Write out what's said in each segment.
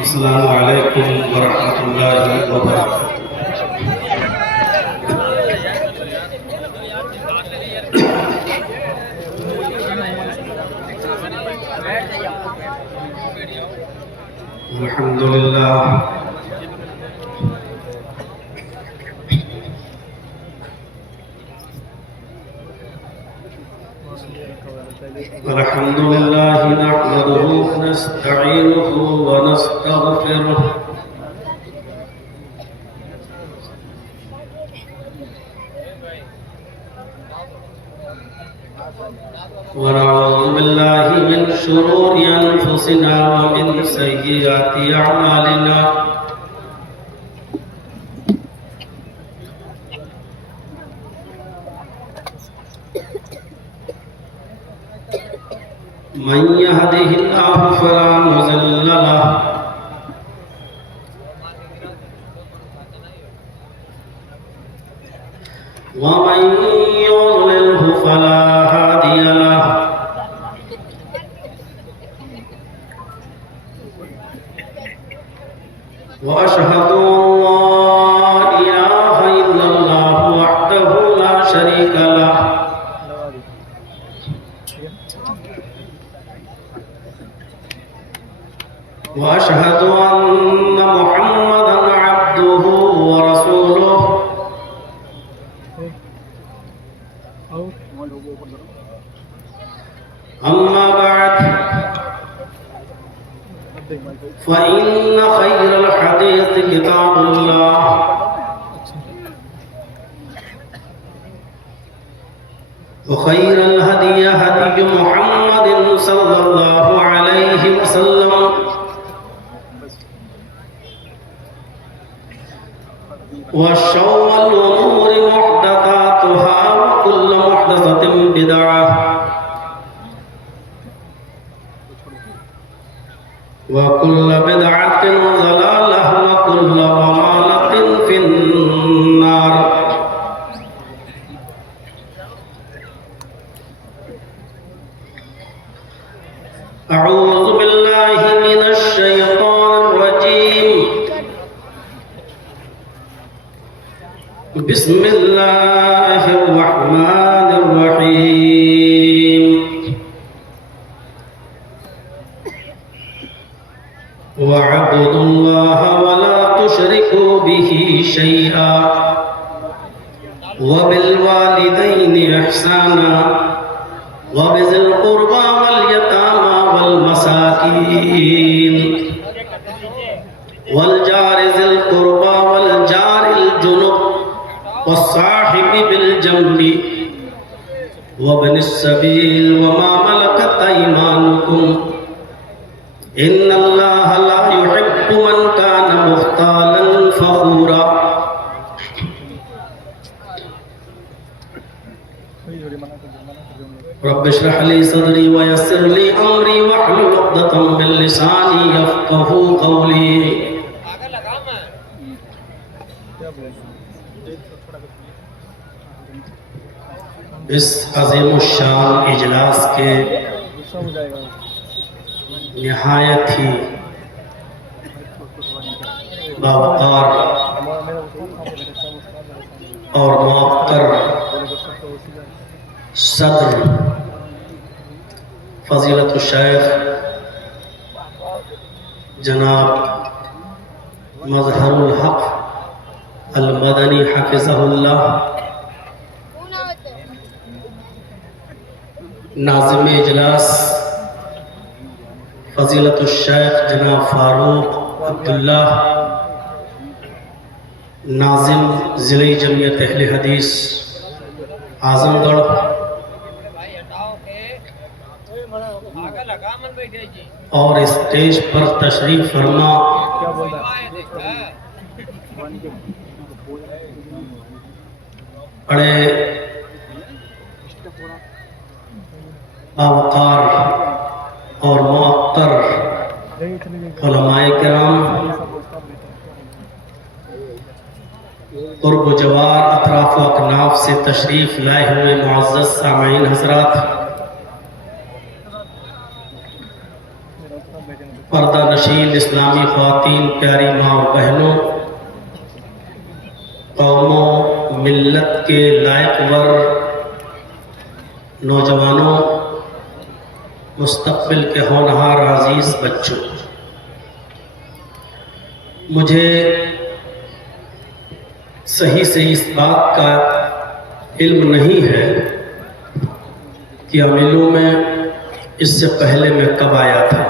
अस्सलामु अलैकुम वरहमतुल्लाहि वबरकातुहू। अल्हम्दुलिल्लाह अल्हम्दुलिल्लाह नहमदुहु व नस्तईनुहु व नस्तगफिरुह व नऊज़ु बिल्लाहि मिन शुरूरि अनफुसिना व मिन सय्यिआति अअमालिना। मन यहदिहिल्लाहु फला मुज़िल्ल लहु व मन युज़लिल्हु फला हादिय लहु। व अशहदु अल्ला इलाहा इल्लल्लाहु वहदहु ला शरीका लहु व अशहदु अन्न मुहम्मदन अब्दुहु व रसूलुहु। अम्मा बाद फ़इन्न खैरल हदीस किताबुल्लाह व खैरल हदी हदी मुहम्मदिन सल्लल्लाहु अलैहि वसल्लम व शर्रुल उमूरि मुहदसातुहा व कुल्लु मुहदसतिन बिदअह व कुल्लु बिदअतिन ज़लालह व कुल्लु ज़लालतिन फिन्नार। अऊज़ु बिल्लाहि मिनश शैतानिर रजीम। बिस्मिल्लाहिर रहमानिर रहीम। वअब्दुल्लाह वला तुशरिकू बिही शैआ वबिल वालिदैनि इहसाना वबिज़िल क़ुर्बा वल यतामा वल मसाकीन वल जारि ज़िल क़ुर्बा वल जारिल जुनुब वस्साहिबि बिल जंबि वब्निस सबील वमा मलकत अयमानुकुम इन्नल्लाह ला युहिब्बु मन कान मुख्तालन फखूरा। रब्बि इश्रह ली सदरी व यस्सिर ली अमरी वहलुल उक़दतम मिन लिसानी यफ़क़हू क़ौली। इस अज़ीमुश्शान इजलास के निहायत ही बावक़ार और मुअक्कर सदर फ़ज़ीलतुश शेख जनाब मज़हरुल हक़ अल मदनी हफ़िज़हुल्लाह, नाज़िम इजलास फ़ज़ीलतुश शेख जनाब फ़ारूक अब्दुल्ला, नाज़िम ज़िले जमियत अहले हदीस आज़मगढ़, और स्टेज पर तशरीफ फरमा बड़े बावक़ार और मुअक्कर उलमाए किराम, क़ुर्ब जवार अतराफ़ व अकनाफ़ से तशरीफ़ लाए हुए मुअज़्ज़ज़ सामईन हज़रात, पर्दा नशीन इस्लामी ख़वातीन, प्यारी माँ और बहनों, कौमों मिल्लत के लायकवर नौजवानों, मुस्तक़बिल के होनहार अज़ीज़ बच्चों, मुझे सही से इस बात का इल्म नहीं है कि अमीलों में इससे पहले मैं कब आया था।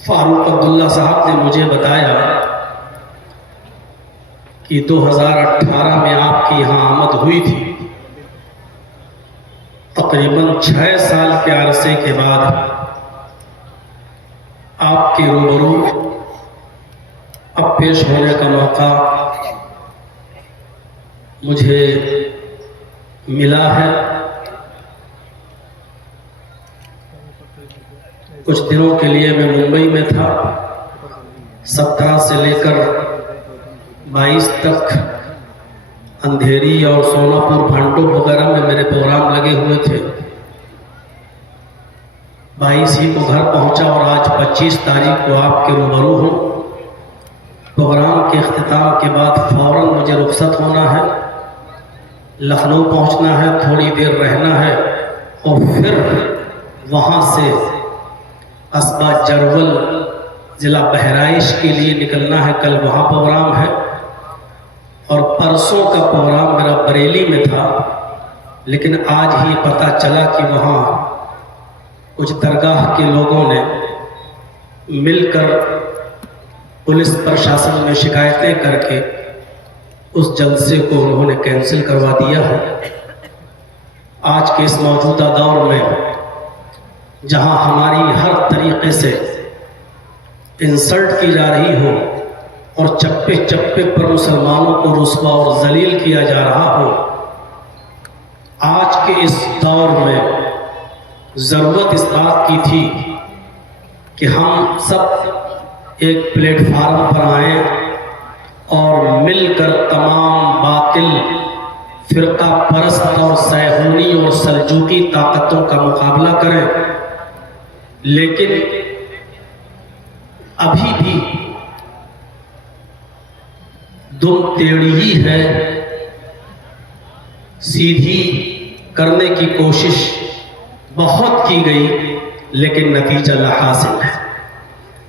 फारूक अब्दुल्ला साहब ने मुझे बताया कि 2018 में आपकी यहाँ आमद हुई थी। तकरीबन 6 साल के अरसे के बाद आपके रूबरू अब पेश होने का मौका मुझे मिला है। कुछ दिनों के लिए मैं मुंबई में था। 17 से लेकर 22 तक अंधेरी और सोनापुर, भांडो वगैरह में मेरे प्रोग्राम लगे हुए थे। 22 ही को घर पहुंचा और आज 25 तारीख को आपके रूबरू हूँ। प्रोग्राम के अख्तिताम के बाद फ़ौरन मुझे रुखसत होना है, लखनऊ पहुंचना है, थोड़ी देर रहना है और फिर वहाँ से कस्बा जरवल ज़िला बहराइच के लिए निकलना है। कल वहाँ प्रोग्राम है और परसों का प्रोग्राम मेरा बरेली में था, लेकिन आज ही पता चला कि वहाँ कुछ दरगाह के लोगों ने मिलकर पुलिस प्रशासन में शिकायतें करके उस जलसे को उन्होंने कैंसिल करवा दिया है। आज के इस मौजूदा दौर में जहां हमारी हर तरीके से इंसल्ट की जा रही हो और चप्पे चप्पे पर मुसलमानों को रुस्वा और जलील किया जा रहा हो, आज के इस दौर में ज़रूरत इस बात की थी कि हम सब एक प्लेटफार्म पर आएँ और मिलकर तमाम बातिल फ़िरका परस्त और सैहूनी और सल्जूकी ताकतों का मुकाबला करें। लेकिन अभी भी दुम टेढ़ी ही है, सीधी करने की कोशिश बहुत की गई लेकिन नतीजा ला हासिल है।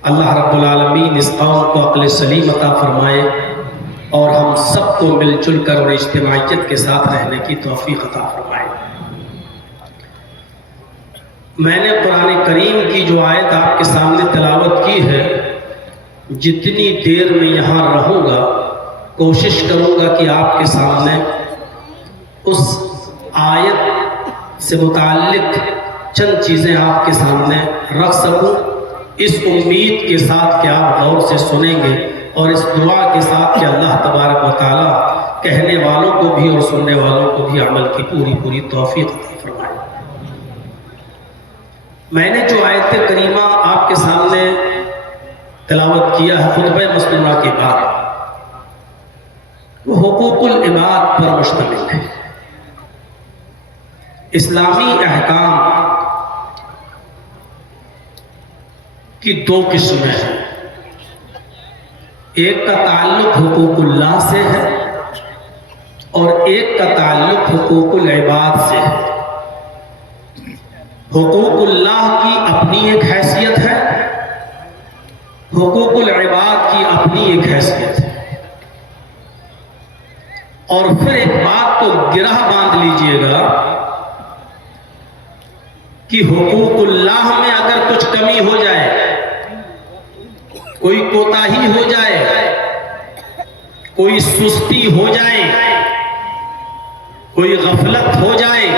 अल्लाह रब्बुल आलमीन इस कौम को अक्ल सलीम अता फरमाए और हम सबको मिलजुल कर और इज्तिमाइयत के साथ रहने की तौफीक अता फरमाए। मैंने कुरान करीम की जो आयत आपके सामने तिलावत की है, जितनी देर में यहाँ रहूँगा कोशिश करूँगा कि आपके सामने उस आयत से मुताल्लिक चंद चीज़ें आपके सामने रख सकूँ, इस उम्मीद के साथ कि आप गौर से सुनेंगे और इस दुआ के साथ कि अल्लाह तबारक व तआला कहने वालों को भी और सुनने वालों को भी अमल की पूरी पूरी तौफीक फरमाए। मैंने जो आयत करीमा आपके सामने तिलावत किया है खुतबा मसनूना के बाद, वो हुकूकुल इबाद पर मुश्तमिल है। इस्लामी अहकाम की 2 किस्में हैं। एक का ताल्लुक हुकूकुल्लाह से है और एक का ताल्लुक हुकूकुल इबाद से है। हुकूकुल्लाह की अपनी एक हैसियत है, हुकूकुल इबाद की अपनी एक हैसियत है। और फिर एक बात को गिरह बांध लीजिएगा कि हुकूकुल्लाह में अगर कुछ कमी हो जाए, कोई कोताही हो जाए, कोई सुस्ती हो जाए, कोई गफलत हो जाए,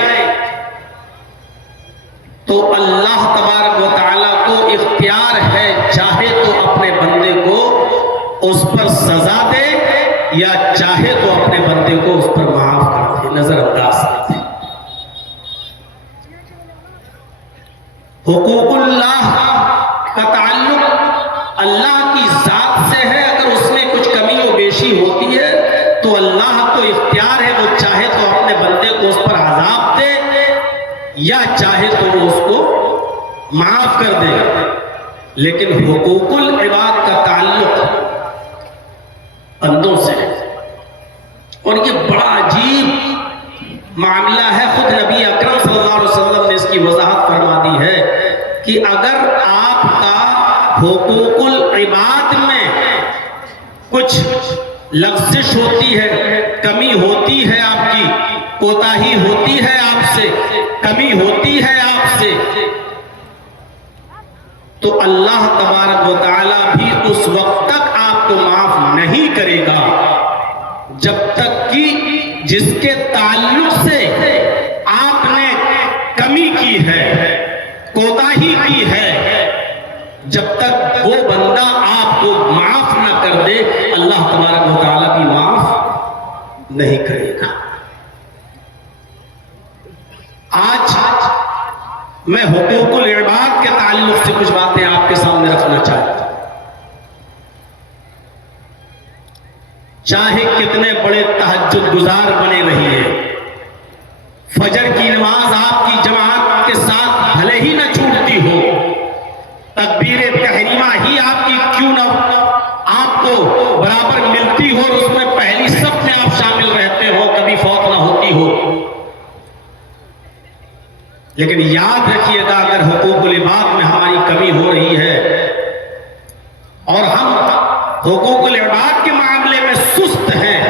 तो अल्लाह तबारक व तआला को इख्तियार है, चाहे तो अपने बंदे को उस पर सजा दे या चाहे तो अपने बंदे को उस पर माफ कर दे, नजरअंदाज कर दे। हुकूकुल्लाह का ताल्लुक अल्लाह की जात से है। अगर उसमें कुछ कमी और बेशी होती है तो अल्लाह को इख्तियार है, वो चाहे तो अपने बंदे को उस पर अज़ाब दे या चाहे तो वो उसको माफ कर दे। लेकिन हुकूकुल इबाद का ताल्लुक बंदों से है। और ये बड़ा अजीब मामला है। खुद नबी अकरम सल्लल्लाहु अलैहि वसल्लम ने इसकी वजाहत फरमा दी है कि अगर आपका हुकूकुल इबाद में कुछ लग़्ज़िश होती है, कमी होती है, आपकी कोताही होती है, आपसे कमी होती है आपसे, तो अल्लाह तबारक व तआला भी उस वक्त तक आपको माफ नहीं करेगा जब तक कि जिसके ताल्लुक से आपने कमी की है, कोताही की है, जब तक वो बंदा आपको माफ ना कर दे, अल्लाह तबारक व तआला भी माफ नहीं करेगा। आज मैं हुकूकुल इबाद के ताल्लुक से कुछ बातें आपके सामने रखना चाहता हूं। चाहे कितने बड़े तहज्जुद गुजार बने रहिए, फजर की नमाज आपकी जमात के साथ भले ही न छूटती हो, तकबीर तहरीमा ही आपकी क्यों न आपको बराबर मिलती हो और उसमें पहली सफ में आप शामिल रहते हो, कभी फौत ना होती हो, लेकिन याद रखिएगा अगर हुकूकुल इबाद में हमारी कमी हो रही है और हम हुकूकुल इबाद के मामले में सुस्त हैं,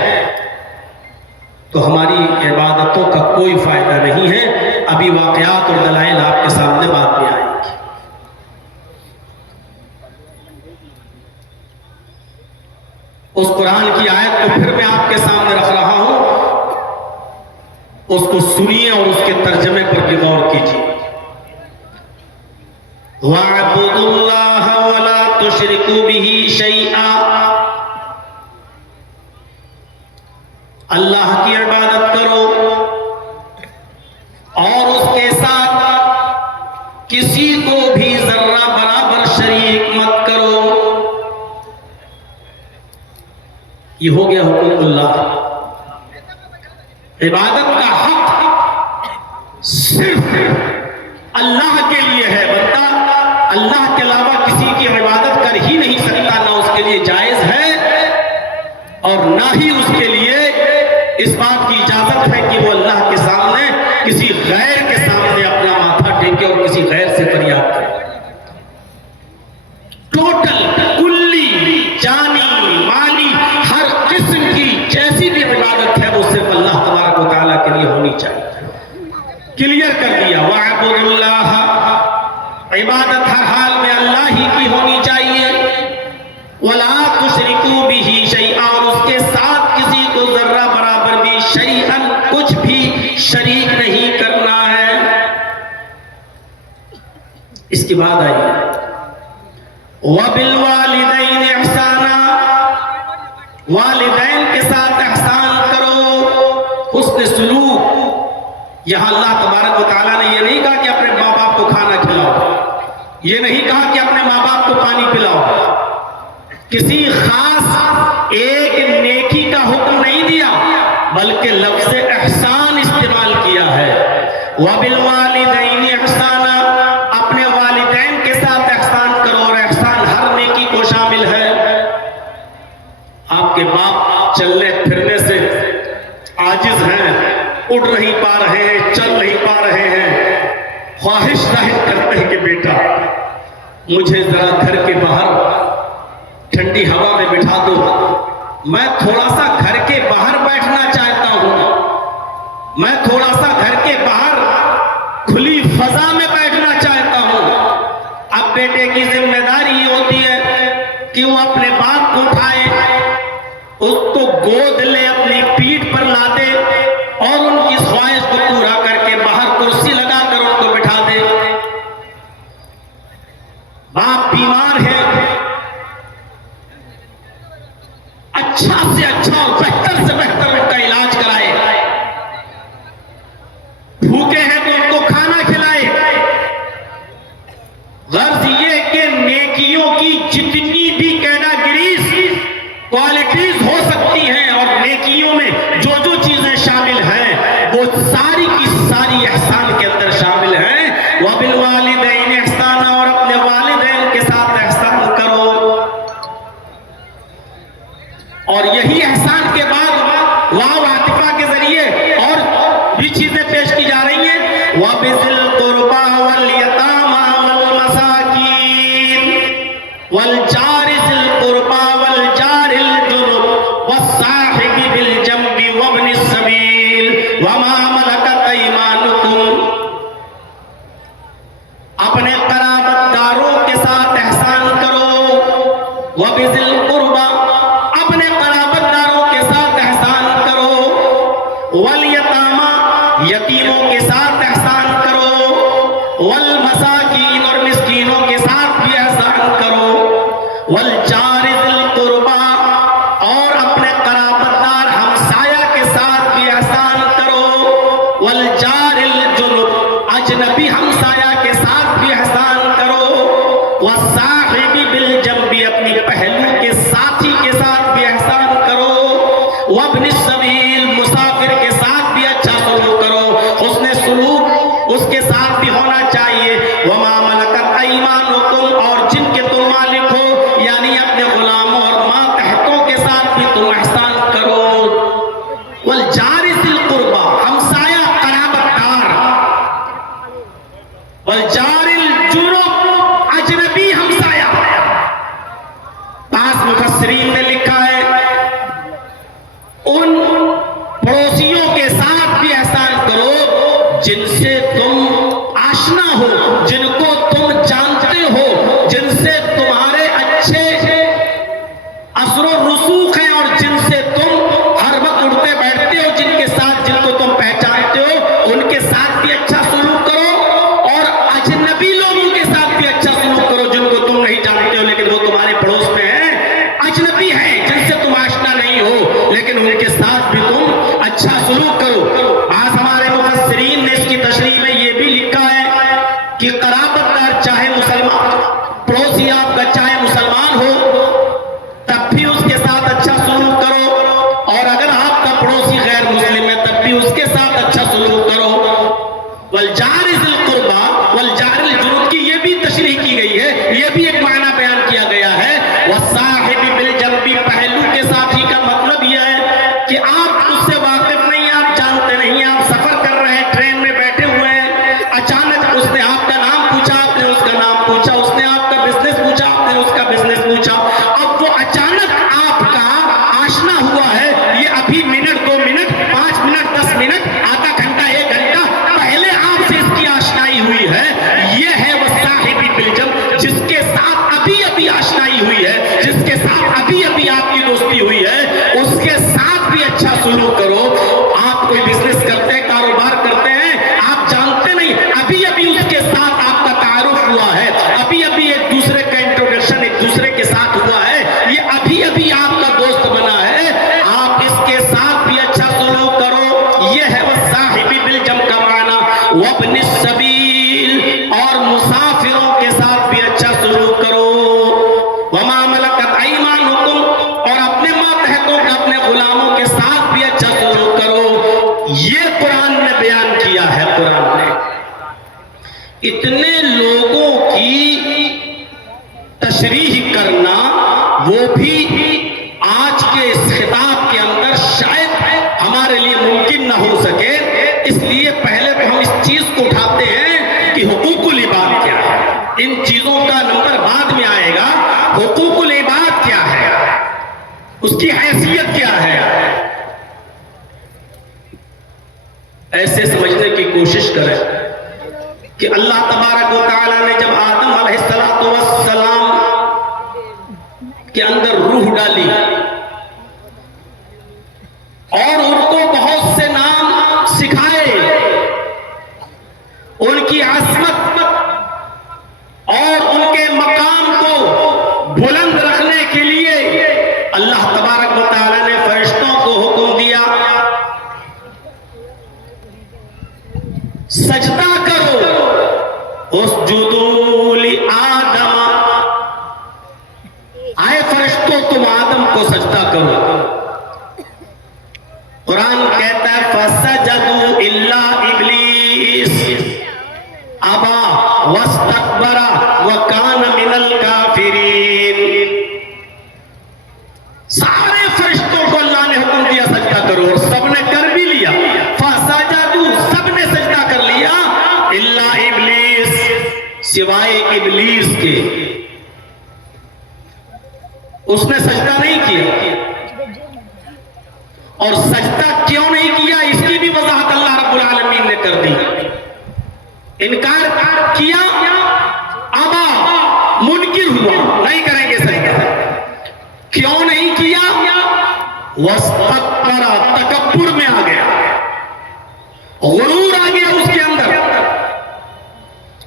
तो हमारी इबादतों का कोई फायदा नहीं है। अभी वाक़यात और दलाइल आपके सामने बाद में आएंगी। उस कुरान की आयत को फिर मैं आपके सामने रख रहा हूं, उसको सुनिए और उसके तर्जमे पर भी गौर कीजिए। वअब्दुल्लाह वला तुशरिकू बिही शैआ, अल्लाह की इबादत करो और उसके साथ किसी को भी जर्रा बराबर शरीक मत करो। ये हो गया हुकूकुल्लाह। इबादत का हक सिर्फ अल्लाह के लिए है। बंदा अल्लाह के अलावा किसी की इबादत कर ही नहीं सकता, ना उसके लिए जायज है और ना ही उसके लिए इस बात की इजाजत है कि वो अल्लाह के सामने किसी गैर के सामने अपना माथा टेके और किसी गैर से फरियाद करे। टोटल कुल्ली जानी मानी हर किस्म की जैसी भी इबादत है वो सिर्फ अल्लाह तबारक व तआला के लिए होनी चाहिए। क्लियर कर दिया। वअब्दुल्लाह, इबादत हर हाल में अल्लाह ही की होनी चाहिए। वला तुशरिकू बिही शैआ, और उसके साथ किसी को जर्रा बराबर भी शैअन कुछ भी शरीक नहीं करना है। इसके बाद आइए वबिल वालिदैन इहसाना, वालिदैन के साथ एहसान करो, हुस्न सुलूक। यहां अल्लाह तबारक व तआला ने यह नहीं कहा कि अपने माँ बाप को खाना खिलाओ, यह नहीं कहा कि अपने माँ बाप को पानी पिलाओ, किसी खास एक नेकी का हुक्म नहीं दिया, बल्कि लफ्ज़ एहसान इस्तेमाल किया है। वबिल वालिदैन इहसाना, अपने वालिदैन के साथ एहसान करो, और एहसान हर नेकी को शामिल है। आपके बाप चलने फिरने से आजिज हैं, उड़ नहीं पा रहे हैं, चल नहीं पा रहे हैं, ख्वाहिश जाहिर करते हैं कि बेटा मुझे जरा घर के बाहर ठंडी हवा में बिठा दो, मैं थोड़ा सा घर के बाहर बैठना चाहता हूं, मैं थोड़ा सा घर के बाहर खुली फजा में बैठना चाहता हूं। अब बेटे की जिम्मेदारी होती है कि वो अपने बाप को उठाए, उसको गोद ले, अपनी पीठ पर ला दे और उनकी ख्वाहिश को पूरा करके बाहर कुर्सी लगाकर उनको बिठा दे। बाप बीमार है, अच्छा से अच्छा और बेहतर से बेहतर उनका इलाज कराए, भूखे हैं तो उनको खाना खिलाए। गर्ज ये कि नेकियों की जितनी भी कैटेगरीज क्वालिटीज हो सकती हैं और नेकियों में जो जो चीजें शामिल हैं वो सारी की सारी एहसान के अंदर शामिल हैं। वबिल वालिदैन इहसाना, और अपने वालिदैन के साथ और यही एहसान के बाद वाव आतिफा के जरिए और भी चीजें पेश की जा रही हैं। वबिज़िल कुर्बा वल यतामा वल मसाकीन वल जारि ज़िल कुर्बा वल जारिल जुनुब वस्साहिबि बिल जंबि वब्निस सबील वमा मलकत अयमानुकुम। अपने कराबतदारों के साथ एहसान करो। वबिज़िल कुर्बा, अपने कराबतदारों के साथ एहसान करो। वल यतामा, यतीमों के साथ एहसान करो। वल मसाकीन, और मिस्कीनों के साथ भी एहसान करो। वल जारि ज़िल कुर्बा, और अपने कराबतदार हमसाया के साथ भी एहसान करो। वल जारिल जुनुब, अजनबी हमसाया के साथ भी एहसान करो। वस्साहिबि बिल जंबी, अपनी पहलू के साथी के साथ भी एहसान करो। वब्निस सबील, मुसाफिर के साथ भी अच्छा सलूक करो। हुस्न सलूक उसके साथ भी होना चाहिए। वमा मलकत अयमानुकुम, और जिनके तुम मालिक हो यानी अपने गुलामों और मातहतों के साथ भी तुम एहसान करो। वल जारि ज़िल कुर्बा, हमसाया कराबतदार। वल जारिल जुनुब, अजनबी हमसाया। पास मुफस्सिरीन ने लिखा है उन पड़ोसियों के साथ भी एहसान करो जिनसे तुम आशना हो, जिनको तुम जानते हो, जिनसे तुम्हारे अच्छे असरो रसूख हैं और जिनसे तुम हर वक्त उठते बैठते हो, जिनके साथ जिनको तुम पहचानते हो उनके साथ भी अच्छा सलूक करो। और अजनबी लोगों के साथ भी अच्छा सलूक करो जिनको तुम नहीं जानते हो लेकिन वो तुम्हारे पड़ोस में है, अजनबी है, जिनसे तुम आशना नहीं हो, लेकिन उनके साथ भी तुम अच्छा सलूक करो। आज हमारे मुफस्सिरीन ने इसकी तशरीह में ये भी लिखा है कि कराबतदार चाहे मुसलमान, पड़ोसी आपका चाहे मुसलमान हो तब भी उसके साथ अच्छा सलूक करो, और अगर आपका पड़ोसी गैर मुस्लिम है तब भी उसके साथ अच्छा सलूक करो। वल जारि ज़िल कुर्बा वल जारिल जुनुब की ये भी तशरीह की गई है, ये भी एक मायना बयान किया गया है। वस्साहिबि बिल जंबी, पहलू के साथी का मतलब यह है कि आप उससे वाकिफ नहीं, आप जानते नहीं, आप सफर कर रहे हैं, ट्रेन में बैठे हुए हैं, अचानक उसने आपका नाम पूछा, आपने उसका नाम पूछा, उसने आपका बिजनेस पूछा, आपने उसका बिजनेस पूछा। अब वो अचानक आपका आशना हुआ है, ये अभी मिनट 2 मिनट 5 मिनट 10 मिनट आधा घंटा 1 घंटा पहले आपसे इसकी आशनाई हुई है। ये है वस्साहिबि बिल जंब, जिसके साथ अभी अभी आशनाई हुई है, जिसके साथ अभी अभी आपकी दोस्ती हुई है, उसके साथ भी अच्छा सलूक करो। आप कोई बिजनेस करते हैं, कारोबार करते हैं, आप जानते नहीं, अभी अभी उसके साथ आपका तारुफ हुआ है, अभी अभी एक दूसरे का इंट्रोडक्शन एक दूसरे के साथ हुआ है, ये अभी अभी आपका दोस्त बना है, आप इसके साथ भी अच्छा सलूक करो। ये है वस्साहिबि बिल जंब का माना। वब्निस सबील, और मुसाफिरों के साथ भी अच्छा सलूक करो। वमा मलकत अयमानुकुम, और अपने मातहतों का, अपने गुलामों के साथ भी अच्छा सलूक करो। ये कुरान ने बयान किया है। कुरान ने इतने लोगों की तशरीह करना, वो भी आज के इस खिताब के अंदर शायद हमारे लिए मुमकिन ना हो सके। इसलिए पहले तो हम इस चीज को उठाते हैं कि हुकूकुल इबाद क्या है। इन चीजों का नंबर बाद में आएगा। हुकूकुल इबाद क्या है, उसकी हैसियत क्या है, ऐसे समझने की कोशिश करें कि अल्लाह तबारक व तआला ने जब आदम अलैहिस्सलातु वस्सलाम के अंदर रूह डाली और उनको बहुत से नाम सिखाए, उनकी अज़मत और उनके मकाम को बुलंद रखने के लिए अल्लाह तबारक व तआला ने फरिश्तों को हुक्म दिया, सजदा करो, उसजुदू लि आदम, आए फरिश्तों तुम आदम को सजदा करो। कुरान कहता है फसजदू इल्ला इब्लीस अबा वस्तकबरा व कान मिनल काफिरीन। सारे फरिश्ते करो, और सबने कर भी लिया। फसजदू, सबने सजदा कर लिया, इल्ला इब्लीस, सिवाय इब्लीस के, उसने सजदा नहीं किया। और सजदा क्यों नहीं किया, इसकी भी वजाहत अल्लाह रब्बुल आलमीन ने कर दी। इनकार किया, अबा, मुनकिर हुआ, नहीं करेंगे सजदा। क्यों नहीं किया? वस्तकबरा, तकब्बुर में आ गया, गुरूर आ गया उसके अंदर,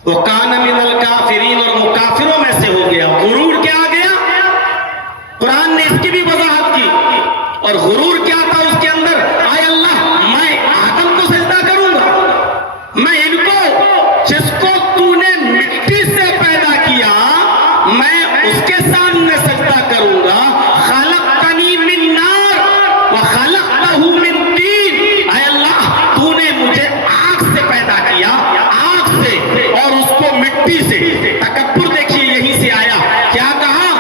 वो कान मिनल काफिरीन, और वो काफिरों में से हो गया। गुरूर क्या आ गया? कुरान ने इसकी भी वजाहत की। और गुरूर क्या था उसके अंदर? आय अल्लाह, मैं आदम को सजदा करूंगा, मैं इनको, जिसको तूने मिट्टी से पैदा किया, मैं उसके सामने सजदा करूंगा। खलक़तनी मिन नार व खलक़तहू मिन तीन, आय अल्लाह, तूने मुझे आग से पैदा किया, आग से, और उसको मिट्टी से। तकब्बुर देखिए यहीं से आया। क्या कहा?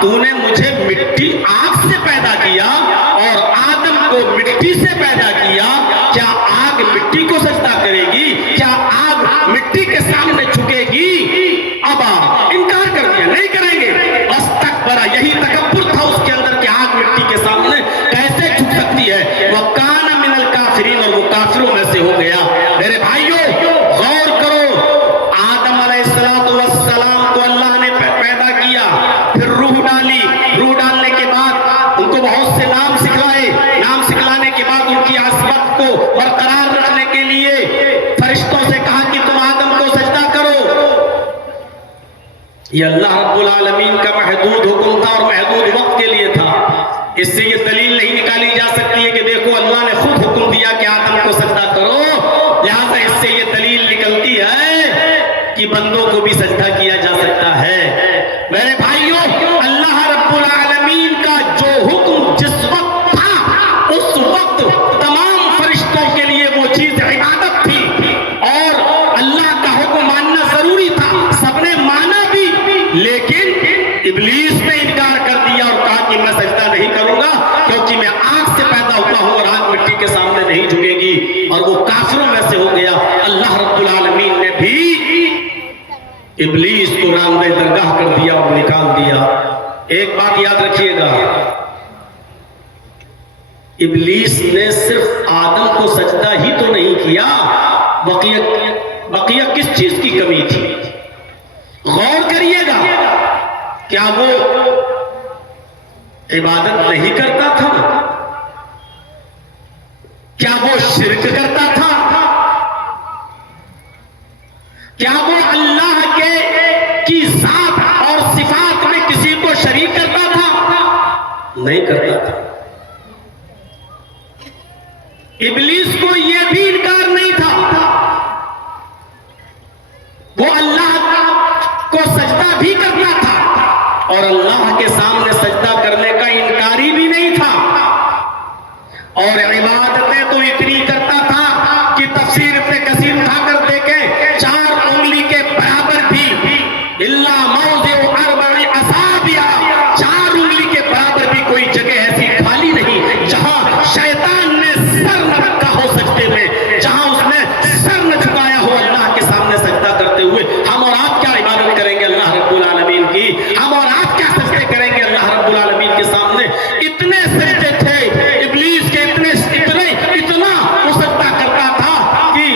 तूने मुझे मिट्टी, आग से पैदा किया और आदम को मिट्टी से पैदा किया। क्या आग मिट्टी को सजदा करेगी? क्या आग मिट्टी के सामने झुकेगी? अबा, इनकार कर दिया, नहीं करेंगे। वस्तकबरा, यही तकब्बुर था उसके अंदर कि आग मिट्टी के सामने कैसे झुक सकती है। वह कान मिनल काफिरीन, और वो काफिरों में से हो गया। मेरे भाइयों, गौर करो, आदम अलैहिस्सलातु वस्सलाम को अल्लाह ने पैदा किया, फिर रूह डाली, रूह डालने के बाद उनको बहुत से नाम सिखलाए, नाम सिखलाने के बाद उनकी आसमत को बरकरार रखने के लिए फरिश्तों से कहा कि तुम आदम को सजदा करो। ये अल्लाह रब्बुल आलमीन का महदूद हुक्म था और महदूद वक्त के लिए था। इससे ये दलील नहीं निकाली जा सकती है कि देखो अल्लाह ने खुद हुक्म दिया कि आदम को सजदा करो, लिहाजा इससे ये दलील निकलती है कि बंदों को भी सजदा किया जा सकता है। मेरे भाइयों, अल्लाह रब्बुल आलमीन का जो हुक्म जिस वक्त था, उस वक्त तमाम फरिश्तों के लिए वो चीज इबादत थी, और अल्लाह का हुक्म मानना जरूरी था। सबने माना भी, लेकिन इब्लीस ने इनकार कर दिया और कहा कि मैं सजदा नहीं करूंगा, क्योंकि मैं आग से पैदा हुआ हूं और आग मिट्टी के सामने नहीं झुकेगी। और वो काफिरों में से हो गया। अल्लाह रब्बुल आलमीन ने भी इब्लीस को रांदे दरगाह कर दिया और निकाल दिया। एक बात याद रखिएगा, इब्लीस ने सिर्फ आदम को सजदा ही तो नहीं किया, बकिया किस चीज की कमी थी? गौर करिएगा, क्या वो इबादत नहीं करता था? क्या वो शिर्क करता था? क्या वो अल्लाह की जात और सिफात में किसी को शरीक करता था? नहीं करता था। इब्लीस को यह भी इनकार नहीं था, वो अल्लाह को सजदा भी करता था और अल्लाह के सामने सजदा करने का इनकारी भी नहीं था। और इबादतें तो इतनी करता था कि तफसीर इब्ने कसीर उठाकर देखें, 4 उंगली के बराबर भी, इल्ला मौज़िउ अर्बई असाबिया, 4 उंगली के बराबर भी कोई जगह ऐसी खाली नहीं जहां शैतान ने सर न रखा हो सजदे में, जहां उसने सर न झुकाया हो अल्लाह के सामने सजदा करते हुए। हम और आप क्या इबादत करेंगे अल्लाह रब्बुल आलमीन की? हम और आप क्या सजदे करेंगे अल्लाह रब्बुल आलमीन के सामने? इतने सजदे थे इब्लीस के, इतना वो सजदा करता था कि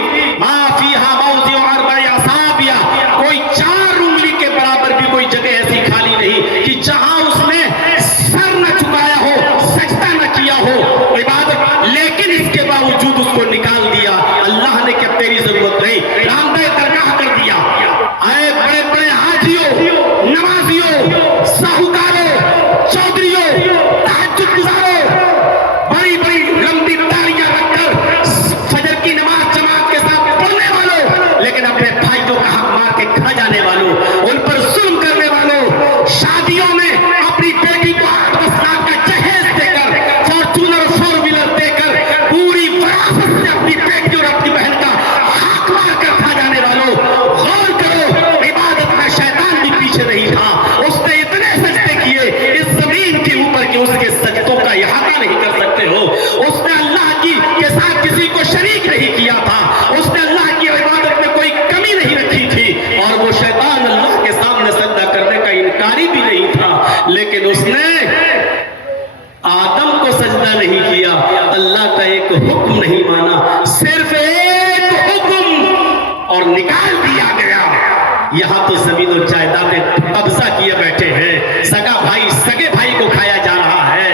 मा फीहा मौज़िउ अर्बई असाबिया, कोई 4 उंगली के बराबर भी कोई जगह ऐसी खाली नहीं कि जहां उसने सर न झुकाया हो, सजदा न किया हो इबादत। लेकिन इसके बावजूद उसको निकाल दिया अल्लाह ने, क्या तेरी जरूरत नहीं, रामदे दरगाह कर दिया। आए बड़े बड़े हाजियों, नमाजियों, साहूकारों, चौधरियों, तहज्जुद गुजारों, बड़ी बड़ी लंबी तालियां रखकर फजर की नमाज जमात के साथ पढ़ने वालों, लेकिन अपने भाइयों का हक मार के खा जाने वालों, उन पर जुल्म करने वालों, शादियों में अपनी बेटी को 8-10 लाख का जहेज देकर, फॉर्च्यूनर 4 व्हीलर देकर, पूरी विरासत से अपनी बेटी और अपनी बहन का हक मार कर खा जाने वालों, गौर करो, इबादत में शैतान भी पीछे नहीं था। उसने इतने सजदे किए इस जमीन के ऊपर कि उसके सजदों का इहाता नहीं कर सकते हो। उसने अल्लाह साथ किसी को शरीक नहीं किया था, उसने अल्लाह की इबादत में कोई कमी नहीं रखी थी, और वो शैतान अल्लाह के सामने सजदा करने का इनकारी भी नहीं था, लेकिन उसने आदम को सजदा नहीं किया, अल्लाह का एक हुक्म नहीं माना, सिर्फ एक हुक्म और निकाल दिया गया। यहां तो जमीन और जायदादें कब्जा किए बैठे हैं, सगा भाई सगे भाई को खाया जा रहा है,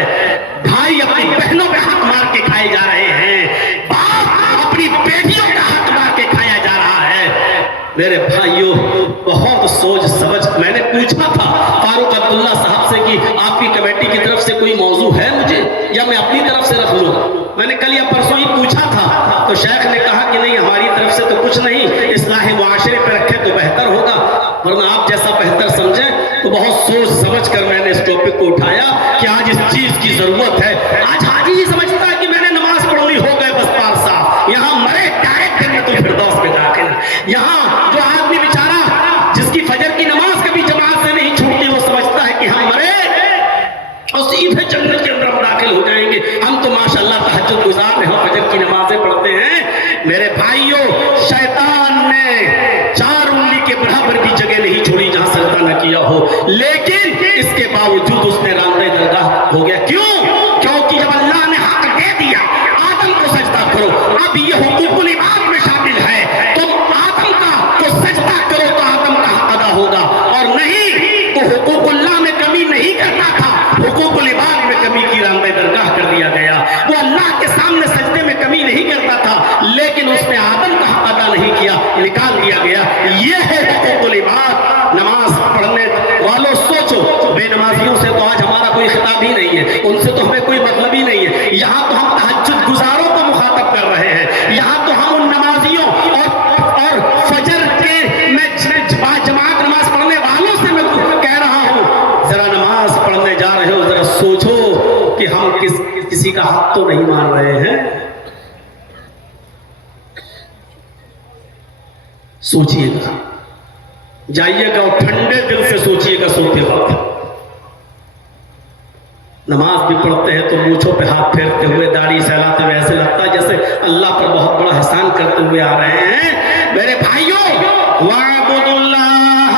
भाई अपनी बहनों पे हाथ मार के खाए जा रहे हैं, बाप अपनी बेटियों का हाथ मार के खाया जा रहा है। मेरे भाइयों, बहुत सोच समझ, मैंने पूछा था फारूक अब्दुल्ला साहब से कि आपकी कमेटी की तरफ से कोई मौजू है मुझे, या मैं अपनी तरफ से रख लूं। मैंने कल या परसों ही पूछा था, तो शेख ने कहा कि नहीं, हमारी तरफ से तो कुछ नहीं, इस्लाह मुआशरे पे रखे तो बेहतर होगा, वरना आप जैसा बेहतर समझें। तो बहुत सोच समझ कर मैंने इस टॉपिक को उठाया कि आज इस चीज की जरूरत है। आज हाजी ही समझता है कि मैंने नमाज पढ़ ली, हो गए बस पार साहब, यहाँ मरे डायरेक्ट जन्नतुल फिरदौस में दाखिल। यहाँ जो आदमी बेचारा जिसकी फजर की नमाज कभी जमात से नहीं छूटती, वो समझता है कि हम मरे और सीधे जन्नत के अंदर हम दाखिल हो जाएंगे। हम तो माशाअल्लाह तहज्जुद गुजार हैं, हम फजर की नमाजें पढ़ते हैं। मेरे भाइयों, शैतान ने 4 उंगली के बराबर भी जगह नहीं छोड़ी जहां सजदा न किया हो, लेकिन इसके बावजूद उसने रांदे दरगाह हो गया। क्यों? क्योंकि जब अल्लाह ने हक दे दिया आदम को सजदा करो, अब ये हुकूकुल इबाद में शामिल है, तुम आदम का को सजदा करो तो आदम का हक अदा होगा, और नहीं तो हुकूकुल्लाह में कमी नहीं करता था, हुकूकुल इबाद में कमी की रांदे दरगाह कर दिया गया। वो अल्लाह के सामने सजदे में कमी नहीं करता था, लेकिन उसने आदम का हक अदा नहीं किया, निकाल दिया गया। ये है हुकूकुल इबाद। नमाज पढ़ने वालों सोचो, बेनमाजियों से तो आज हमारा कोई खिताब ही नहीं है, उनसे तो हमें कोई मतलब ही नहीं है। यहाँ तो हम तहज्जुद गुजारों को मुखातब कर रहे हैं, यहाँ तो हम उन नमाजियों और फजर के में जमात नमाज पढ़ने वालों से मैं कह रहा हूँ, जरा नमाज पढ़ने जा रहे हो, जरा सोचो कि हम किसी का हक तो नहीं मान रहे हैं। सोचिएगा, जाइएगा और ठंडे दिल से सोचिएगा सोते वक्त। नमाज भी पढ़ते हैं तो मूंछों पे हाथ फेरते हुए, दाढ़ी सहलाते हुए, ऐसे लगता है जैसे अल्लाह पर बहुत बड़ा एहसान करते हुए आ रहे हैं। मेरे भाइयों, वअबुदुल्लाह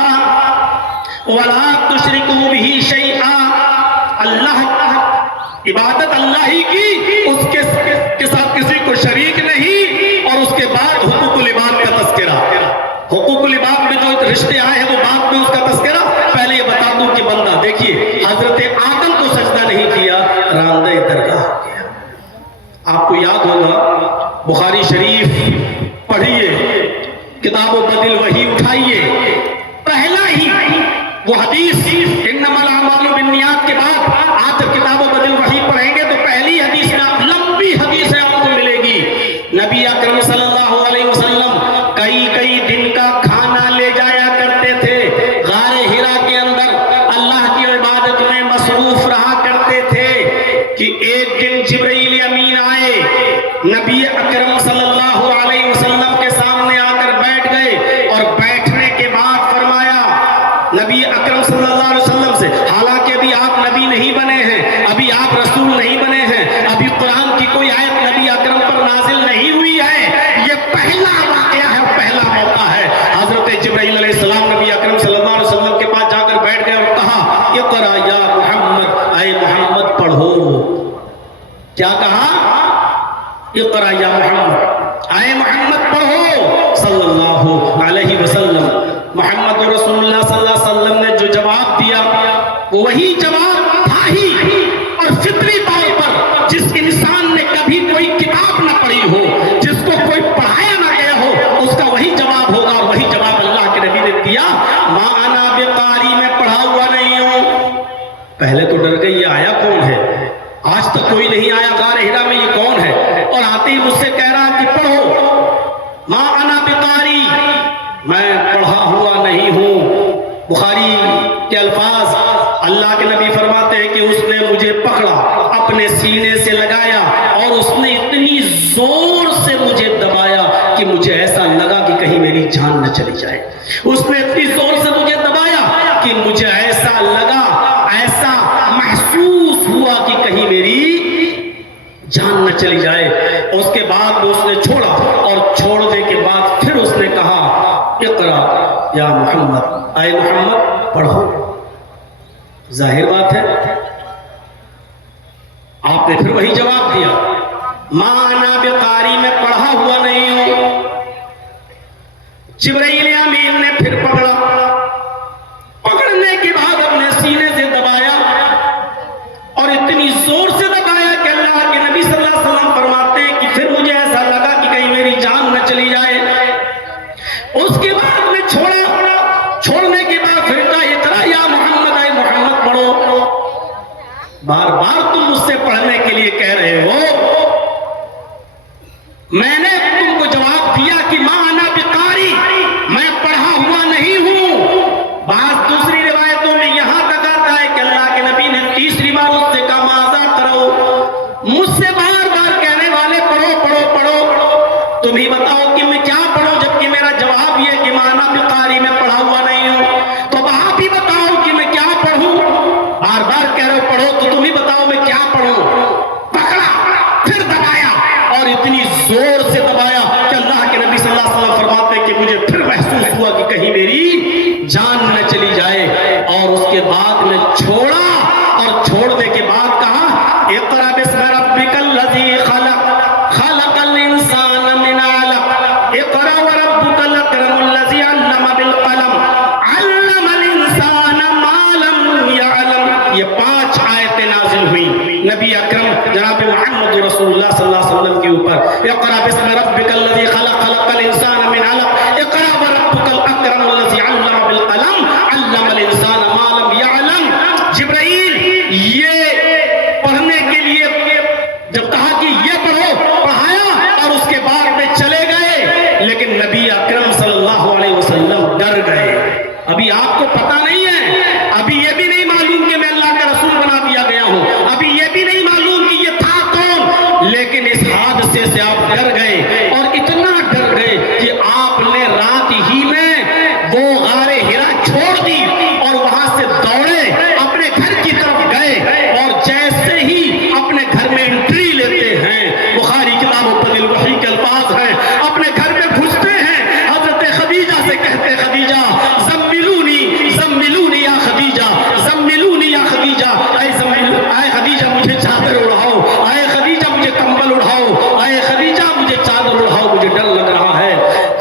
वला तुशरिकू बिही शैआ, अल्लाह इबादत अल्लाह ही की, उसके साथ किसी को शरीक नहीं। और उसके बाद हुकूकुल इबाद का तज़किरा, हुकूकुल इबाद में जो रिश्ते आए हैं वो बाद में उसका तज़किरा। पहले ये बता दूं कि बंदा, देखिए हजरत आदम को सजदा नहीं किया, रांदे दरगाह किया। आपको याद होगा, बुखारी शरीफ पढ़िए, किताबों बदिल वही उठाइए, पहला ही वो हदीस इन्नमल अमालु बिन्नियात के बाद आप जब किताबों बदिल वही पढ़ेंगे तो पहली हदीस में आप, लंबी हदीस है आपको मिलेगी, नबी अकरम सल्लल्लाहु अलैहि वसल्लम कई दिन का खाना ले जाया करते थे, गारे हिरा के अंदर अल्लाह की इबादत में मसरूफ रहा करते थे कि एक दिन जिब्रील अमीन आए, नबी अकरम सल्लल्लाहु अलैहि वसल्लम के सामने आकर बैठ गए, और बैठने के बाद फरमाया नबी अकरम सल्लल्लाहु अलैहि वसल्लम से, हालांकि अभी आप नबी नहीं बने हैं, अभी आप रसूल नहीं बने हैं, अभी कुरान की कोई आयत नबी अकरम पर नाजिल नहीं हुई है, ये पहला वाकया है, पहला मौका है। हजरत जिब्राइल अलैहिस्सलाम नबी अकरम सल्लल्लाहु अलैहि वसल्लम के पास जाकर बैठ गए और कहा, इक़रा या मोहम्मद, ऐ मोहम्मद पढ़ो। क्या कहा? इक़रा या मोहम्मद, ऐ मोहम्मद पढ़ो सल्लल्लाहु अलैहि वसल्लम। मोहम्मद रसूलुल्लाह सल्लल्लाहु अलैहि वसल्लम ने जो जवाब दिया वो वही जवाब था ही, और फितरी तौर पर जिस इंसान ने कभी कोई किताब ना पढ़ी हो, जिसको कोई पढ़ाया ना गया हो, उसका वही जवाब होगा, और वही जवाब अल्लाह के नबी ने दिया, मा अना बिकारी, मैं पढ़ा हुआ नहीं हूं। पहले तो डर गई, ये आया कौन है, आज तक कोई नहीं आया गारे हिरा में, ये कौन है, और आते ही मुझसे कह रहा कि पढ़ो, मा अना बिकारी, मैं पढ़ा हुआ नहीं हूं। बुखारी के अल्फाज, अल्लाह के नबी फरमाते हैं कि उसने मुझे पकड़ा, अपने सीने से लगाया, और उसने इतनी जोर से मुझे दबाया कि मुझे ऐसा लगा कि कहीं मेरी जान न चली जाए। उसने इतनी जोर से मुझे दबाया कि मुझे ऐसा लगा, ऐसा महसूस हुआ कि कहीं मेरी जान न चली जाए। उसके बाद उसने छोड़ा और छोड़ने के बाद फिर उसने कहा इक़रा या मोहम्मद, आए मोहम्मद पढ़ो। जाहिर बात है आपने फिर वही जवाब दिया, माना बेकारी में पढ़ा हुआ नहीं हूं। जिब्राइल अमीन ने फिर पकड़ा, पकड़ने के बाद अपने सीने से दबाया और इतनी जोर से दबाया कि अल्लाह के नबी सल्लल्लाहु अलैहि वसल्लम फरमाते हैं कि फिर मुझे ऐसा लगा कि कहीं मेरी जान न चली जाए। उसके बाद मैं छोड़ा, छोड़ने के बाद फिर कहा इक़रा या मोहम्मद, आए मोहम्मद पढ़ो। बार बार तुम मुझसे पढ़ने के लिए कह रहे हो, मैंने तुमको जवाब दिया कि मां अना बिकारी, मैं पढ़ा हुआ नहीं हूं। बात दूसरी रिवायतों में यहां तक आता है कि अल्लाह के नबी ने तीसरी बार उससे कहा माज़ा करो। मुझसे बार बार कहने वाले पढ़ो पढ़ो पढ़ो, तुम ही बताओ कि मैं क्या पढ़ूं, जबकि मेरा जवाब यह कि मां अना बिकारी, मैं पढ़ा हुआ नहीं हूं। तो आप ही बताओ कि मैं क्या पढ़ूं। बार बार कह रहे हो पढ़ो, तो तुम ही बताओ मैं क्या पढ़ूं। पकड़ा, फिर दबाया और इतनी जोर से दबाया कि अल्लाह के नबी सल्लल्लाहु अलैहि वसल्लम फरमाते कि मुझे फिर महसूस हुआ कि कहीं मेरी जान न चली जाए। और उसके बाद में छोड़ा और छोड़ने के बाद कहा इक़रा बिस्मि रब्बिकल लज़ी खलक़, खलक़ल इंसान मिन अलक़, इक़रा व रब्बुकल अकरमुल लज़ी अल्लमा बिल कलम, अल्लमल इंसान मा लम यअलम। ये 5 आयतें नाज़िल हुई नबी अकरम जनाब मोहम्मद रसूलुल्लाह सल्लल्लाहु अलैहि वसल्लम के ऊपर। इक़रा बिस्मि रब्बिकल लज़ी खलक़, खलक़ल इंसान मिन अलक़, इक़रा व रब्बुकल अकरमुल लज़ी अल्लमा बिल कलम, अल्लमल इंसान मा लम यअलम। जिब्राइल ये पढ़ने के लिए जब कहा कि ये पढ़ो, पढ़ाया और उसके बाद में चले गए। लेकिन नबी अकरम सल्लल्लाहु अलैहि वसल्लम डर गए। अभी आपको पता नहीं है, अभी ये भी नहीं मालूम कि मैं अल्लाह का रसूल बना दिया गया हूं, अभी ये भी नहीं मालूम कि ये था कौन, लेकिन इस हादसे से आप डर गए और इतना डर गए कि आपने रात ही में वो गारे हिरा छोड़ दी और वहां से दौड़े अपने घर की तरफ गए। और जैसे ही अपने घर में एंट्री लेते हैं, बुखारी किताबों पर वही के अल्फाज हैं, अपने घर में घुसते हैं, हजरत खदीजा से कहते खदीजा ज़म्मिलूनी ज़म्मिलूनी या खदीजा, ज़म्मिलूनी या खदीजा, आए खदीजा मुझे चादर उड़ाओ, आए खदीजा मुझे कंबल उड़ाओ, आए खदीजा मुझे चादर उड़ाओ, मुझे डर लग रहा है।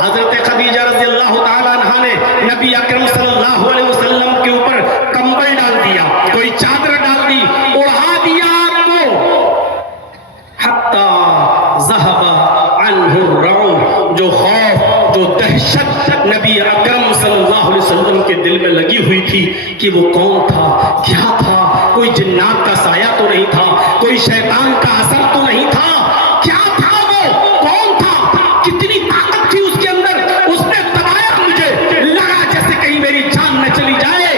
हजरत खदीजा रज़ियल्लाहु ताला अन्हा ने नबी अकरम सल्लल्लाहु अलैहि वसल्लम के ऊपर कंबल डाल दिया, कोई चादर डाल दी, उड़ा दिया आपको। हत्ता ज़हबा अन्हु रऊब, जो खौफ, जो दहशत नबी अकरम सल्लल्लाहु अलैहि वसल्लम के दिल में लगी हुई थी कि वो कौन था, क्या था, कोई जिन्नात का साया तो नहीं था, कोई शैतान का असर तो नहीं था, क्या था वो, कौन था, कितनी ताकत थी उसके अंदर, उसने दबाया, मुझे लगा जैसे कहीं मेरी जान न चली जाए।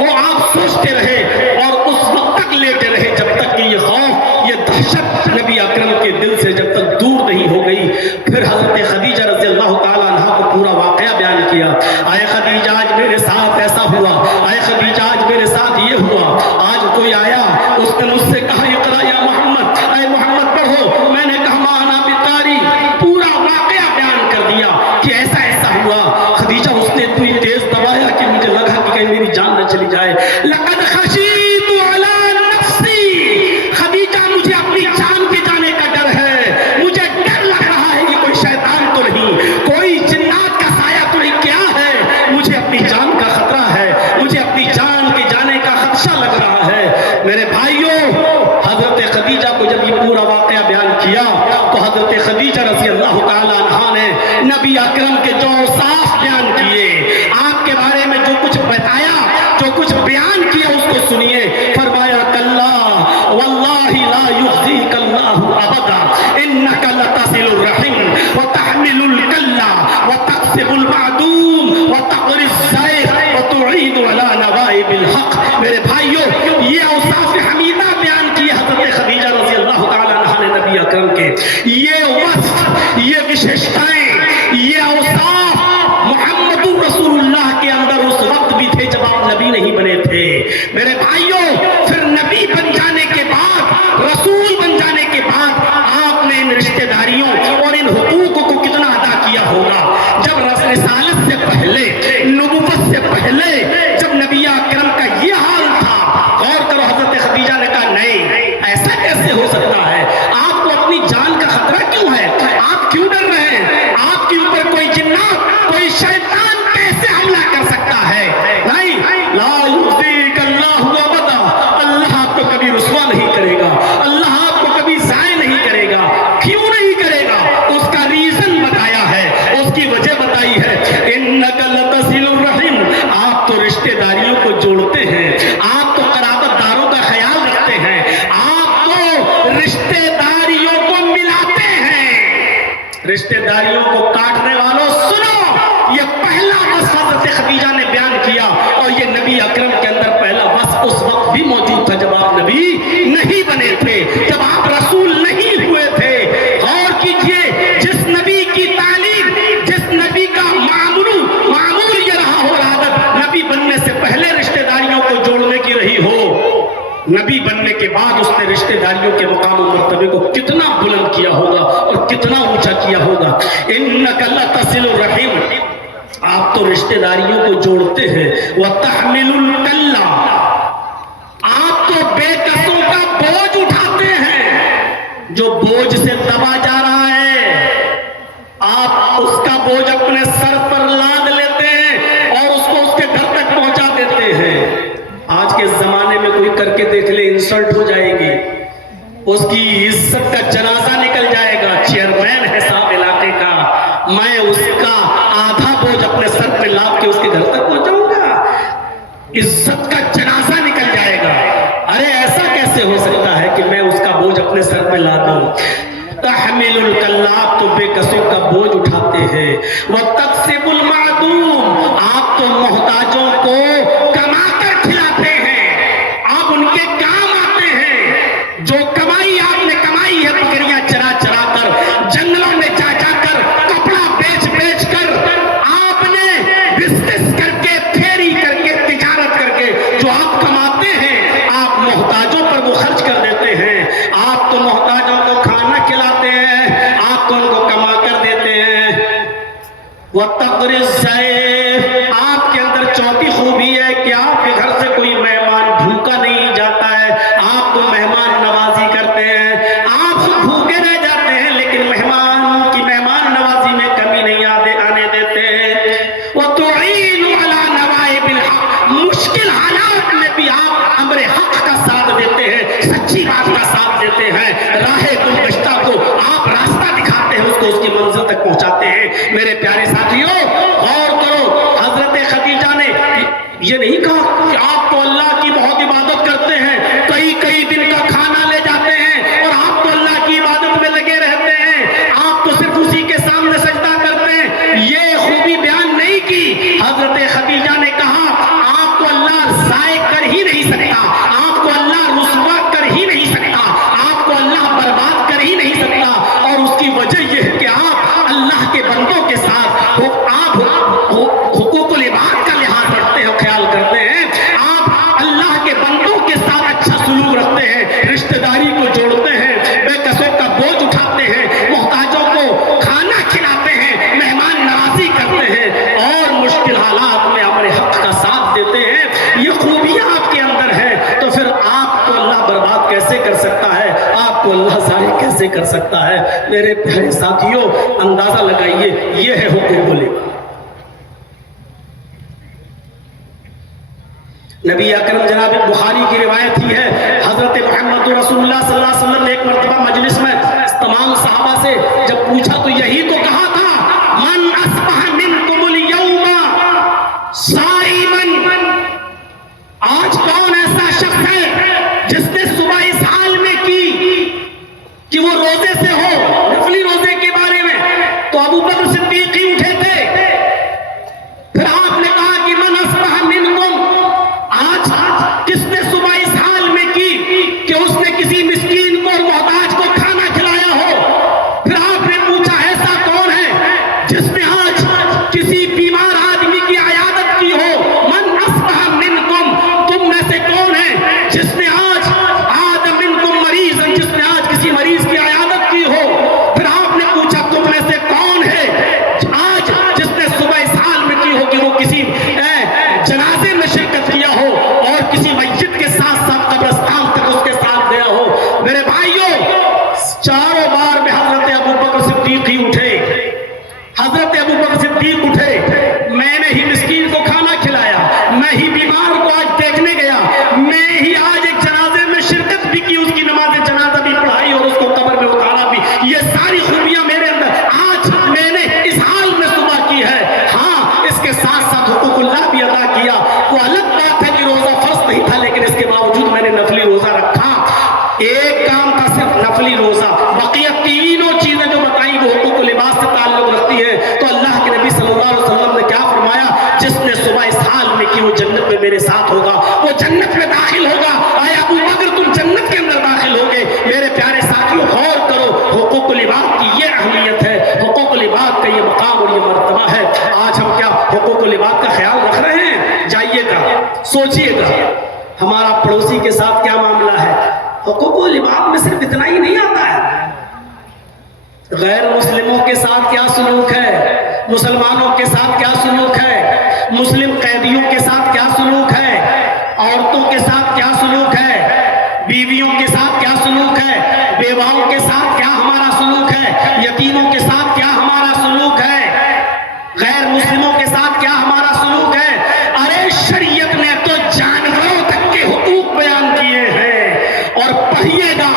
वो आप सोचते रहे और उस वक्त तक लेटे रहे जब तक कि ये खौफ, ये दहशत नबी अकरम के दिल से जब तक दूर नहीं हो गई। फिर हजरत खदीजा रज़ियल्लाहु ताला अन्हा को पूरा वाकया बयान किया, आए खदीजा आज मेरे साथ ऐसा हुआ, आए खदीजा आज मेरे साथ ये हुआ, आज कोई आया उसने मुझसे कहा इक़रा या मोहम्मद, आए मोहम्मद पढ़ो। मैंने कहा मां अना बिकारी, पूरा वाकया बयान कर दिया कि ऐसा ऐसा हुआ। खदीजा उसने इतनी तेज दबाया कि मुझे लगा कि कहीं मेरी जान न चली जाए। लक़द खशीतु अला नफ्सी, खदीजा मुझे अपनी जान के जाने का डर है, मुझे डर लग रहा है कि कोई शैतान तो नहीं, कोई जिन्नात का साया तो नहीं, क्या है, मुझे अपनी जान का खतरा है, मुझे अपनी जान के जाने का खदशा लग रहा है। मेरे भाइयों, हजरत खदीजा को जब ये पूरा वाकया बयान किया तो हजरत खदीजा रज़ियल्लाहु ताला अन्हा ने नबी अकरम के जो औसाफ बयान किए, आपके बारे में जो कुछ बताया, जो कुछ बयान किया, उसको सुनिए। फरमाया कल्ला वल्लाहि ला युख़ज़ीकल्लाहु अबदा, इन्नका लतसिलुर रहीम व तहमिलुल कल्ला व तक्सिबुल मादूम व तक़रिज़ ज़ैफ़ व तुईदु अला नवाइबिल हक़। मेरे भाइयों, ये औसाफ हमीदा बयान किए हजरत खदीजा रज़ियल्लाहु ताला अन्हा ने नबी अकरम के। ये वस्फ़, ये विशेषताएं, ये औसाफ मुहम्मदुर रसूलुल्लाह के अंदर उस वक्त भी थे जब आप नबी नहीं बने थे। मेरे भाइयों, फिर नबी बन जाने के बाद, रसूल बन जाने के बाद क्यों है? आप क्यों डर रहे हैं? आपके ऊपर कोई जिन्नात, कोई शैतान कैसे हमला कर सकता है? नहीं, ला युज़ीकल्लाहु अबदा, अल्लाह आपको कभी रुसवा नहीं करेगा, अल्लाह आपको कभी ज़ाय नहीं करेगा। क्यों नहीं करेगा? उसका रीजन बताया है, उसकी वजह बताई है। इन्नका लतसिलुर रहीम, आप तो रिश्तेदारियों को जोड़ते हैं, आप तो कराबतदारों का ख्याल रखते हैं, आप तो रिश्तेदारियों को मिलाते हैं। रिश्तेदारियों को काटने वालों सुनो, ये पहला वस्फ हज़रत खदीजा ने बयान किया, और ये नबी अकरम के अंदर पहला वस्फ उस वक्त भी मौजूद था जब आप नबी नहीं बने थे, जब आप रसूल नहीं हुए थे। और कीजिए, जिस नबी की तालीम, जिस नबी का मामूल ये रहा हो, आदत नबी बनने से पहले रिश्तेदारियों को जोड़ने की रही हो, नबी बनने के बाद उसने रिश्तेदारियों के मकाम और मर्तबे को कितना बुलंद किया होगा और कितना ऊंचा किया होगा। इन्नका लतसिलुर रहीम, आप तो रिश्तेदारियों को जोड़ते हैं। व तहमिलुल कल्ला, आप तो बेकसों का बोझ उठाते हैं। जो बोझ से दबा जा रहा है, आप उसका बोझ अपने सर पर लाद लेते हैं और उसको उसके घर तक पहुंचा देते हैं। आज के जमाने में कोई करके देख ले, इंसल्ट हो जाएगी, उसकी इज्जत का जनाजा निकल जाएगा। चेयरमैन है साहब इलाके का, मैं उसका आधा बोझ अपने सर पे लाद के उसके घर तक पहुंचाऊंगा, इज्जत का जनाजा निकल जाएगा। अरे ऐसा कैसे हो सकता है कि मैं उसका बोझ अपने सर पे लाद दूं? तहमिलुल कल्ला, तो बेकसों का बोझ उठाते हैं। व तक्सिबुल मादूम, आप तो मोहताजों को कमा कर खिलाते हैं, आप उनके काम आते हैं। जो कमाई आपने कमाई है, बकरियां चरा चरा कर, जंगलों में जा जाकर, कपड़ा बेच बेच कर, आपने बिजनेस करके, फेरी करके, तिजारत करके जो आप कमाते हैं, आप मोहताजों पर वो खर्च कर देते हैं। आप तो मोहताजों को खाना खिलाते हैं, आप तो उनको कमा कर देते हैं। वो तक़रीज़ ज़ैफ़, आपके अंदर चौथी खूबी है कि आपके घर से कोई मेहमान भूखा नहीं जाता है, आप तो मेहमान नवाजी करते हैं। आप खुद भूखे रह जाते हैं, लेकिन मेहमान की मेहमान नवाजी में कमी नहीं आने देते। वो तुईनु अला नवाइबिल हक़, मुश्किल हालात में भी आप अम्रे हक़ का साथ देते हैं, सच्ची बात का साथ देते हैं। राहे गुलगश्ता को आप रास्ता दिखाते हैं, उसको उसकी मंजिल तक पहुंचाते हैं। मेरे प्यारे साथियों, गौर करो, हजरत खदीजा ने ये नहीं कहा कि आप तो अल्लाह की बहुत इबादत करते हैं, कई कई दिन का खाना ले जाते हैं और आप तो अल्लाह की इबादत में लगे रहते हैं, आप तो सिर्फ उसी के सामने सजदा करते हैं। ये खूबी बयान नहीं की। हजरत खदीजा ने कहा, आपको अल्लाह ज़ाय कर ही नहीं सकता, आपको अल्लाह रुसवा कर ही नहीं सकता, आपको अल्लाह बर्बाद कर ही नहीं सकता। और उसकी वजह यह है कि आप अल्लाह के बंदों के साथ हुकूकुल इबाद का लिहाज रखते हो, ख्याल करते हैं, आप अल्लाह के बंदों के साथ अच्छा सलूक रखते हैं, रिश्तेदारी को जोड़ते हैं, बेकसों का बोझ उठाते हैं, मोहताजों को खाना खिलाते हैं, मेहमान नवाजी करते हैं और मुश्किल हालात में अपने हक का साथ देते हैं। ये खूबियां आपके अंदर है, तो फिर आपको अल्लाह बर्बाद कैसे कर सकता है, आपको अल्लाह ज़ाय कैसे कर सकता है? मेरे प्यारे साथियों, अंदाजा लगाइए, ये है हुकूकुल इबाद। नबी अकरम जनाब बुखारी की रिवायत ही है, हजरत मोहम्मद रसूलुल्लाह सल्लल्लाहु अलैहि वसल्लम ने एक मर्तबा मजलिस में तमाम सहाबा से जब पूछा तो यही तो कहा था, मन अस्बह मिनकुमुल यौमा साइमन, आज कौन ऐसा शख्स है जिसने सुबह इस हाल में की कि वो रोजे से हो, नफली रोजे के बारे में। तो अबू बकर सिद्दीक ही उठे थे। फिर आपने कहा कि मन अस्बह मिनकुम, आज किसने सुबह इस हाल में की कि उसने किसी मिस्कीन को और मोहताज को खाना खिलाया हो। फिर आपने पूछा, ऐसा कौन है जिसने आज किसी बीमार आदमी की अयादत की हो? मन अस्बह मिनकुम, तुम में से कौन है जिसने आज आद मिनकुम मरीज़न, जिसने आज किसी मरीज की अयादत की हो? फिर आपने पूछा, तुम में से कौन है आज जिसने सुबह इस हाल में की हो कि वो किसी जनाजे में शिरकत किया हो और किसी मस्जिद के साथ साथ कब्रिस्तान तक उसके साथ गया हो? मेरे भाइयों, चारों बार में हजरत अबू बकर बकिया तीनों चीजें जो बताई वो हुकूक लिबास से ताल्लुक रखती है। तो अल्लाह के नबी सल्लल्लाहु अलैहि वसल्लम ने क्या फरमाया, जिसने सुबह इस हाल में कि वो जन्नत में मेरे साथ होगा, वो जन्नत में दाखिल होगा। आया अबू बकर तुम जन्नत के अंदर दाखिल होगे। मेरे प्यारे साथियों गौर करो, हुकूक लिबास की ये अहमियत है, हुकूक लिबास का ये मकाम और ये मर्तबा है। आज हम क्या हुकूक लिबास का ख्याल रख रहे हैं? जाइएगा सोचिएगा हमारा पड़ोसी के साथ क्या मामला है। हुकूक लिबास में सिर्फ इतना ही नहीं आता है, गैर मुस्लिमों के साथ क्या सलूक है, मुसलमानों के साथ क्या सलूक है, मुस्लिम कैदियों के साथ क्या सलूक है, औरतों के साथ क्या सलूक है, बीवियों के साथ क्या सलूक है, बेवाओं के साथ क्या हमारा सलूक है, यतीमों के साथ क्या हमारा सलूक है, गैर मुस्लिमों के साथ क्या हमारा सलूक है। अरे शरीयत ने तो जानवरों तक के हुकूक बयान किए हैं। और पढ़िएगा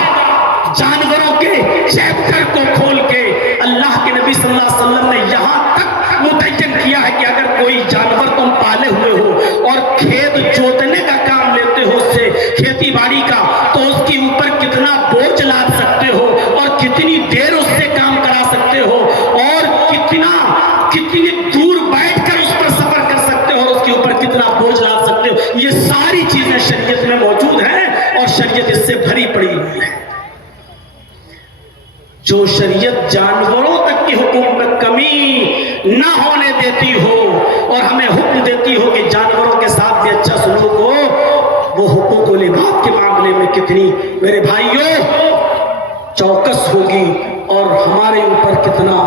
जानवरों के चैप्टर को खोल के अल्लाह के नबी सल्लल्लाहु अलैहि वसल्लम ने यहां तक मुतय्यन किया है कि अगर कोई जानवर तुम पाले हुए हो और खेत जोतने का काम लेते हो उससे, खेती बाड़ी का, तो उसके ऊपर कितना बोझ लाद सकते हो और कितनी देर उससे काम करा सकते हो और कितनी दूर बैठकर उस पर सफर कर सकते हो और उसके ऊपर कितना बोझ लाद सकते हो। ये सारी चीजें शरीयत में मौजूद हैं और शरीयत इससे भरी पड़ी हुई है। जो शरीयत जानवरों तक के हुकूक में कमी ना होने देती हो और हमें हुक्म देती हो कि जानवरों के साथ भी अच्छा सलूक हो, वो हुकूक लिबास के मामले में कितनी मेरे भाइयों चौकस होगी और हमारे ऊपर कितना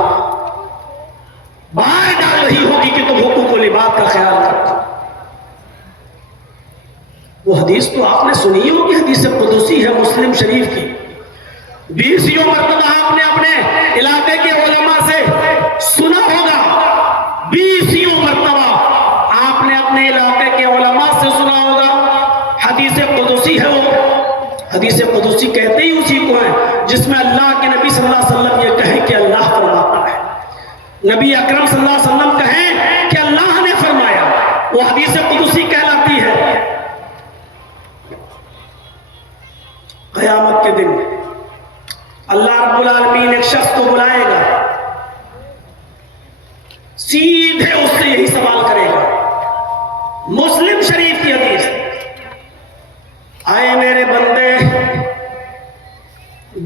बाहर डाल रही होगी कि तुम हुकूक लिबास का ख्याल रखो। वो हदीस तो आपने सुनी होगी, हदीस कुदसी है मुस्लिम शरीफ की। 20 मरतबा आपने अपने इलाके के उलमा से सुना होगा, 20 मरतबा आपने अपने इलाके के उलमा से सुना होगा। हदीस कुदसी है वो। हदीस कुदसी कहते ही उसी को है जिसमें अल्लाह के नबी सल्लल्लाहु अलैहि वसल्लम ये कहे कि अल्लाह फरमाता है, नबी अकरम सल्लल्लाहु अलैहि वसल्लम कहें कि अल्लाह ने फरमाया, वो हदीस कुदसी कहलाती है। क़यामत के दिन अल्लाह रब्बुल आलमीन एक शख्स को बुलाएगा, सीधे उससे यही सवाल करेगा। मुस्लिम शरीफ की हदीस, आए मेरे बंदे,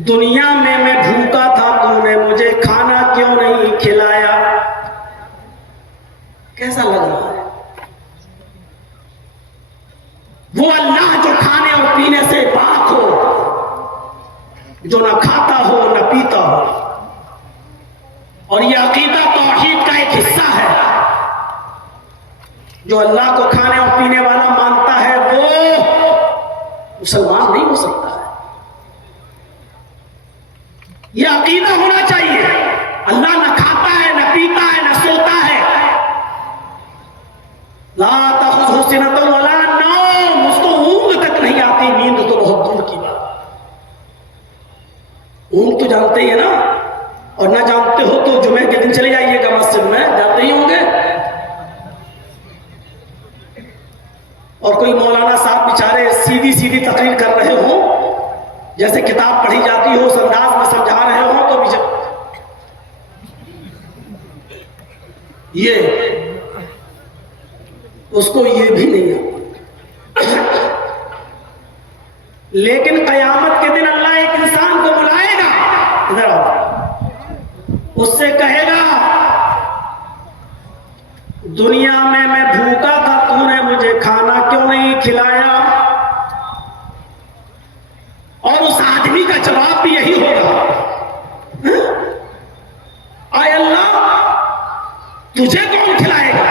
दुनिया में मैं भूखा था, तूने मुझे खाना क्यों नहीं खिलाया? कैसा लग रहा है? वो अल्लाह जो खाने और पीने से पाक हो, जो ना खाता हो ना पीता हो, और यह अकीदा तौहीद का एक हिस्सा है। जो अल्लाह को खाने और पीने वाला मानता है वो मुसलमान नहीं हो सकता है। यह अकीदा होना चाहिए। अल्लाह ना खाता है, ना पीता है, ना सोता है। ला ताखुज़हु सिनतुन वला नौम, उसको ऊंघ तक नहीं आती, नींद तो बहुत दूर की बात। ऊंघ तो जानते ही है ना, और ना जानते हो तो जुमे के दिन चले जाइएगा मस्जिद में, जानते ही होंगे। और कोई मौलाना साहब बेचारे सीधी सीधी तकरीर कर रहे हो, जैसे किताब पढ़ी जाती हो उस अंदाज में समझा रहे हो, तो ये उसको ये भी नहीं आता। लेकिन कयामत के दिन अल्लाह एक इंसान को बुलाएगा, इधर आओ, उससे कहेगा दुनिया में मैं भूखा था, तूने मुझे खाना क्यों नहीं खिलाया? और उस आदमी का जवाब भी यही होगा, आय अल्लाह तुझे कौन खिलाएगा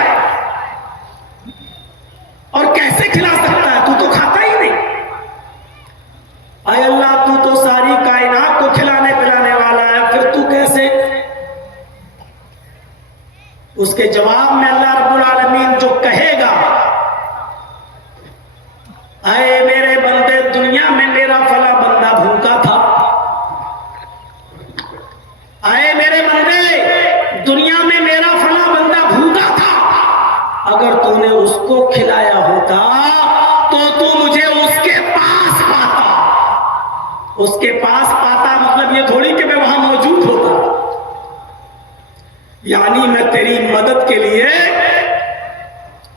और कैसे खिला सकता है? तू तो खाता ही नहीं। आय अल्लाह तू तो सारी कायनात को खिलाने पिलाने वाला है, फिर तू कैसे? उसके जवाब में अल्लाह रब्बुल आलमीन जो कहेगा, आए मेरे बंदे, दुनिया में मेरा फला बंदा भूखा था। आए मेरे बंदे, दुनिया में मेरा फला बंदा भूखा था। अगर तूने उसको खिलाया होता तो तू मुझे उसके पास पाता। उसके पास पाता मतलब मतलब ये थोड़ी कि मैं वहां मौजूद होता, यानी मैं तेरी मदद के लिए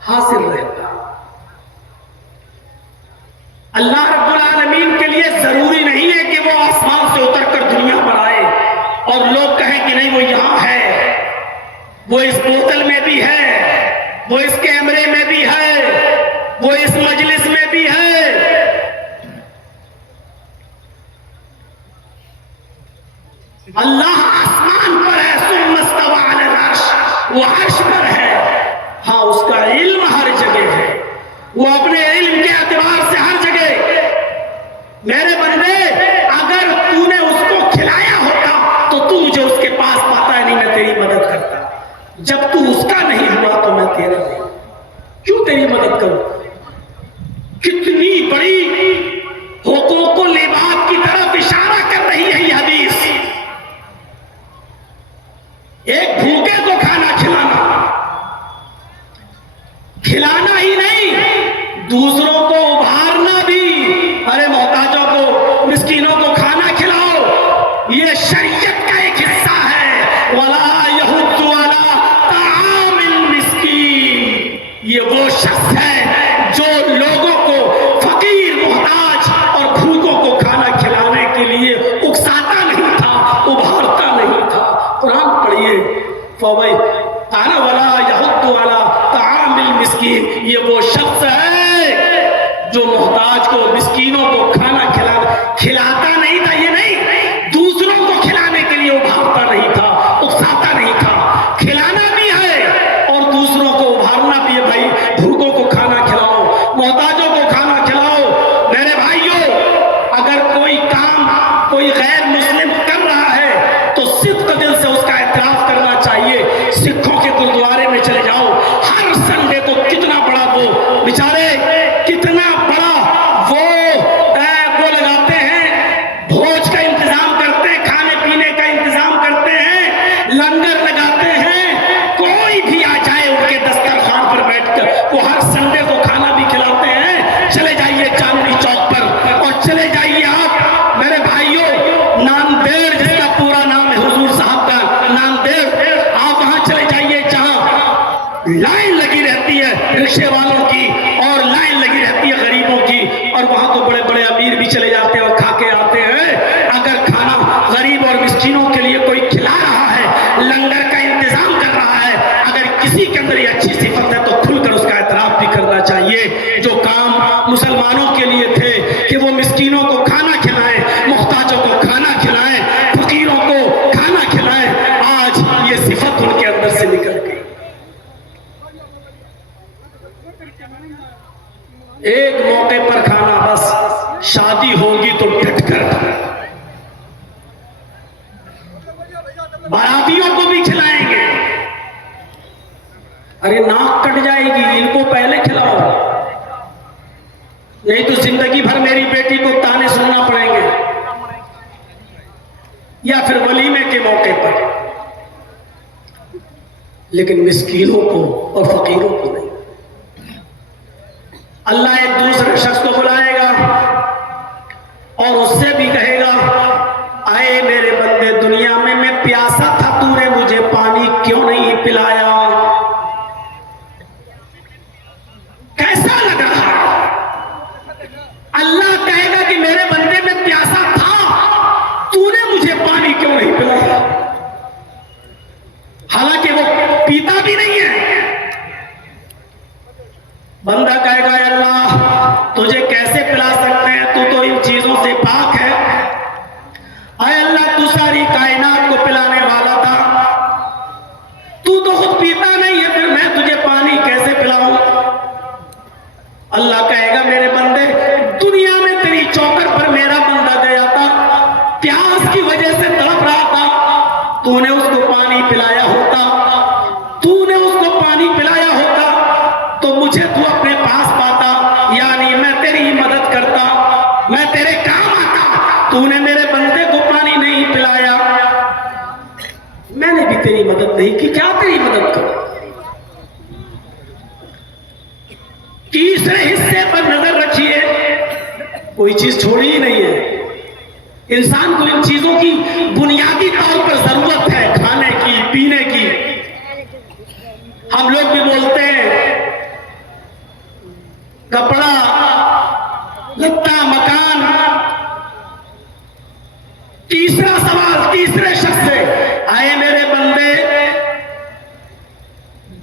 हाजिर रहता। अल्लाह रब्बुल आलमीन के लिए जरूरी नहीं है कि वो आसमान से उतरकर दुनिया पर आए और लोग कहें कि नहीं वो यहां है, वो इस बोतल में भी है, वो इस कैमरे में भी है, वो इस मजलिस में भी है। अल्लाह आसमान पर है, सुम्मस्तवा अल अर्श, वो अर्श पर है। हाँ, उसका इल्म हर जगह है, वो अपने इल्म के एतबार से हर जगह। मेरे बंदे, अगर तूने उसको खिलाया होता तो तू मुझे उसके पास पाता, नहीं मैं तेरी मदद करता। जब तू उसका नहीं हुआ तो मैं तेरा नहीं, क्यों तेरी मदद करूं? कितनी बड़ी हुकूकुल इबाद की तरफ इशारा कर रही है ये हदीस। एक भूखे को खाना खिलाना, खिलाना ही नहीं, दूसरों को उभारना भी। अरे मोहताजों को, मिस्कीनों को खाना खिलाओ, ये शरीयत का एक हिस्सा है। वला यहुद्दु अला ताआमिल मिस्कीन, ये वो शख्स है जो लोगों को, फकीर, मोहताज और भूखों को खाना खिलाने के लिए उकसाता नहीं था, उभारता नहीं था। कुरान पढ़िए, फवै ताना वला यहुद्दु अला ताआमिल मिस्कीन, ये वो शख्स है जो मोहताज को, मिस्कीनों को खाना खिलाता नहीं था। ये नहीं, दूसरों को खिलाने के लिए उभारता नहीं था, उकसाता नहीं था। खिलाना भी है और दूसरों को उभारना भी है। भाई, भूखों को खाना खिलाओ, मोहताजों को खाना खिलाओ। मेरे भाइयों, अगर कोई काम कोई गैर मुस्लिम कर रहा है तो सिद्क दिल से उसका एतराफ करना चाहिए। सिखों के गुरुद्वारे में चले जाओ, हर संडे को कितना बड़ा वो बेचारे, कितना बड़ा वो लगाते हैं, भोज का इंतजाम करते हैं, खाने पीने का इंतजाम करते हैं, लंगर लगाते हैं। कोई भी आ जाए उनके दस्तरखान पर बैठकर वो हर संडे को खाना भी खिलाते हैं। चले जाइए चांदनी चौक पर और चले जाइए आप मेरे भाइयों, नामदेव, जिसका पूरा नाम है हुजूर साहब का नामदेव, आप वहां चले जाइए जहां लाइन लगी रहती है रिक्शे वालों की और लाइन लगी रहती है गरीबों की, और वहां तो बड़े बड़े अमीर भी चले जाते हैं और खा के आते हैं। अगर खाना गरीब और मिस्कीनों के लिए कोई खिला रहा है, लंगर का इंतजाम कर रहा है, अगर किसी के अंदर ये अच्छी सिफत है तो खुलकर उसका एतराफ भी करना चाहिए। जो काम मुसलमानों के लिए थे कि वो मिस्कीनों को खाना खिलाएं, मुहताजों को खाना खिलाएं, फकीरों को खाना खिलाएं, आज ये सिफत उनके अंदर से निकल गई। एक मौके पर खाना, बस शादी होगी तो डटकर, बारातियों को भी खिलाएंगे। अरे नाक कट जाएगी, इनको पहले खिलाओ, नहीं तो जिंदगी भर मेरी बेटी को ताने सुनना पड़ेंगे। या फिर वलीमे के मौके पर, लेकिन मिस्कीनों को और फकीरों को नहीं। अल्लाह एक दूसरे शख्स को बुलाएगा और उससे भी कहेगा, आए मेरे बंदे, दुनिया में मैं प्यासा था, तूने मुझे पानी क्यों नहीं पिलाया? कैसा लग रहा? अल्लाह कहेगा कि मेरे बंदे में प्यासा था, तूने मुझे पानी क्यों नहीं पिलाया? हालांकि वो पीता भी नहीं है। बंदा कहेगा, अल्लाह तुझे कैसे पिला सकते हैं, तू तो इन चीजों से पाक है। अरे अल्लाह, तू सारी कायनात को पिलाने वाला था, तू तो खुद पीता नहीं है, फिर मैं तुझे पानी कैसे पिलाऊं? अल्लाह कहेगा, मेरे बंदे, दुनिया में तेरी चौकर पर मेरा बंदा गया था, प्यास की वजह से तड़प रहा था, तूने उसको पानी पिलाया होता, तूने उसको पानी पिलाया होता तो मुझे तू अपने पास पाता, यानी मैं तेरी मदद करता, मैं तेरे काम आता। तूने मेरे बंदे को पानी नहीं पिलाया, मैंने भी तेरी मदद नहीं की, क्या तेरी मदद करूं? तीसरे हिस्से पर नजर रखिए, कोई चीज छोड़ी ही नहीं है। इंसान को इन चीजों की बुनियादी तौर पर जरूरत है, खाने की, पीने की। हम लोग भी बोलते हैं कपड़ा, लत्ता, मकान। तीसरा सवाल तीसरे शख्स से, आए मेरे बंदे,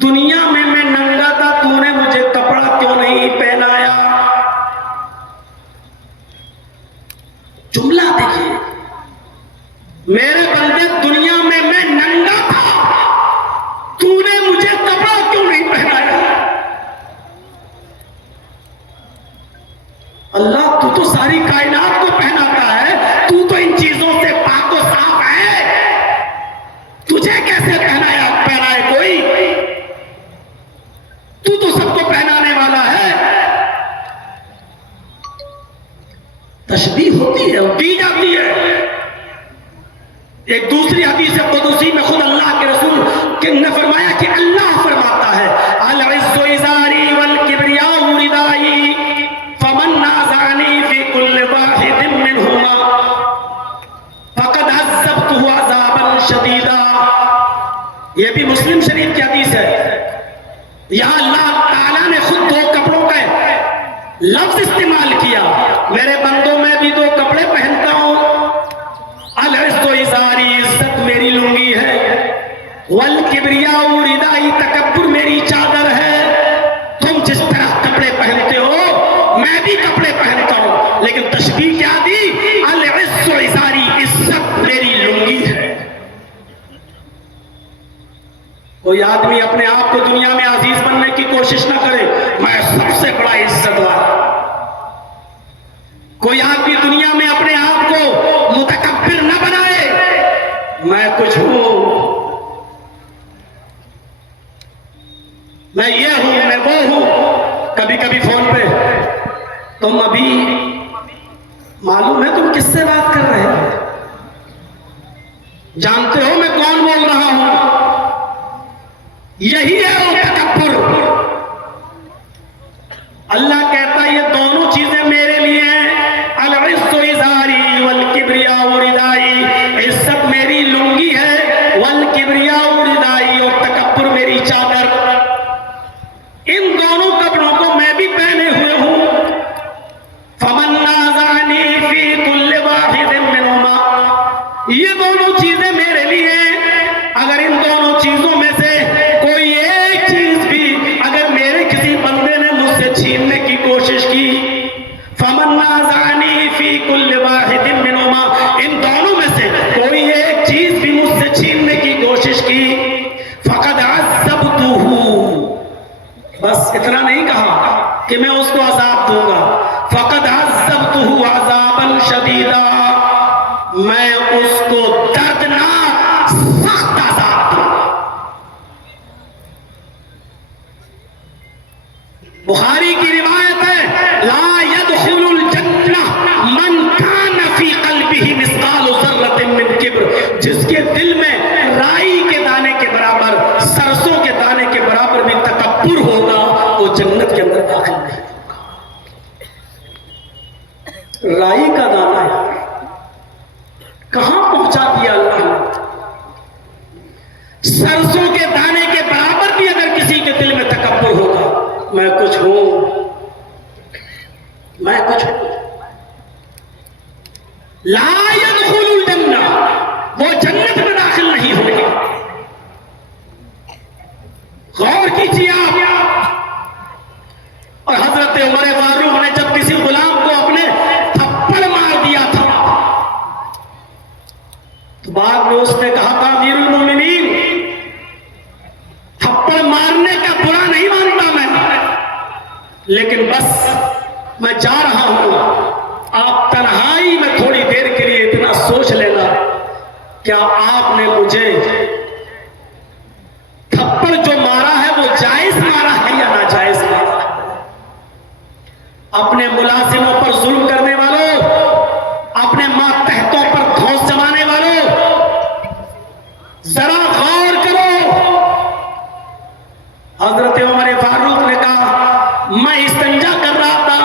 दुनिया में मैं नंगा था, तूने मुझे कपड़ा क्यों नहीं पहनाया? जुमला देखिए, मेरे बंदे दुनिया में मैं नंगा था, तूने मुझे कपड़ा क्यों नहीं पहनाया? अल्लाह, तू तो सारी कायनात को पहनाता है, तू तो इन चीजों से पाक और साफ है, तुझे कैसे पहनाए कोई? तू तो सबको पहनाने वाला है। तशबीह होती है और दी जाती है। एक दूसरी हदीस कुदसी में खुद अल्लाह के रसूल ने फरमाया कि अल्लाह फरमाता है, अल इज़्ज़ु इज़ारी वल किब्रियाउ रिदाई फमन नाज़अनी फी कुल्लि वाहिदिन मिनहुमा फक़द अज़्ज़बतुहु अज़ाबन शदीदा। ये भी मुस्लिम शरीफ की हदीस है। यहां अल्लाह ताला ने खुद दो कपड़ों का लफ्ज इस्तेमाल किया। मेरे बंदों में भी दो कपड़े पहनता हूं। अल इज़्ज़ु इज़ारी, इज्जत मेरी लुंगी है, वल किब्रियाउ रिदाई, तकब्बुर मेरी चादर है। तुम जिस तरह कपड़े पहनते हो मैं भी कपड़े पहनता हूं, लेकिन तशबीह क्या दी? अल इज़्ज़ु इज़ारी, इज्जत मेरी लुंगी है। कोई आदमी अपने आप को दुनिया में अजीज बनने की कोशिश ना करे, मैं सबसे बड़ा इज्जतदार। कोई आदमी दुनिया में अपने आप को मुतकब्बिर न बनाए, मैं कुछ हूं, मैं ये हूं, मैं वो हूं। कभी कभी फोन पे, तुम अभी मालूम है तुम किससे बात कर रहे हो? जानते हो मैं कौन बोल रहा हूं? यही है वो तकब्बुर। अल्लाह कहता है ये दोनों चीजें मेरे लिए हैं। अल इज़्ज़ु इज़ारी वल किब्रियाउ रिदाई, इज्जत मेरी लुंगी है, वल किब्रियाउ रिदाई, और तकब्बुर मेरी चादर। इन दोनों कपड़ों को मैं भी पहने हुए हूं। फमन नाज़अनी फी कुल्लि वाहिदिन मिनहुमा, ये दोनों चीजें मेरे लिए हैं। अगर इन दोनों चीजों में से कोई एक चीज भी अगर मेरे किसी बंदे ने मुझसे छीनने की कोशिश की, फमन नाज़अनी फी कुल्लि वाहिदिन मिनहुमा, इन दोनों में से कोई एक चीज भी मुझसे छीनने की कोशिश की, फक़द अज़्ज़बतुहु, बस इतना नहीं कहा कि मैं उसको अज़ाब दूंगा, फक़द अज़्ज़बतुहु अज़ाबन शदीदा, मैं उसको दर्दनाक सख्त अज़ाब दूंगा। बुखारी की रिवायत है, ला यदखुलुल जन्नह मन कान फी क़ल्बिही मिस्क़ालु ज़र्रतिन मिन किब्र, जिसके दिल में राई के दाने के बराबर, सरसों के दाने के बराबर भी तकब्बुर होगा, वो जन्नत के अंदर दाखिल नहीं होगा। राई का दाना यार कहां पहुंचा दिया अल्लाह ने? सरसों के दाने के बराबर भी अगर किसी के दिल में तकब्बुर होगा, मैं कुछ हूं, मैं कुछ हूं, ला यदखुलुल जन्नह, वो जन्नत में दाखिल नहीं होगा। गौर कीजिए आप। और हजरत उमर फारूक ने जब किसी गुलाम को अपने थप्पड़ मार दिया था, तो बाद में उसने कहा था, अमीरुल मोमिनीन, थप्पड़ मारने का बुरा नहीं मानता मैं, लेकिन बस मैं जा रहा हूं, आप तन्हाई में थोड़ी देर के लिए इतना सोच लेना, क्या आपने मुझे थप्पड़ जो मारा है वो जायज मारा है या नाजायज मारा है? अपने मुलाजिमों पर जुल्म करने वालों, अपने मातहतों पर धौंस जमाने वालों, जरा गौर करो। हजरत उमर फारूक ने कहा, मैं इस्तिंजा कर रहा था,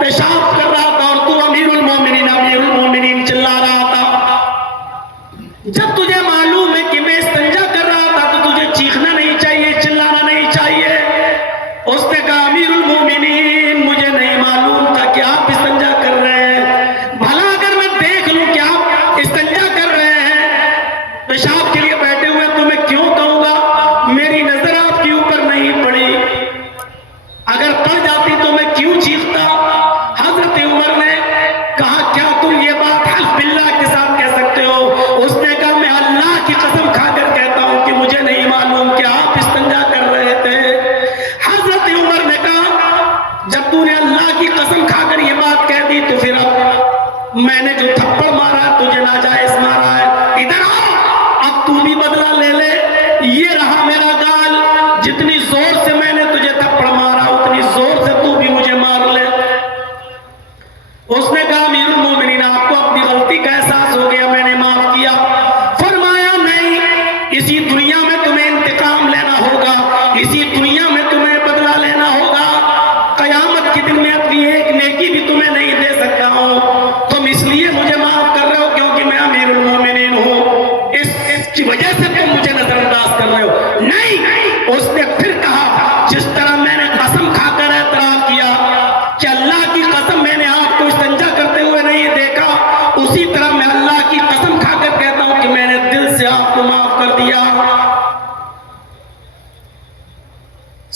पेशाब कर रहा था, और तू अमीरुल मोमिनीन चिल्ला रहा तुझे मालूम है कि मैं इस्तिंजा कर रहा था तो तुझे चीखना नहीं चाहिए, चिल्लाना नहीं चाहिए। उसने कहा अमीरुल मोमिनीन, मुझे नहीं मालूम था कि आप इस्तिंजा कर रहे हैं। भला अगर मैं देख लूं कि आप इस्तिंजा कर रहे हैं, पेशाब के लिए बैठे हुए, तो मैं क्यों कहूंगा? मेरी नजर आपके ऊपर नहीं पड़ी, अगर पड़ जाती तो मैं क्यों चीखता? हजरत उमर ने कहा क्या तुम ये बात हल्फ बिल्लाह के साथ कह सकते हो? उसने कहा मैं अल्लाह की कसम खाकर कहता हूं कि मुझे नहीं मालूम कि आप इस्तिंजा कर रहे थे। हजरत उमर ने कहा जब तूने अल्लाह की कसम खाकर ये बात कह दी तो फिर अब मैंने जो थप्पड़ मारा तुझे नाजायज मारा है, इधर आ, अब तू भी बदला ले ले। ये रहा मेरा गाल, जितनी जोर से मैंने तुझे थप्पड़ मारा उतनी जोर से तू भी मुझे मार ले। उसने कहा अमीरुल मोमिनीन, आपको अपनी गलती का एहसास हो गया, मैंने माफ किया। फरमाया नहीं, इसी दुनिया में तुम्हें इंतकाम लेना होगा, इसी दुनिया में तुम्हें बदला लेना होगा। कयामत के दिन में अपनी एक नेकी भी तुम्हें नहीं दे सकता हूं। तुम इसलिए मुझे माफ कर रहे हो क्योंकि मैं अमीरुल मोमिनीन हूं, इसकी वजह से तुम मुझे नजरअंदाज कर रहे हो। नहीं, उसने फिर कहा जिस तरह मैंने कसम खाकर एतराफ किया कि अल्लाह की कसम मैंने आपको इस्तिंजा करते हुए नहीं देखा, उसी तरह मैं अल्लाह की कसम खाकर कहता हूं कि मैंने दिल से आपको माफ कर दिया।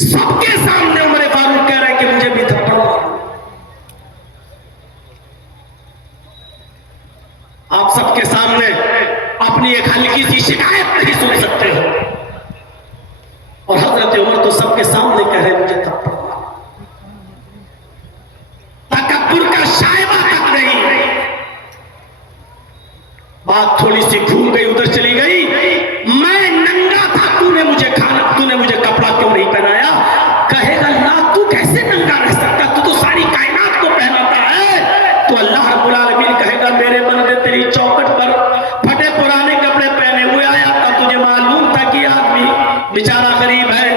सबके सामने उमर फारूक कह रहे हैं कि मुझे भी थप्पड़ मारो। आप सबके सामने अपनी एक हल्की सी शिकायत नहीं सुन सकते हो, और हजरत उमर तो सबके सामने कह रहे हैं मुझे थप्पड़ मारो। तकब्बुर का शायबा तक नहीं। बात थोड़ी सी घूम गई, उधर चली गई। मैं नंगा था, तूने मुझे कपड़ा क्यों नहीं पहनाया? कहेगा अल्लाह तू कैसे नंगा रह सकता, तू तो सारी कायनात को पहनाता है। तो अल्लाह रब्बुल आलमीन कहेगा मेरे बंदे तेरी चौखट पर फटे पुराने कपड़े पहने हुए आया था, तुझे मालूम था कि आदमी बेचारा गरीब है,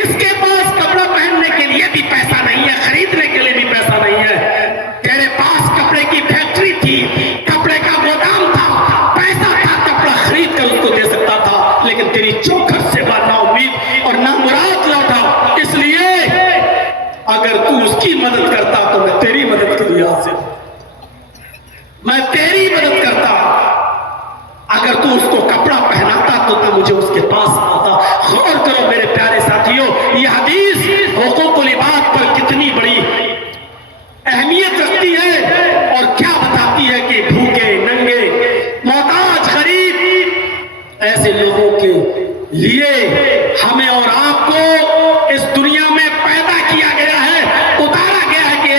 इसके पास कपड़ा पहनने के लिए भी पैसा नहीं है, खरीदने के लिए भी पैसा नहीं है। तेरे पास कपड़े की फैक्ट्री थी, कपड़े का गोदाम था, पैसा था, कपड़ा खरीद कर उसको दे सकता था, लेकिन तेरी चौखट से ना उम्मीद और ना मुराद लौटा। इसलिए अगर तू उसकी मदद करता तो मैं तेरी मदद के लिए हाजिर हूं, मैं तेरी मदद करता। अगर तू उसको कपड़ा पहनाता तो मुझे उसके पास आता। गौर करो मेरे प्यारे साथियों, ये हदीस हुकूकुल इबाद पर कितनी बड़ी अहमियत रखती है और क्या बताती है कि भूखे नंगे मोहताज गरीब ऐसे लोगों के लिए हमें और आपको इस दुनिया में पैदा किया गया है, उतारा गया है कि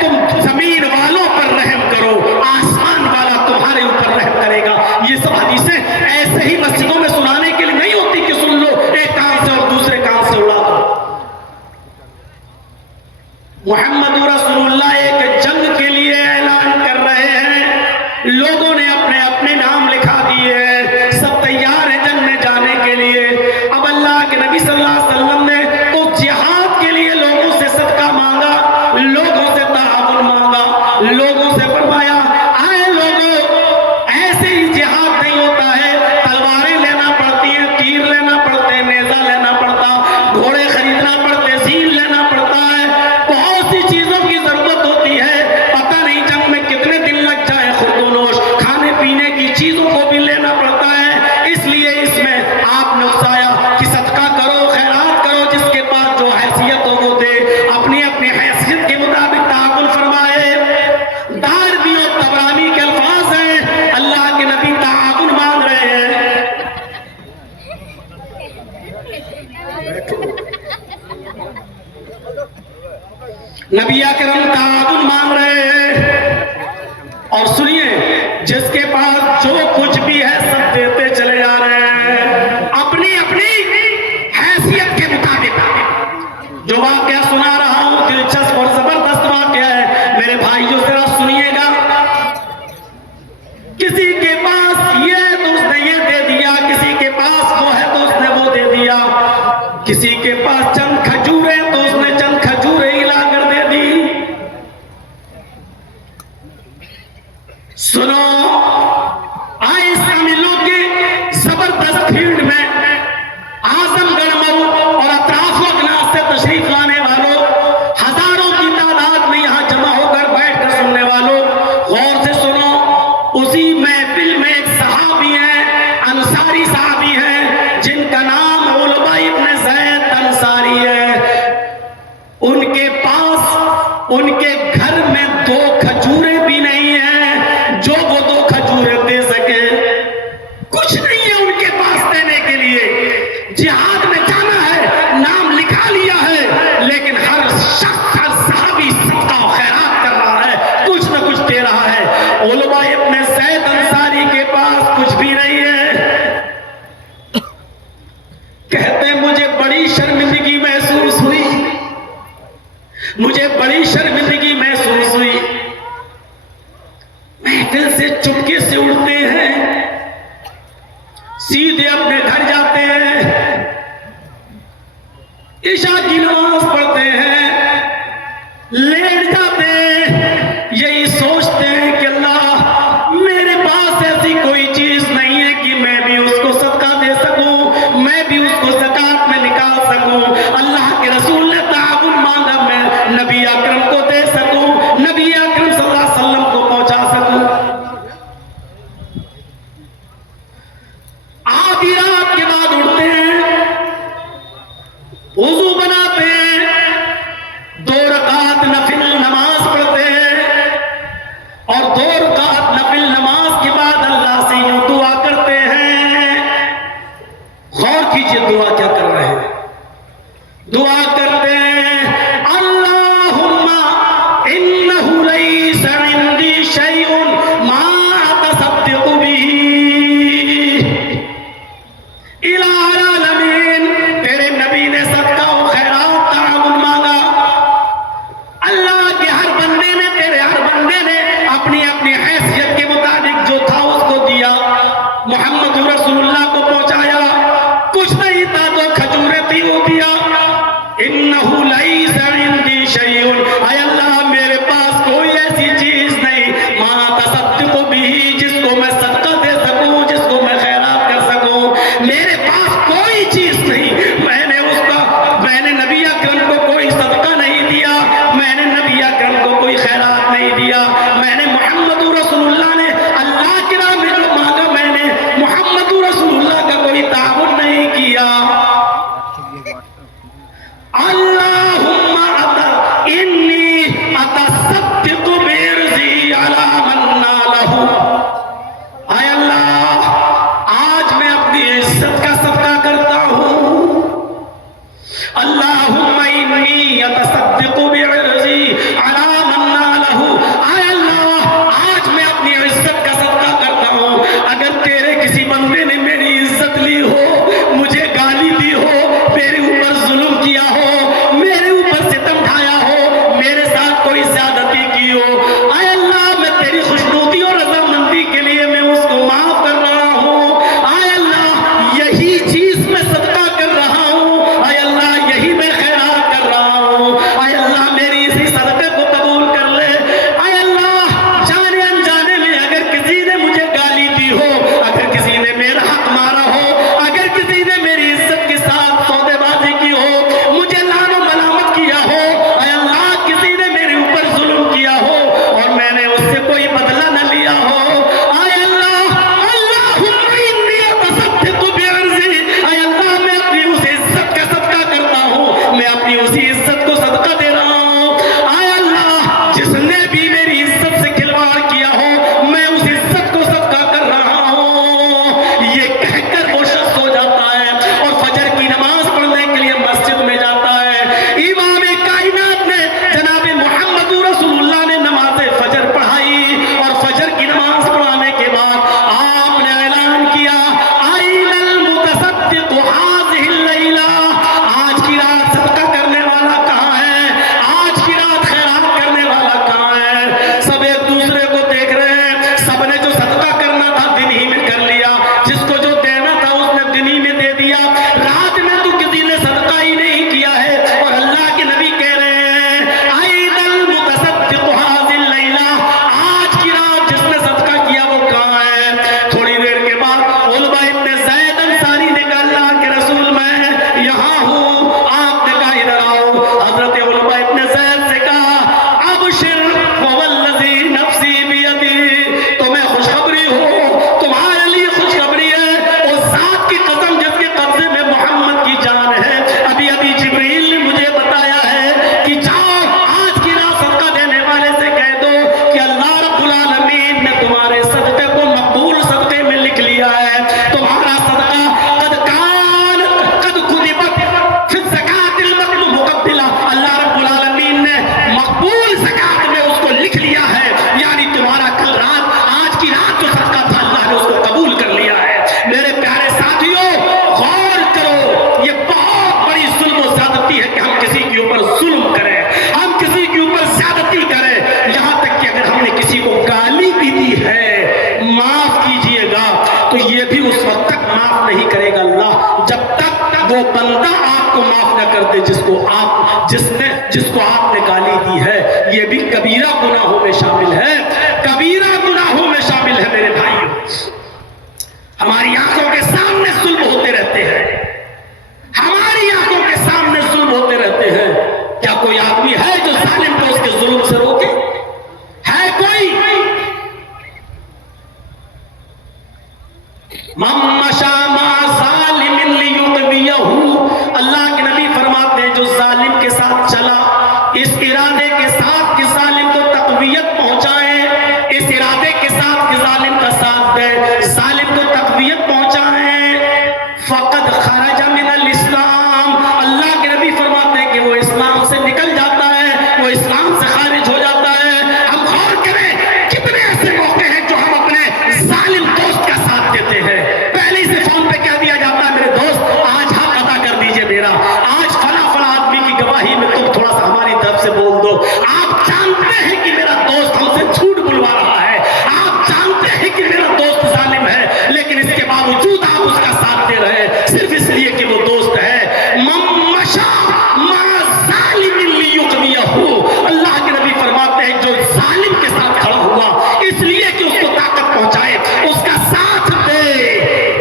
तुम जमीन वालों पर रहम करो, आसमान वाला तुम्हारे ऊपर रहम करेगा। ये सब हदीसें ऐसे ही मस्जिदों में सुनाने के लिए नहीं होती कि सुन लो एक कान से और दूसरे कान से उड़ा दो। मोहम्मद रसूलुल्लाह एक जंग के लिए ऐलान कर रहे हैं, लोगों ने अपने अपने नाम लिखा दिए हैं, सब तैयार हैं जंग में जाने के लिए। अब अल्लाह के नबी सल्लल्लाहु अलैहि वसल्लम ने उस जिहाद के लिए लोगों से सदका मांगा, लोगों से ताउन मांगा, लोगों से फरमाया आए लोगों, ऐसे ही जिहाद नहीं होता है, तलवारें लेना पड़ती हैं, तीर लेना पड़ते हैं, नेजा लेना पड़ता, घोड़े खरीदना पड़ते, जीन लेना पड़ता है, बहुत सी चीजों की जरूरत होती है। पता नहीं जंग में कितने दिन लग जाए, खुर्दोनोश खाने पीने की चीजों को भी लेना पड़ता है। इसलिए इसमें आपने उकसाया कि सदका करो, खैरात करो, जिसके पास जो हैसियत हो वो दे, अपनी अपनी हैसियत के मुताबिक ताकुल फरमाए। दारमी और तबरानी के अल्फाज हैं, अल्लाह के नबी ताकुल मांग रहे हैं। नबी अकरम ताउन मांग रहे हैं, और सुनिए जिसके पास जो कुछ भी है सब देते चले जा रहे हैं अपनी अपनी हैसियत के मुताबिक। जो वाकया सुना रहा हूं दिलचस्प और जबरदस्त वाकया है, मेरे भाइयों जरा सुनिएगा। किसी के पास ये है तो उसने ये दे दिया, किसी के पास वो है तो उसने वो दे दिया, किसी के पास चंद खजूरें तो उसने चंद खजूरें ही लाकर दे दी। सीधे अपने घर जाते हैं, ईशा की नमाज पढ़ते हैं, लेट जाते हैं, यही सोचते हैं कि अल्लाह मेरे पास ऐसी कोई चीज नहीं है कि मैं भी उसको सदका दे सकूं, मैं भी उसको ज़कात में निकाल सकूं। अल्लाह के रसूल ने ताउन मांगा, मैं नबी अकरम को दे सकूं, नबी अकरम सल्लल्लाहु अलैहि वसल्लम को पहुंचा सकूं। आधी रात के बाद उठते हैं, वुजू बनाते हैं, 2 रकात नफिल नमाज पढ़ते हैं और 2 रकात नफिल नमाज के बाद अल्लाह से यूं दुआ करते हैं। गौर कीजिए दुआ क्या कर रहे हैं। दुआ करते हैं, अल्लाहुम्मा इन्नहु लैसा इंदी शैउन मा तसद्दक़ु बिही इला आलमीन। तेरे नबी ने सदका और खैरात ताउन मांगा। अल्लाह के हर बंदे ने, तेरे हर बंदे ने अपनी अपनी हैसियत के मुताबिक जो था उसको दिया, मोहम्मद रसूलुल्लाह को पहुंचाया। कुछ नहीं था तो खजूरें थी वो दिया। इन्नहु लैसा इंदी शैउन, ऐ अल्लाह मेरे पास कोई ऐसी चीज नहीं, मा तसद्दक़ु बिही, जिसको मैं सदका दे सकूं, जिसको मैं खैरात कर सकूं। मेरे पास कोई चीज नहीं। मैंने नबी अकरम को कोई सदका नहीं दिया, मैंने नबी अकरम को कोई खैरात नहीं दिया। मैंने मोहम्मद रसूलुल्लाह ने अल्लाह के नाम में जो मांगा, मैंने मोहम्मद रसूलुल्लाह का कोई ताउन नहीं किया। अल्लाहुम्मा इन्नी अतसद्दक़ु बिर्ज़ी अला मन नालहु। आय अल्लाह, आज मैं अपनी इज्जत का सदका करता हूँ। अल्लाहुम्मा इन्नी अतसद्दक़ु बिर्ज़ी अला मन नालहु। आय अल्लाह, आज मैं अपनी इज्जत का सदका करता हूँ। अगर तेरे किसी बंदे ने मेरी इज्जत ली हो, मुझे गाली दी हो, मेरे ऊपर जुल्म किया हो, मेरे ऊपर सितम ढाया हो, मेरे साथ कोई ज्यादती की हो, आय अल्लाह मैं तेरी खुशनुदी और रज़ामंदी के लिए मैं उसको माफ कर रहा हूँ। आय अल्लाह यही चीज मैं सदका कर रहा हूँ। आय अल्लाह यही मैं खैरात कर रहा हूँ। आय अल्लाह मेरी इसी सदके को कबूल कर ले। आय अल्लाह जाने अनजाने में अगर किसी ने मुझे गाली दी हो, अगर किसी ने मेरा हक मारा हो, अगर किसी ने मेरी इज्जत के साथ सौदेबाजी की हो, मुझे लानो मलामत किया हो, आय अल्लाह किसी ने मेरे ऊपर जुल्म किया हो और मैंने उससे कोई बदला न लिया हो, आय अल्लाह, अल्लाहुम्मा इन्नी अतसद्दक़ु बिर्ज़ी, आय अल्लाह मैं अपनी उस इज्जत का सदका करता हूँ, मैं अपनी उसी इज्जत को सदका दे रहा हूँ। आय अल्लाह जिसने भी मेरी इज्जत से खिलवाड़ किया हो, मैं उस इज्जत को सदका कर रहा हूँ। ये कहकर वो शख्स हो जाता है और फजर की नमाज पढ़ने के लिए मस्जिद में जाता है। इमाम कायनात ने जनाब मोहम्मद रसूलुल्लाह ने नमाज फजर पढ़ाई और फजर की नमाज पढ़ाने के बाद आपने ऐलान किया, आइनल मुतसद्दिक़ु हाज़िहिल लैला। आज की रात सदका करने वाला कहाँ है? आज की रात खैरात करने वाला कहाँ है? सब एक दूसरे को देख रहे हैं। सबने जो सदका करना था दिन ही में कर लिया, जिसको जो देना था उसने दिन ही में दे दिया। रात में तो किसी ने सदका ही नहीं किया है और अल्लाह के नबी कह रहे हैं, आइनल मुतसद्दिक़ु हाज़िहिल लैला। आज की रात जिसने सदका किया वो कहाँ है? थोड़ी देर के बाद उलबा इब्न ज़ैद अंसारी ने कहा, अल्लाह के रसूल मैं यहाँ हूँ। आपने कहा इधर आओ। हजरत उलबा इब्न ज़ैद से कहा, अबशिर वल्लज़ी नफ्सी बियदी, तुम्हें खुशखबरी हो, तुम्हारे लिए खुशखबरी है। उस ज़ात की कसम जिसके कब्जे में तक माफ नहीं करेगा अल्लाह, जब तक वो बंदा आपको माफ न कर दे जिसको आपने गाली दी है। ये भी कबीरा गुनाहों में शामिल है, कबीरा गुनाहों में शामिल है मेरे भाइयों। हमारी आंखों के सामने जुल्म होते रहते हैं, हमारी आंखों के सामने जुल्म होते रहते हैं। क्या कोई आदमी है जो जालिम को उसके जुल्म से रोके? है कोई? अल्लाह के नबी फरमाते हैं जो जालिम के साथ चला इस इरादे के साथ कि जालिम को तकवीयत पहुंचाए, इस इरादे के साथ कि जालिम का साथ दे, जालिम को तकवीयत पहुंचाए, फकद खरज मिनल इस्लाम। अल्लाह के नबी फरमाते हैं कि वो इस्लाम से निकल जाता है, वो इस्लाम से खारिज हो जाता है। हम गौर करें कितने ऐसे मौके हैं जो हम अपने जालिम दोस्त का साथ देते हैं। पहले से फोन पे कह दिया जाता है मेरे दोस्त आज हक अदा कर दीजिए मेरा, आज फला फला आदमी की गवाही में तुम थोड़ा सा हमारी तरफ से बोल दो। आप जानते हैं कि मेरा दोस्त हमसे झूठ बुलवा रहा है, आप जानते हैं कि मेरा दोस्त जालिम है, लेकिन इसके बावजूद आप उसका साथ दे रहे हैं सिर्फ इसलिए कि वो दोस्त है। अल्लाह के नबी फरमाते हैं जो जालिम के साथ खड़ा हुआ इसलिए कि उसको ताकत पहुंचाए, उसका साथ दे,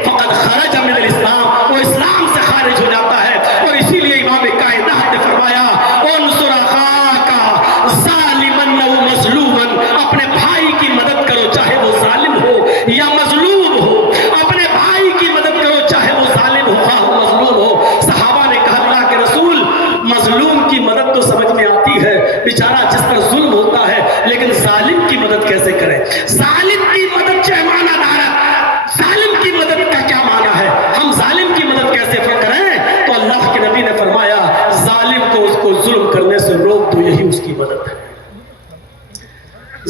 फकद खरज मिनल इस्लाम, वो इस्लाम से खारिज हो जाता है। और इसीलिए इमाम कायनात ने फरमाया उनसुर अखाका ज़ालिमन व मज़लूमन, अपने भाई की मदद करो चाहे वो जालिम हो या मजलूम हो, अपने भाई की मदद करो चाहे वो जालिम हो या मजलूम हो। सहाबा ने कहा अल्लाह के रसूल मजलूम की मदद तो समझ में आती है, बेचारा जिस पर जुल्म होता है, लेकिन जालिम की मदद कैसे करें? जालिम की मदद जालिम की मदद का क्या माना है? हम जालिम की मदद कैसे करें? तो अल्लाह के नबी ने फरमाया जालिम को उसको जुल्म करने से रोक दो, यही उसकी मदद है।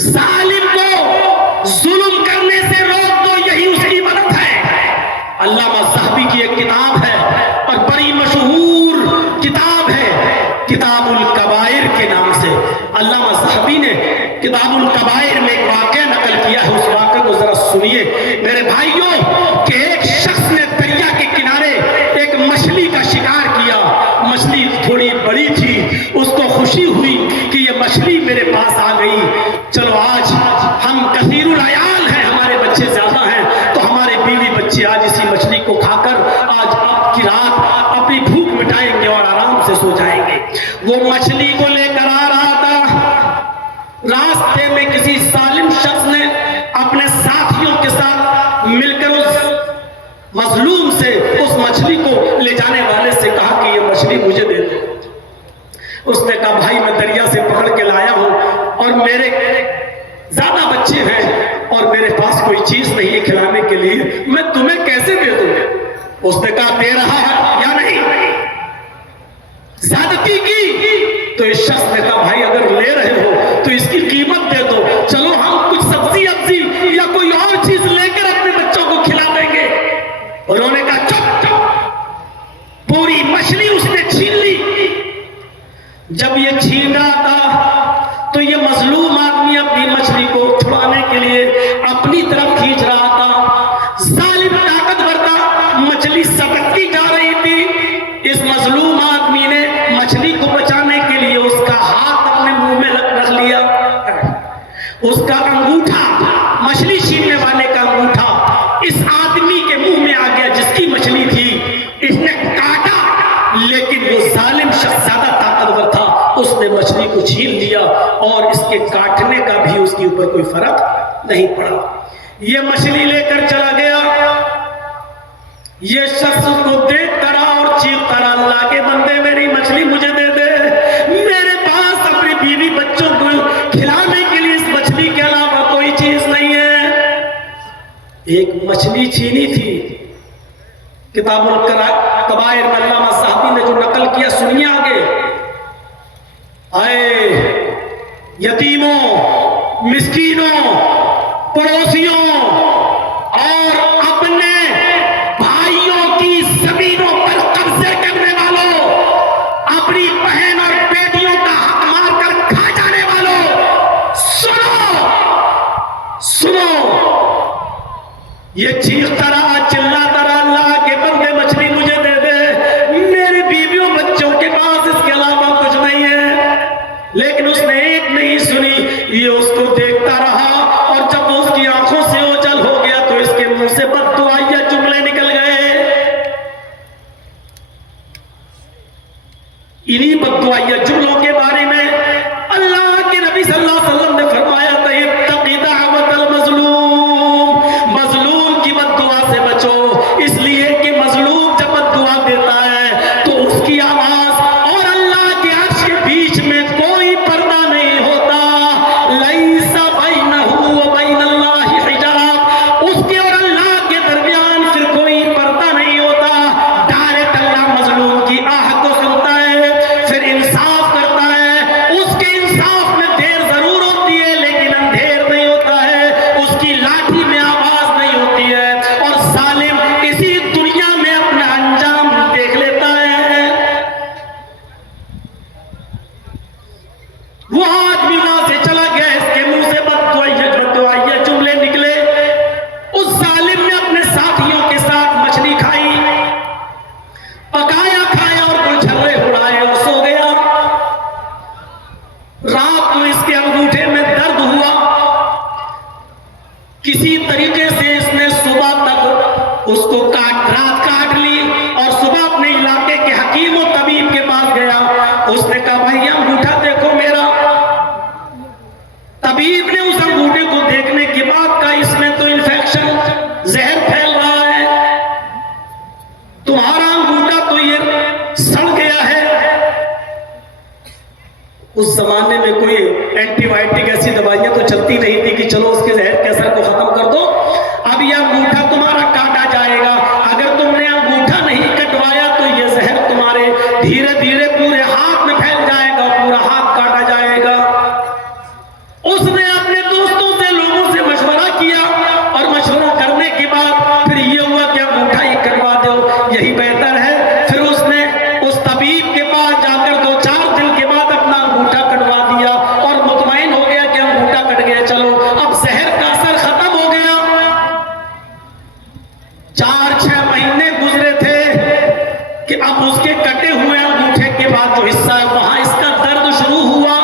जालिम को जुल्म करने से रोक दो, यही उसकी मदद है। अल्लामा ज़हबी की एक किताब है और बड़ी मशहूर किताब है, किताबुल कबाइर के नाम से। अल्लामा ज़हबी ने किताबुल कबाइर में एक वाक़या नकल किया है, उस वाक़े को जरा सुनिए मेरे भाइयों। कि एक शख्स ने दरिया के किनारे एक मछली का शिकार किया, मछली थोड़ी बड़ी थी, उसको खुशी हुई कि ये मछली मेरे पास आ गई, चलो आज हम कसीरुल अयाल हैं, हमारे बच्चे ज्यादा हैं, तो हमारे बीवी बच्चे आज इसी मछली को खाकर आज आपकी रात अपनी भूख मिटाएंगे और आराम से सो जाएंगे। वो मछली को लेकर आ रहा था, रास्ते में किसी जालिम शख्स ने अपने साथियों के साथ मिलकर उस मजलूम से उस मछली को ले जाने वाले से कहा कि ये मछली मुझे दे दो। उसने कहा भाई मैं दरिया से पकड़ के लाया हूं और मेरे ज्यादा बच्चे हैं और मेरे पास कोई चीज नहीं है खिलाने के लिए, मैं तुम्हें कैसे दे दूं? उसने कहा दे रहा है या नहीं? ज्यादती की तो इस शख्स ने कहा भाई अगर ले रहे हो तो इसकी कीमत दे दो, चलो हम कुछ सब्जी अब्जी या कोई और चीज लेकर अपने बच्चों को खिला देंगे। उन्होंने कहा चुप चुप। पूरी मछली उसने छीन ली। जब ये छीन रहा था तो ये मजलूम आदमी अपनी मछली को छुड़ाने के लिए अपनी तरफ खींच रहा था। जालिम ताकतवर था, मछली सटकती जा रही थी। इस मजलूम आदमी ने मछली को बचाने के लिए उसका हाथ अपने मुंह में रख लिया। उसका अंगूठा, मछली छीनने वाले का अंगूठा इस आदमी के मुंह में आ गया जिसकी मछली थी। इसने काटा, लेकिन वो जालिम शख्स ज्यादा ताकतवर था, उसने मछली को छीन लिया और इसके काटने का भी उसके ऊपर कोई फर्क नहीं पड़ा। ये मछली लेकर चला गया। ये शख्स उसको देख कर और चीख कर अल्लाह के बंदे मेरी मछली मुझे दे दे, मेरे पास अपनी बीवी बच्चों को खिलाने के लिए इस मछली के अलावा कोई चीज नहीं है। एक मछली छीनी थी। किताबुल कबाइर में अल्लामा ज़हबी ने जो नकल किया सुनिए आगे। आए यतीमों, मिस्कीनों, पड़ोसियों और अपने भाइयों की जमीनों पर कब्जे करने वालों, अपनी बहन और बेटियों का हक मारकर खा जाने वालों, सुनो सुनो। ये चीखता रहा, चिल्लाता रहा, इसलिए कि मजलूम जब दुआ देता है तो उसकी आवाज और अल्लाह के अर्श के बीच में कोई पर्दा नहीं होता। लैसा बैनहु व बैनल्लाहि हिजाब, उसके और अल्लाह के दरमियान फिर कोई पर्दा नहीं होता। डायरेक्ट अल्लाह मजलूम की आह को सुनता है, फिर इंसाफ करता है। उसके इंसाफ में देर जरूर होती है लेकिन अंधेर नहीं होता है, उसकी लाठी में आवाज नहीं होती है, और जालिम इसी दुनिया में अपना अंजाम देख लेता है। वो आदमी वहां से चला गया, इसके मुंह से बददुआइये जुमले निकले। उस जालिम ने अपने साथियों के साथ मछली खाई, पकाया खाया और गुलछर्रे उड़ाए और सो गया। रात को इसके अंगूठे में दर्द हुआ, किसी तरीके से इसने सुबह तक उसको रात काट ली और सुबह अपने इलाके के हकीम और तबीब के पास गया। उसने कहा भाई अंगूठा देखो मेरा। तबीब ने उस अंगूठे को देखने के बाद कहा इसमें तो इन्फेक्शन, जहर फैल रहा है, तुम्हारा अंगूठा तो ये सड़ गया है। उस जमाने में कोई एंटीबायोटिक ऐसी दवाइयां तो चलती नहीं थी कि चलो उसके जहर के असर को खत्म कर दो। अब यह अंगूठा तुम्हारा काटा जाएगा, अगर तुमने अंगूठा नहीं कटवाया तो यह जहर तुम्हारे धीरे धीरे पूरे हाथ में फैल जाएगा, पूरा हाथ काटा जाएगा। उसने अपने दोस्तों से, लोगों से मशवरा किया और मशवरा करने के बाद फिर यह हुआ कि अंगूठा ही कटवा दो, यही बेहतर है। फिर उसने उस तबीब के पास जाकर 2-4 दिन के बाद अपना अंगूठा कटवा दिया और मुतमईन हो गया कि अंगूठा कट गया, चलो अब जहर का असर खत्म हो गया। 4-6 महीने गुजरे थे कि अब उसके कटे हुए अंगूठे के बाद जो हिस्सा है वहां इसका दर्द शुरू हुआ,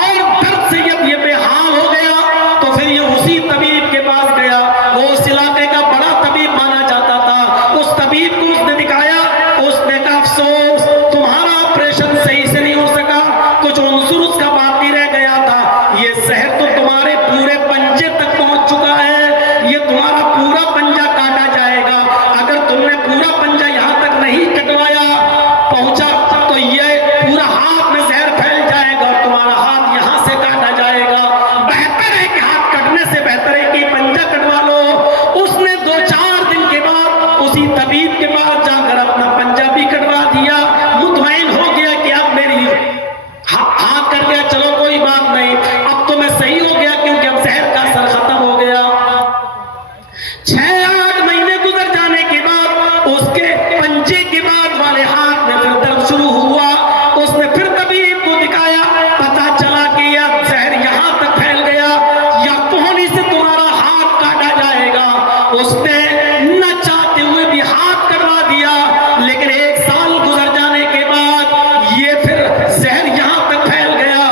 और दर्द से जब ये बेहाल हो गया तो फिर ये उसी तबीब के पास गया। वो उस इलाके का बड़ा तबीब माना जाता था। उस तबीब को उसने दिखाया, उसने कहा अफसोस तुम्हारा ऑपरेशन सही से नहीं हो सका, कुछ उनसुर उसका बाकी रह गया था। ये जहर तो तुम्हारे पूरे पंजे तक पहुंच चुका है, ये तुम्हारा पूरा पंजा काटा जाएगा। अगर तुमने पूरा पंजा यहां तक नहीं कटवाया पहुंचा तो ये पूरा हाथ में जहर फैल जाएगा और तुम्हारा हाथ यहां से काटा जाएगा। बेहतर है कि हाथ कटने से बेहतर है कि पंजा कटवा लो। उसने 2-4 दिन के बाद उसी तबीब के पास जाकर अपना पंजा भी कटवा दिया। मुतमईन हो गया कि अब मेरी हाथ कट गया, चलो कोई बात नहीं, अब तो मैं सही हो गया क्योंकि अब जहर का असर खत्म हो गया। 6-8 महीने गुजर जाने के बाद उसके पंजे के बाद वाले हाथ में फिर दर्द शुरू हुआ। उसने फिर तबीब को दिखाया, पता चला कि यह जहर यहां तक फैल गया, या कोहनी से तुम्हारा हाथ काटा जाएगा। उसने न चाहते हुए भी हाथ कटवा दिया, लेकिन 1 साल गुजर जाने के बाद ये फिर जहर यहां तक फैल गया।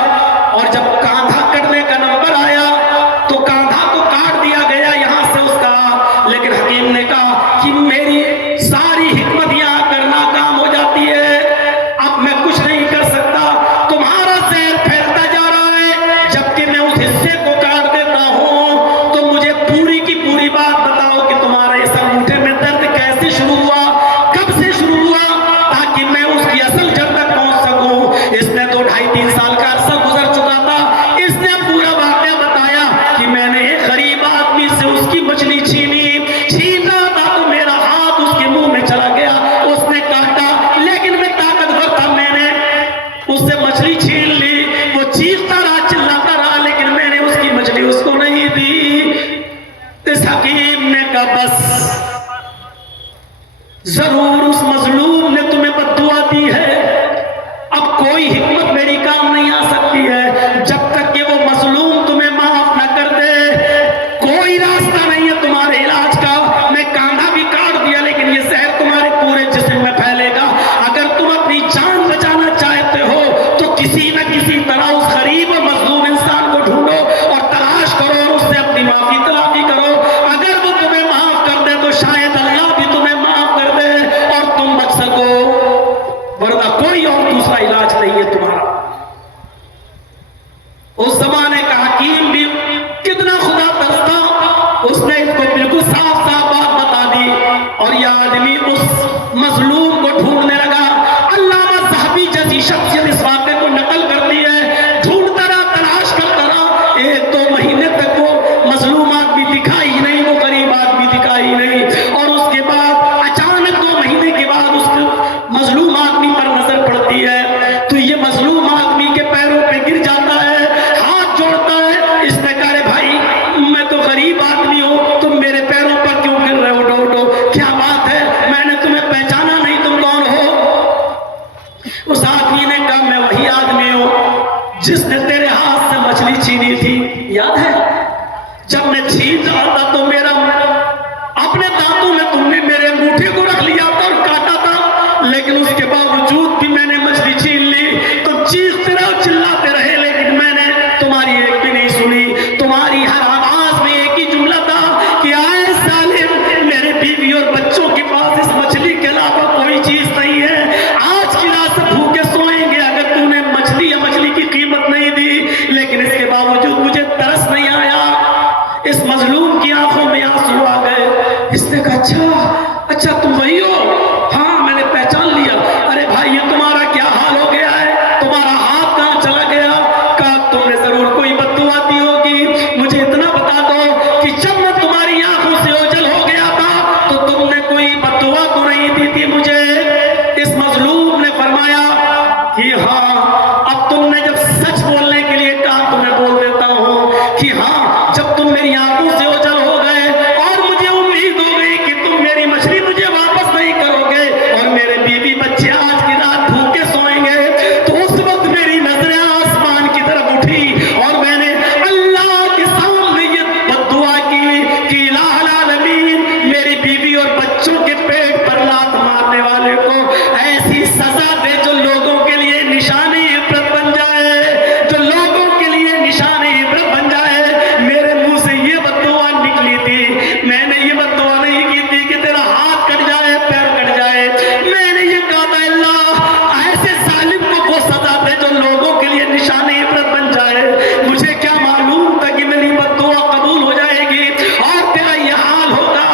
और जब कांधा कटने का नंबर आया तो कांधा को काट दिया गया यहां से उसका। लेकिन हकीम ने कहा कि मेरी सारी हिकमत यहां पर नाकाम हो जाती है, अब मैं कुछ नहीं कर सकता, तुम्हारा जहर फैलता जा रहा है। जबकि मैं उस हिस्से को काट देता हूं तो मुझे पूरी की पूरी बात बताओ कि तुम्हारा इस अंगूठे में दर्द कैसे शुरू हुआ, कब से शुरू हुआ, ताकि मैं उसकी असल जड़ तक पहुंच सकूं। इसने तो 2.5-3 साल का अरसा गुजर चुका था। इसने पूरा वाकया बताया कि मैंने एक गरीब आदमी से उसकी मछली छीन रहा था तो मेरा हाथ उसके मुंह में चला गया, उसने काटा, लेकिन मैं ताकतवर था, मैंने उससे मछली छीन ली। वो चीखता रहा, चिल्लाता रहा, लेकिन मैंने उसकी मछली उसको नहीं दी। इस हकीम ने कहा बस, जरूर उस मजलूम ने तुम्हें बद्दुआ दी है, अब कोई हिकमत मेरी काम नहीं आ सकती है। जब तक कि वो मजलूम तुम्हें माफ न कर दे कोई रास्ता नहीं है तुम्हारे इलाज का। मैं कांधा भी काट दिया लेकिन ये जहर तुम्हारे पूरे जिस्म में फैलेगा। अगर तुम अपनी जान बचाना चाहते हो तो किसी न किसी तरह उस गरीब और मजलूम इंसान को ढूंढो और तलाश करो और उससे अपनी माफी तलाफी करो। अगर वो तुम्हें माफ कर दे तो शायद अल्लाह भी तुम्हें माफ कर दे और तुम बच आदमी उस मजलूम को ढूंढने लगा। अल्लामा ज़हबी जैसी शख्सियत इस वाक़े को नकल करती है। ढूंढता रहा, तलाश करता रहा, 1-2 महीने तक वो मजलूम आदमी दिखा ही नहीं, वो गरीब आदमी दिखा ही नहीं। और उसके बाद अचानक 2 महीने के बाद उस मजलूम आदमी पर नजर पड़ती है, तो ये मजलूम आदमी के पैरों पे गिर जाता है, हाथ जोड़ता है। इसने कहा, अरे भाई मैं तो गरीब आदमी हूँ, तुम मेरे पैरों पर क्यों गिर रहे हो? उठो उठो, क्या बात है, मैंने तुम्हें पहचाना नहीं, तुम कौन हो? उस आदमी ने कहा, मैं वही आदमी हूँ जिसने तेरे हाथ से मछली छीनी थी, याद है? जब मैं छीन रहा था तो मेरा अपने दांतों में तुमने मेरे अंगूठे को रख लिया था और काटा था, लेकिन उसके बावजूद भी मैंने मछली छीन ली। तुम चीखते रहो, चिल्लाते रहे, लेकिन मैंने तुम्हारी एक भी नहीं सुनी। तुम्हारी हर आवाज में एक ही जुमला था कि आए सालिम, मेरे बीवी और बच्चों के पास इस मछली के अलावा कोई चीज नहीं है, आज की रात से भूखे सोएंगे अगर तूने मछली या मछली की कीमत नहीं दी। लेकिन इसके बावजूद मुझे तरस नहीं आया। इस मजलूम की आंखों में आंसू आ गए। इसने कहा, अच्छा तुम वही हो? हाँ, मैंने पहचान लिया। अरे भाई, ये तुम्हारा क्या हाल हो गया है? तुम्हारा हाथ कहाँ चला गया? कहा, तुमने जरूर कोई बद्दुआ दी होगी। मुझे इतना बता दो कि जब मैं तुम्हारी आंखों से ओझल हो गया था तो तुमने कोई बद्दुआ तो नहीं दी थी मुझे? इस मजलूम ने फरमाया कि हाँ, अब तुमने जब सच बोलने के लिए कहा तो मैं बोल देता हूँ कि हाँ, जब तुम मेरी आंखों से ओझल हो गए और मुझे उम्मीद हो गई कि तुम मेरी मछली मुझे वापस नहीं करोगे और मेरे बीवी बच्चे आज की रात भूखे सोएंगे, तो उस वक्त मेरी नजरें आसमान की तरफ उठी और मैंने अल्लाह के सामने ये बद्दुआ की कि इलाहुल आलमीन, मेरी बीवी और बच्चों के पेट पर लात मारने वाले को ऐसी सजा दे जो लोगों के लिए निशानी इबरत बन जाए, जो लोगों के लिए निशानी इबरत बन जाए। मेरे मुंह से ये बद्दुआ निकली थी। मैंने ये बद्दुआ नहीं की थी कि तेरा हाथ कट जाए, पैर कट जाए। मैंने ये कहा था, अल्लाह ऐसे जालिम को वो सजा दे जो लोगों के लिए निशानी इबरत बन जाए। मुझे क्या मालूम था कि मेरी बद्दुआ कबूल हो जाएगी और तेरा ये हाल होगा।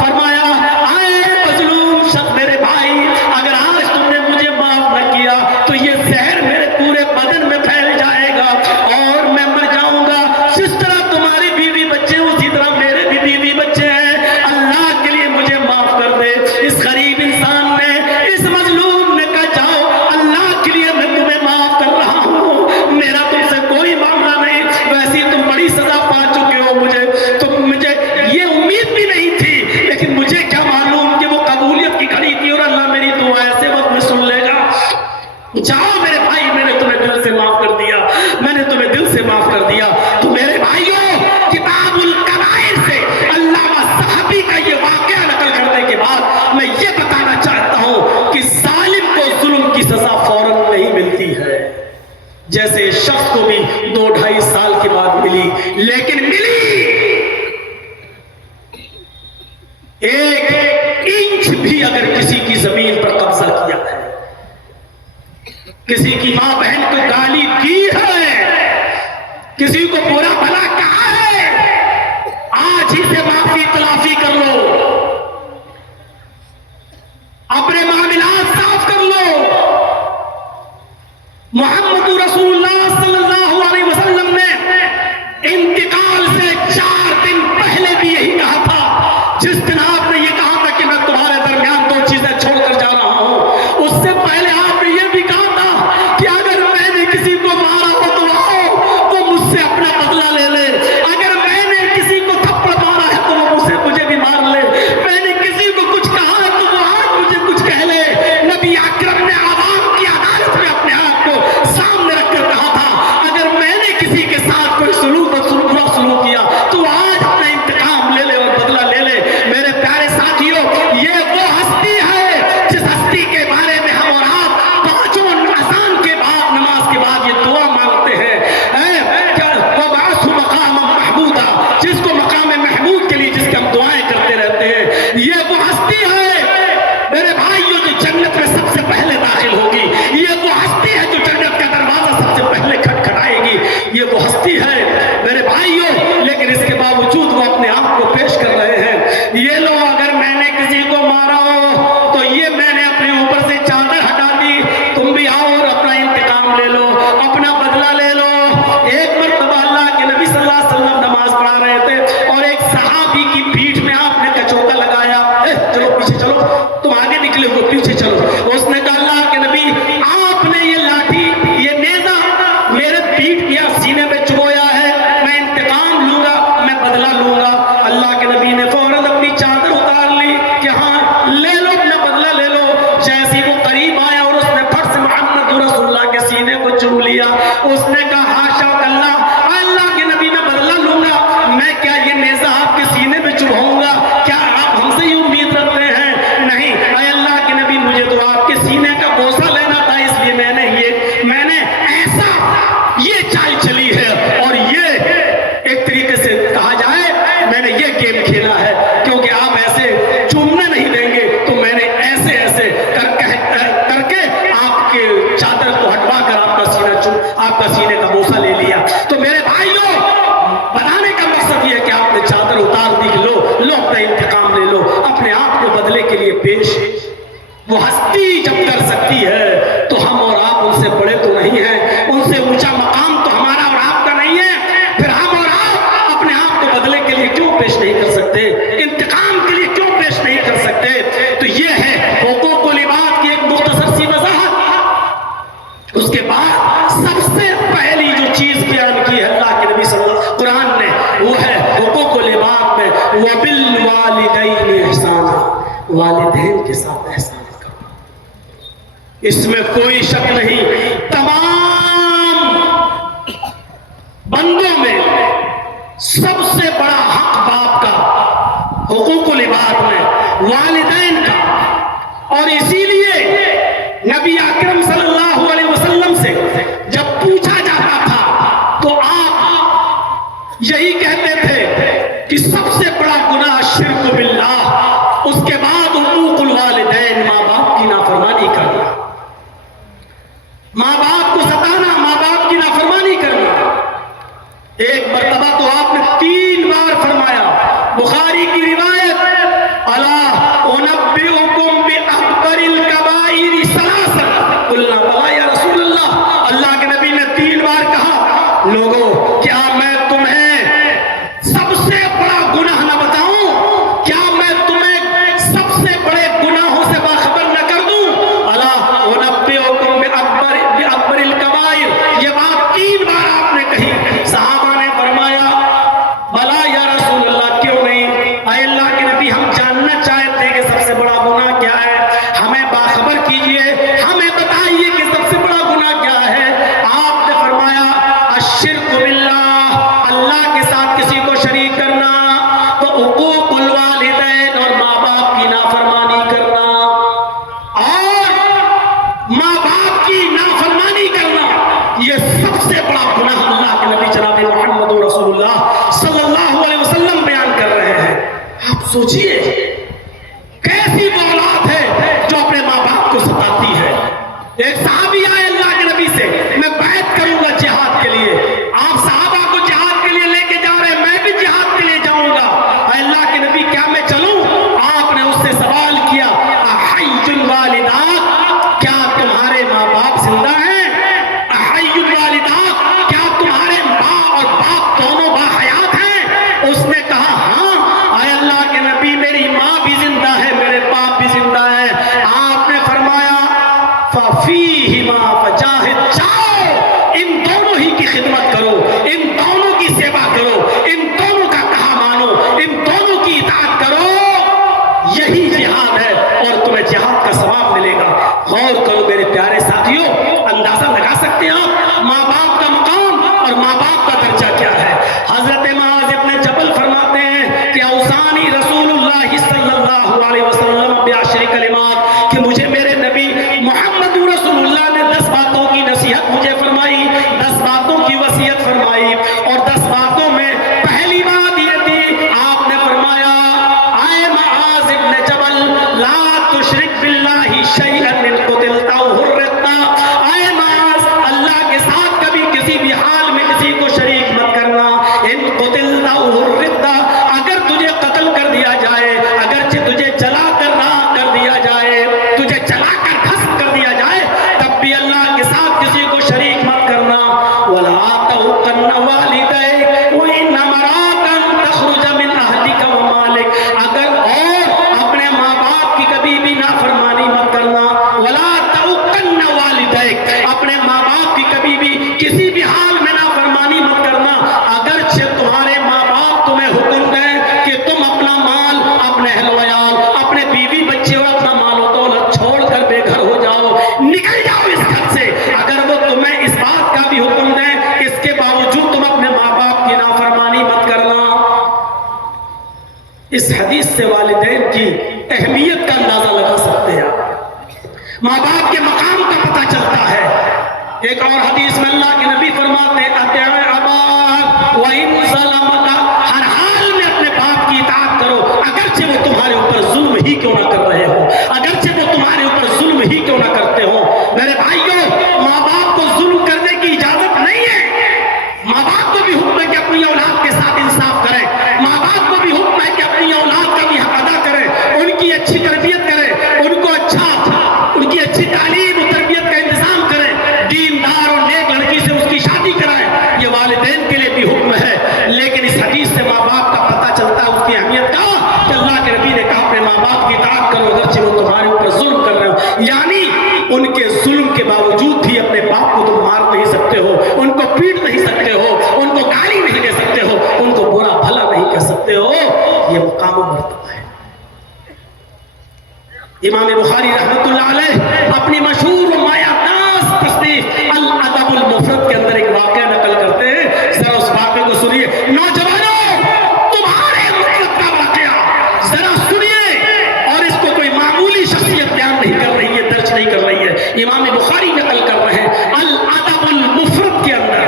फरमाया, आए मजलूम शख्स मेरे भाई, अगर आज तुमने मुझे माफ न किया तो ये जहर मेरे पूरे बदन में फैल जाएगा और मैं मर जाऊंगा। जिस तरह तुम्हारी बीवी बच्चे उसी तरह मेरे भी बीवी बच्चे हैं। अल्लाह के लिए मुझे माफ कर दे। इस गरीब इंसान ने, इस मजलूम ने कहा, जाओ, अल्लाह के लिए मैं तुम्हें माफ कर रहा हूँ, मेरा तुमसे कोई मामला नहीं। वैसे ही तुम बड़ी सजा पा चुके हो, मुझे ये उम्मीद भी नहीं थी, लेकिन मुझे क्या मालूम कि वो कबूलियत की घड़ी थी और अल्लाह मेरी दुआ ऐसे वक्त में सुन लेगा। जाओ मेरे भाई, मैंने तुम्हें दिल से माफ कर दिया, मैंने तुम्हें दिल से माफ कर दिया। तो मेरे भाइयों, किताबुल कबाइर से अल्लामा ज़हबी का ये वाक़या नकल करने के बाद मैं ये बताना चाहता हूं कि जालिम को जुल्म की सजा फौरन नहीं मिलती है, जैसे शख्स को भी 2-2.5 साल के बाद मिली, लेकिन मिली 1 इंच भी अगर किसी की जमीन पर कब्जा किया है, किसी की मां बहन को गाली दी है, किसी को बुरा भला कहा है, आज ही से माफी तलाफी कर लो, अपने मामलात साफ कर लो। मोहम्मद रसूलुल्लाह सल्लल्लाहु अलैहि वसल्लम ने इंतकाल से 4 दिन पहले भी यही कहा था। जिस दिन आपने ये कहा था कि मैं तुम्हारे दरमियान 2 चीजें छोड़कर जा रहा हूं, उससे पहले आपने ये भी कहा था कि अगर मैंने किसी को मारा हो तो आओ, वो मुझसे अपना बदला ले ले। अगर मैंने किसी को थप्पड़ मारा है तो वो मुझे भी मार ले। मैंने किसी को कुछ कहा है तो वो आज मुझे कुछ कह ले। नबी अकरम ने आवाम की अदालत में अपने आप को उसने कहा हाशा अल्लाह, अल्लाह के नबी मैं बदला लूंगा, मैं क्या ये नेज़ा आपके सीने में चुभाऊंगा? क्या आप हमसे ही उम्मीद रखते हैं? नहीं अल्लाह के नबी, मुझे तो आपके सीने का बोसा लेना था, इसलिए मैंने ऐसा ये चाल चली है, और ये एक तरीके से कहा जाए मैंने ये गेम खेला है, क्योंकि आप ऐसे चूमने नहीं देंगे, तो मैंने ऐसे ऐसे करके आपके चादर को हटवा कर आपका सीने का बोसा ले लिया। तो मेरे भाइयों, बताने का मकसद ये है कि आपने चादर उतार दी, लो अपना इंतकाम ले लो, अपने आप को बदले के लिए पेश। वो हस्ती जब कर सकती है तो हम और आप उनसे बड़े तो नहीं हैं, उनसे ऊंचा मकाम तो हमारा और आपका नहीं है, फिर हम और आप अपने आप को बदले के लिए क्यों पेश नहीं कर सकते, इंतकाम के लिए क्यों पेश नहीं कर सकते? तो ये है हुकूकुल इबाद की एक मुख्तसर सी वज़ाहत। उसके बाद सबसे पहली जो चीज बयान की है अल्लाह के नबी सल्लल्लाहु कुरान ने, वो है हुकूकुल इबाद में वबिल वालिदैन इहसाना, वालिदैन के साथ एहसान। इसमें कोई शक नहीं, तमाम बंदों में सबसे बड़ा हक बाप का, हुकूकुल इबाद में वालिदैन का। और इसीलिए नबी अकरम सल्लल्लाहु अलैहि वसल्लम से जब पूछा जाता था तो आप यही कहते थे कि सबसे बड़ा गुनाह शिर्क बिल्लाह, उसके बाद हुकूकुल वालिदैन, माँ बाप की नाफरमानी करना, माँ बाप को सताना, माँ बाप की नाफरमानी करना। एक मर्तबा तो आपने 3 बार फरमाया, बुखारी की रिवायत, अला उनब्बिउकुम बि अकबरिल कबाइरि सलासा, कुल्ला बला या रसूल अल्लाह, अल्लाह के नबी ने 3 बार कहा, लोगों क्या मैं तुम्हें सबसे बड़ा गुनाह न बताऊं? क्या मैं तुम्हें सबसे बड़े गुनाहों से बाखबर न कर दूं? अला उनब्बिउकुम बि अकबरिल कबाइर, ये बात 3 बार आपने कही। सहाबा ने फरमाया, भला या रसूल अल्लाह, क्यों नहीं? अल्लाह के नबी, हम जानना चाहते हैं कि सबसे बड़ा गुनाह क्या है, हमें बाखबर कीजिए, हमें बताइए कि सबसे बड़ा गुनाह क्या है। आपने फरमाया अश्शिर्कु बिल्लाह, अल्लाह के साथ किसी को शरीक करना, तो हुकूकुल वालिदैन, और माँ बाप की नाफरमानी करना, और माँ बाप की नाफरमानी करना, ये सबसे बड़ा गुनाह अल्लाह के नबी जनाब मोहम्मद रसूलुल्लाह सल्लल्लाहु अलैहि वसल्लम बयान कर रहे हैं। आप सोचिए कैसी औलाद है जो अपने माँ बाप को सताती है। एक सहाबी आए अल्लाह के नबी से, मैं बैत करूंगा जिहाद के लिए, आप सहाबा को जिहाद के लिए लेके जा रहे हैं, मैं भी जिहाद के लिए जाऊंगा। अल्लाह के नबी, क्या मैं चलूं? आपने उससे सवाल किया, अहय्युल वालिदात, क्या तुम्हारे माँ बाप जिंदा हैं? अहय्युल वालिदात, क्या तुम्हारे माँ और बाप दोनों बाहयात हैं? उसने कहा हाँ। अल्लाह के नबी, मेरी माँ भी जिंदा है, मेरे बाप भी जिंदा है। आपने फरमाया फफीहिमा फजाहिद, जाओ इन दोनों ही की खिदमत करो, इन दोनों की सेवा करो, इन दोनों का कहा मानो, इन दोनों की इताअत करो, यही जिहाद है और तुम्हें जिहाद का सवाब मिलेगा। गौर करो मेरे प्यारे साथियों, अंदाजा लगा सकते हैं आप माँ बाप का मकाम और माँ बाप का दर्जा क्या है। हजरत मुआज़ इब्न जबल फरमाते हैं कि औसानी रसूलुल्लाह सल्लल्लाहु अलैहि वसल्लम बिअशरि कलिमात, कि मुझे मेरे नबी मोहम्मद रसूलुल्लाह ने 10 बातों की नसीहत मुझे फरमाई, 10 बातों की वसीयत फरमाई, और 10 बातों में पहली बात ये थी, आपने फरमाया आए मुआज़ इब्न जबल, ला तुशरिक बिल्लाहि शैअन इन कुतिलता हुर्रता, आए मुआज़, अल्लाह के साथ कभी किसी भी हाल में किसी को शरीक मत करना। इन कुतिलता हुर्रता, अगर तुझे कत्ल कर दिया जाए, अगर तुझे जला कर राख कर दिया जाए, तुझे जला इस हदीस से वालिदैन की अहमियत का अंदाजा लगा सकते हैं आप। माँ बाप के मकाम का पता चलता है। एक और हदीस में अल्लाह के नबी फरमाते हैं, हर हाल में अपने बाप की इताअत करो, अगरचे वो तुम्हारे ऊपर जुल्म ही क्यों ना कर रहे हो, अगरचे वो तुम्हारे ऊपर जुल्म ही क्यों ना करते हो। मेरे भाइयों, माँ बाप को जुल्म करने की इजाजत नहीं है। माँ बाप को भी हुक्म है कि अपनी औलाद के साथ इंसाफ करें। माँ बाप को भी हुक्म है कि अपनी औलाद का भी हक अदा करें, उनकी अच्छी तरबियत करें, उनकी अच्छी तालीम और तरबियत का इंतजाम करें, दीनदार और नेक लड़की से उसकी शादी कराएं। ये वालिदैन के लिए भी हुक्म है। लेकिन इस हदीस से माँ बाप का पता चलता है उसकी अहमियत का, कि अल्लाह के नबी ने कहा अपने माँ बाप की इताअत करो, अगरचे वो तुम्हारे ऊपर जुल्म कर रहे हो। यानी उनके जुल्म के बावजूद भी अपने बाप को तुम मार नहीं सकते हो, उनको पीट नहीं सकते हो, उनको गाली नहीं दे सकते हो, उनको बुरा भला नहीं कह सकते हो। ये मुकाम और मर्तबा है। इमाम बुखारी रहमतुल्लाह अलैह अपनी मशहूर मायानास तस्नीफ अल अदबुल मुफरद के अंदर एक वाक़या नकल करते हैं। जरा उस वाक़े को सुनिए। नौजवानों, तुम्हारे मतलब का वाक़या जरा सुनिए। और इसको कोई मामूली शख्सियत बयान नहीं कर रही है, दर्ज नहीं कर रही है, इमाम बुखारी नकल कर रहे हैं अल अदबुल मुफरद के अंदर।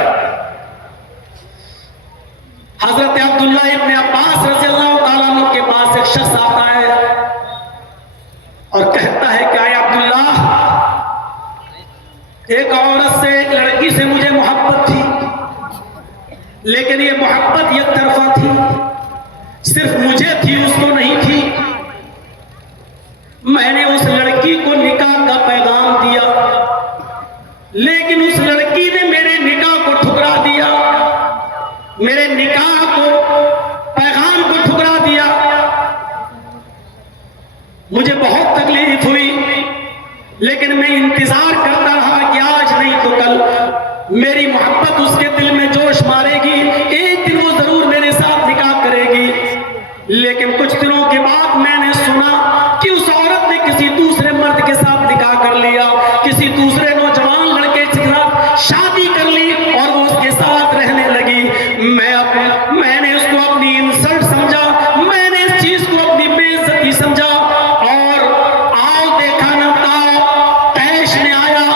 हजरत अब्दुल्लाह इब्न अब्बास रज़ियल्लाहु ताला अन्हु के पास एक शख्स आता है और कहता है कि अब्दुल्लाह, एक औरत से, एक लड़की से मुझे मोहब्बत थी, लेकिन ये मोहब्बत एक तरफा थी, सिर्फ मुझे थी, उसको नहीं थी। मैंने उस लड़की को निकाह का पैगाम दिया, लेकिन उस लड़की ने मेरे निकाह को ठुकरा दिया, मेरे निकाह को, पैगाम को ठुकरा दिया। मुझे बहुत तकलीफ हुई, लेकिन मैं इंतजार करता रहा कि आज नहीं तो कल मेरी मोहब्बत उसके दिल में जोश मारेगी, एक दिन वो जरूर मेरे साथ निकाह करेगी। लेकिन कुछ दिनों के बाद मैंने सुना कि उस औरत ने किसी दूसरे मर्द के साथ निकाह कर लिया, किसी दूसरे नौजवान लड़के के साथ शादी कर ली और वो उसके साथ रहने लगी। मैंने उसको अपनी इंसल्ट समझा, मैंने इस चीज को अपनी बेइज्जती समझा। और आओ देखा न पाओ, तैश में आया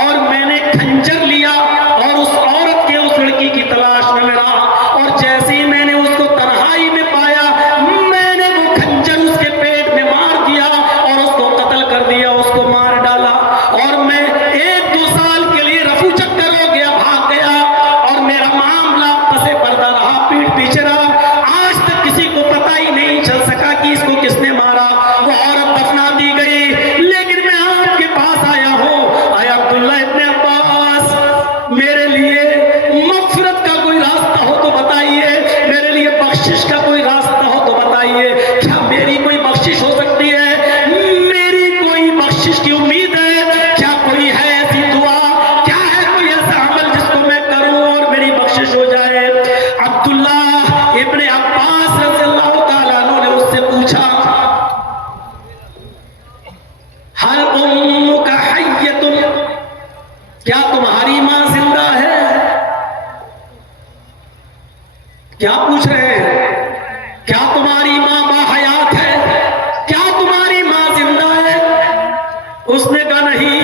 और मैंने खंजर लिया और उस औरत के, उस लड़की की तलाश में रहा। और जैसे ही मैंने उसको तन्हाई में पाया, मैंने वो खंजर उसके पेट में मार दिया और उसको कत्ल कर दिया, उसको मार डाला। और मैं 1-2 साल के लिए रफू चक्कर हो गया, भाग गया और मेरा मामला पसे पर्दा रहा, पीठ पीछे रहा। आज तक किसी को पता ही नहीं चल सका कि इसको किसने मारा। वो औरत दफना दी गई, लेकिन मैं आपके पास आया हूँ। आया अब्दुल्लाह इब्न अब्बास, मेरे लिए मग़फ़िरत का कोई रास्ता हो तो बताइए, मेरे लिए बख्शिश का कोई रास्ता हो तो बताइए। क्या मेरी कोई बख्शिश हो सकती है? मेरी कोई बख्शिश की उम्मीद है? क्या कोई है ऐसी दुआ, क्या है कोई ऐसा अमल जिसको मैं करूं और मेरी बख्शिश हो जाए? अब्दुल्लाह इब्न अब्बास रज़ियल्लाहु ताला अन्हु ने उससे पूछा, हल उम्मुका हय्यतुन, क्या तुम्हारी मां जिंदा है? क्या पूछ रहे हैं? क्या तुम्हारी मां बाहयात है? क्या तुम्हारी मां जिंदा है? उसने कहा नहीं।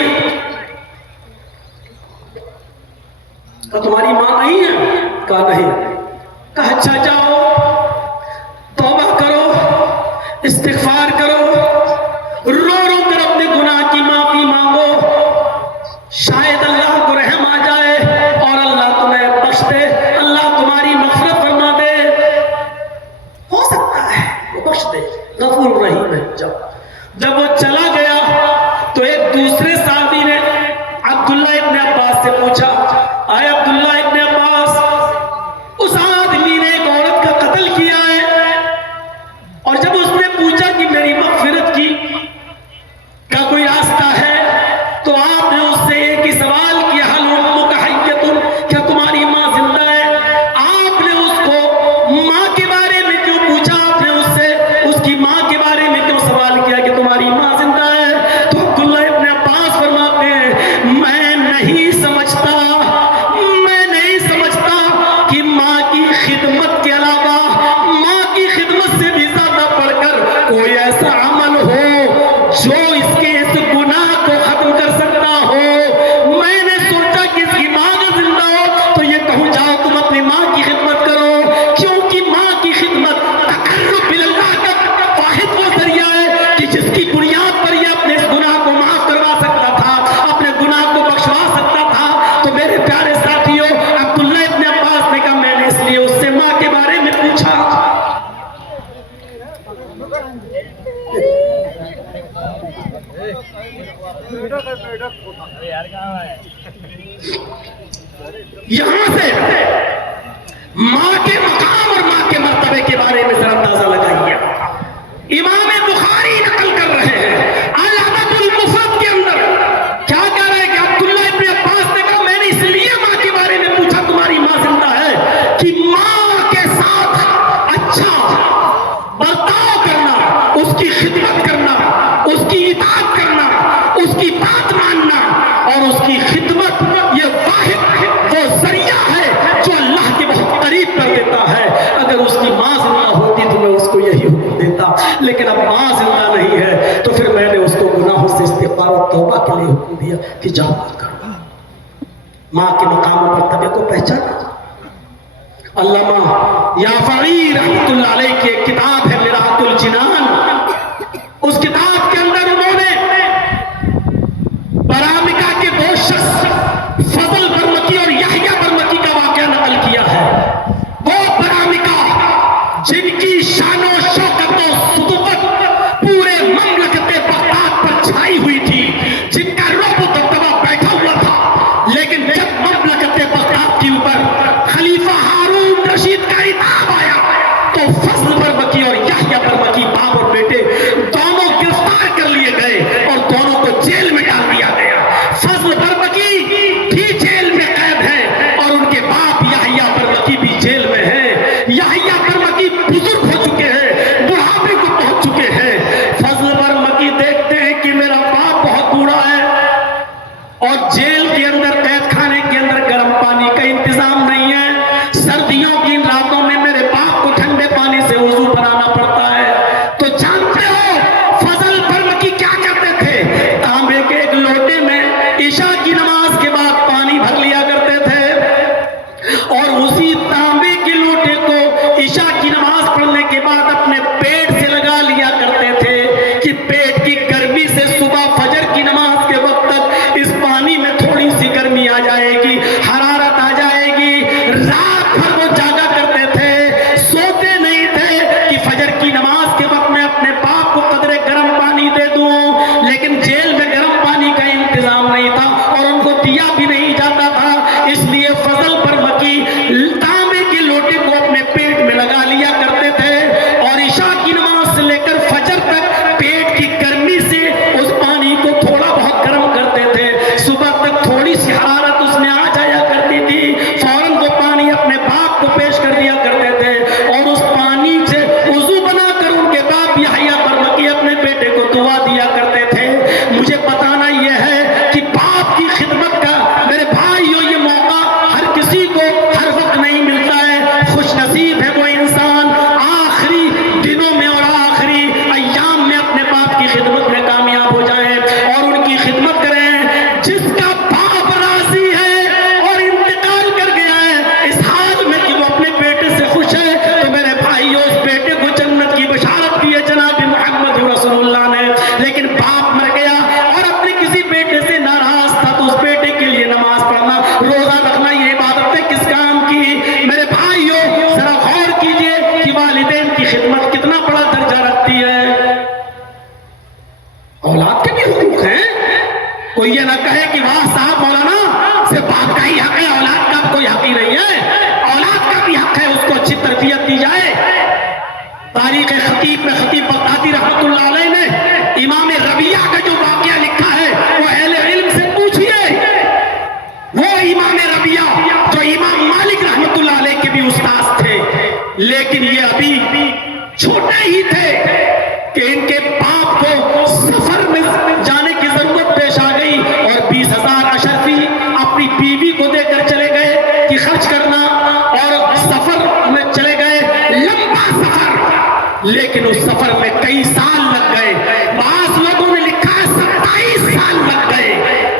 कहा तुम्हारी मां नहीं है? कहा नहीं। कहा अच्छा जाओ, तौबा करो, इस्तिग़फ़ार करो, रो रो कर अपने गुनाह की माफी मांगो, शायद अल्लाह को रहम आ जाए और अल्लाह तुम्हें बख्श दे, अल्लाह तुम्हारी मग़फ़िरत फरमा दे। हो सकता है वो बख्श दे, गफूर रहीम है। जब वो चला गया तो एक दूसरे साहबी ने अब्दुल्लाह इब्न अब्बास से पूछा, आए अब्दुल्लाह इब्न अब्बास, उस आदमी ने एक औरत का कत्ल किया है, और जब उसने पूछा कि मेरी मग़फ़िरत की, क्या यहां से मां के मकाम और मां के मर्तबे के बारे में जरा अंदाजा लगाइए। इमाम बुखारी नकल कर रहे हैं अल अदबुल मुफरद के अंदर क्या कह रहे हैं कि अब्दुल्लाह इब्न अब्बास ने कहा मैंने इसलिए मां के बारे में पूछा तुम्हारी मां जिंदा है कि मां के साथ अच्छा बर्ताव करना, उसकी खिदमत करना, उसकी इताअत करना, उसकी बात मानना और उसकी खिदमत ये वाहिद वो जरिया है जो अल्लाह के बहुत करीब कर देता है। अगर उसकी मां जिंदा होती तो मैं उसको यही हुक्म देता, लेकिन अब मां जिंदा नहीं है तो फिर मैंने उसको गुनाहों से इस्तिग़फ़ार और तौबा के लिए हुक्म दिया कि जाओ मत करो। मां के मकाम और मर्तबे को पहचाना। अल्लामा याफ़ई रहमतुल्लाह अलैह की एक किताब है मिरातुल जिनान, उस किताब के अंदर उन्होंने बरामिका के दो शख्स फजल बरमकी और यहया बरमकी का वाकया नकल किया है। वो बरामिका जिनकी शानो शौकत और सुदूकत पूरे ममलकते बगदाद पर छाई हुई थी, जिनका रुब दबदबा बैठा हुआ था, लेकिन जब ममलकते बगदाद के ऊपर खलीफा हारून रशीद का इताब आया तो फजल बरमकी और यहया बरमकी बाप और बेटे दोनों गिरफ्तार कर लिए गए और दोनों को जेल में डाल दिया गया। फजल बरमकी भी जेल में कैद है और उनके बाप यहया बरमकी भी जेल में है। यहया बरमकी बुजुर्ग हो चुके हैं, बुढ़ापे को पहुंच चुके हैं। फजल बरमकी देखते हैं कि मेरा बाप बहुत बूढ़ा है और जेल के अंदर कैद खाने के अंदर गर्म पानी का इंतजाम नहीं है। सर्दियों की इन रातों में मेरे बाप को ठंडे पानी से वुजू बनाना पड़ता है। तो जानते हो फजल बरमकी क्या करते थे? तांबे के एक लोटे में ईशा की नमाज के बाद पानी भर लिया करते थे और उसी तांबे के लोटे को ईशा की नमाज पढ़ने के बाद अपने पेट से लगा लिया करते थे कि पेट की गर्मी से सुबह फजर की नमाज के वक्त तक इस पानी में थोड़ी सी गर्मी आ जाएगी, हरारत आ जाएगी। रात भर वो जागा करते थे, सोते नहीं थे कि फजर की नमाज के वक्त मैं अपने बाप को कदरे गर्म पानी दे दूं, लेकिन जेल में गर्म पानी का इंतजाम नहीं था और उनको दिया भी नहीं जाता था। इसलिए फजल बरमकी तांबे के लोटे को अपने पेट में लगा लिया करते थे और ईशा की नमाज से लेकर फजर तक पेट की गर्मी से उस पानी को थोड़ा बहुत गर्म करते थे। सुबह तक थोड़ी सी हरारत उसमें आ जाया करती थी, फौरन वो पानी अपने बाप को पेश कर दिया करते थे और उस पानी से वुजू बनाकर उनके बाप यहया बरमकी अपने बेटे को दुआ दिया करते थे। मुझे बताना यह है कि बाप की खिदमत का मेरे भाइयों ये मौका हर किसी को हर वक्त नहीं मिलता है। खुश नसीब है वो इंसान आखिरी दिनों में और आखिरी अय्याम में अपने बाप की खिदमत में कामयाब हो जाए और उनकी खिदमत करें। जिसका बाप राजी है और इंतकाल कर गया है इस हाल में कि वो अपने बेटे से खुश है, तो मेरे भाइयों उस बेटे को जन्नत की बशारत दी है जनाब मोहम्मद रसूलुल्लाह ने। लेकिन बाप मर गया और अपने किसी बेटे से नाराज था तो उस बेटे के लिए नमाज पढ़ना, रोजा रखना ये इबादतें किस काम की? मेरे भाइयों जरा गौर कीजिए कि वालिदैन की खिदमत कितना बड़ा दर्जा रखती है। औलाद के भी हुकूक हैं। कोई ये ना कहे कि वाह साहब मौलाना सिर्फ बाप का ही हक है, औलाद का कोई हक ही नहीं है। औलाद का भी हक है, उसको अच्छी तरबियत दी जाए। तारीख खतीब में खतीब बगदादी रहमतुल्लाह अलैह ने इमाम रबिया का जो वाकया लिखा है वो अहले इल्म से पूछिए। वो इमाम रबिया जो इमाम मालिक रहमतुल्लाह अलैह के भी उस्ताद थे, लेकिन ये अभी छोटे ही थे कि इनके बाप को सफर में जाने की जरूरत पेश आ गई और 20,000 अशरफी अपनी बीवी को देकर चले गए कि खर्च करना और सफर में चले गए। लंबा सफर, लेकिन उस सफर में कई साल लग गए। बास लोगों ने लिखा है 27 साल लग गए।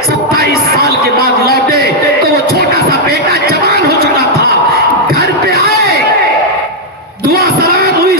27 साल के बाद लौटे तो वो छोटा सा बेटा जवान हो चुका था। घर पे आए, दुआ सलाम हुई,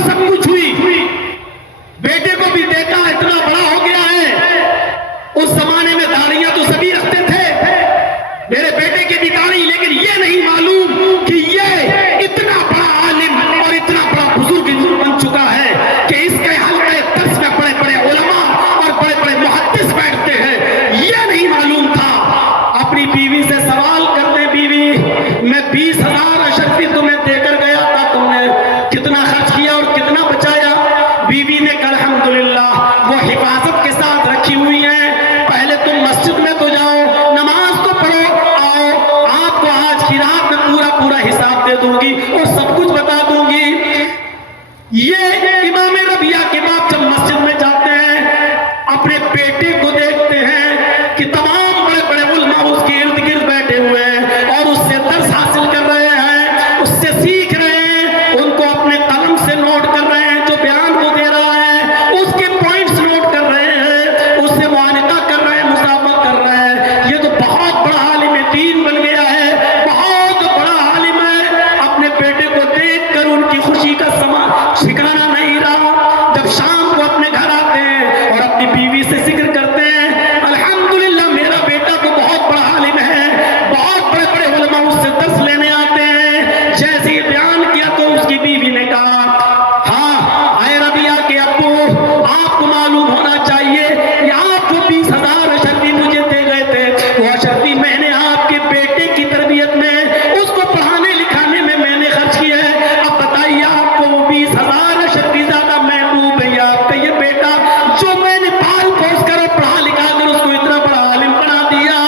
हिसाब दे दूंगी और सब कुछ बता दूंगी। ये इमाम रबिया के बाप जब मस्जिद में जाते हैं, अपने बेटे को देखते हैं कि तमाम बड़े बड़े उलमा उसके इर्द गिर्द बैठे हुए हैं और उससे दर्स हासिल कर रहे हैं, उससे सीख रहे हैं, उनको अपने कलम से नोट कर रहे हैं, जो बयान वो दे रहा है उसके पॉइंट्स नोट कर रहे हैं, उससे मुआनिका कर रहे हैं, मुसाफा कर रहे हैं। ये तो बहुत बड़ा आलिम दीन बन गया है, बहुत बड़ा आलिम है। अपने बेटे को देखकर उनकी खुशी का समा ठिकाना नहीं रहा। जब शाम को अपने घर आते हैं और अपनी बीवी से जिक्र करते हैं, अल्हम्दुलिल्लाह मेरा बेटा तो बहुत बड़ा आलिम है, बहुत बड़े बड़े उलमा उससे दर्स लेने आते हैं। जैसे ही बयान किया तो उसकी बीवी ने कहा, हाँ आए रबिया के अब्बू, आपको मालूम होना चाहिए कि आप जो 20,000 अशरफी मुझे दे गए थे, वो अशरफी मैंने आपके बेटे की तरबियत में, उसको पढ़ाने लिखाने में मैंने खर्च किया है। अब बताइए आपको वो 20,000 अशरफी ज्यादा महबूब है या आपका ये बेटा जो मैंने पाल पोस कर और पढ़ा लिखा कर उसको इतना बड़ा आलिम बना दिया।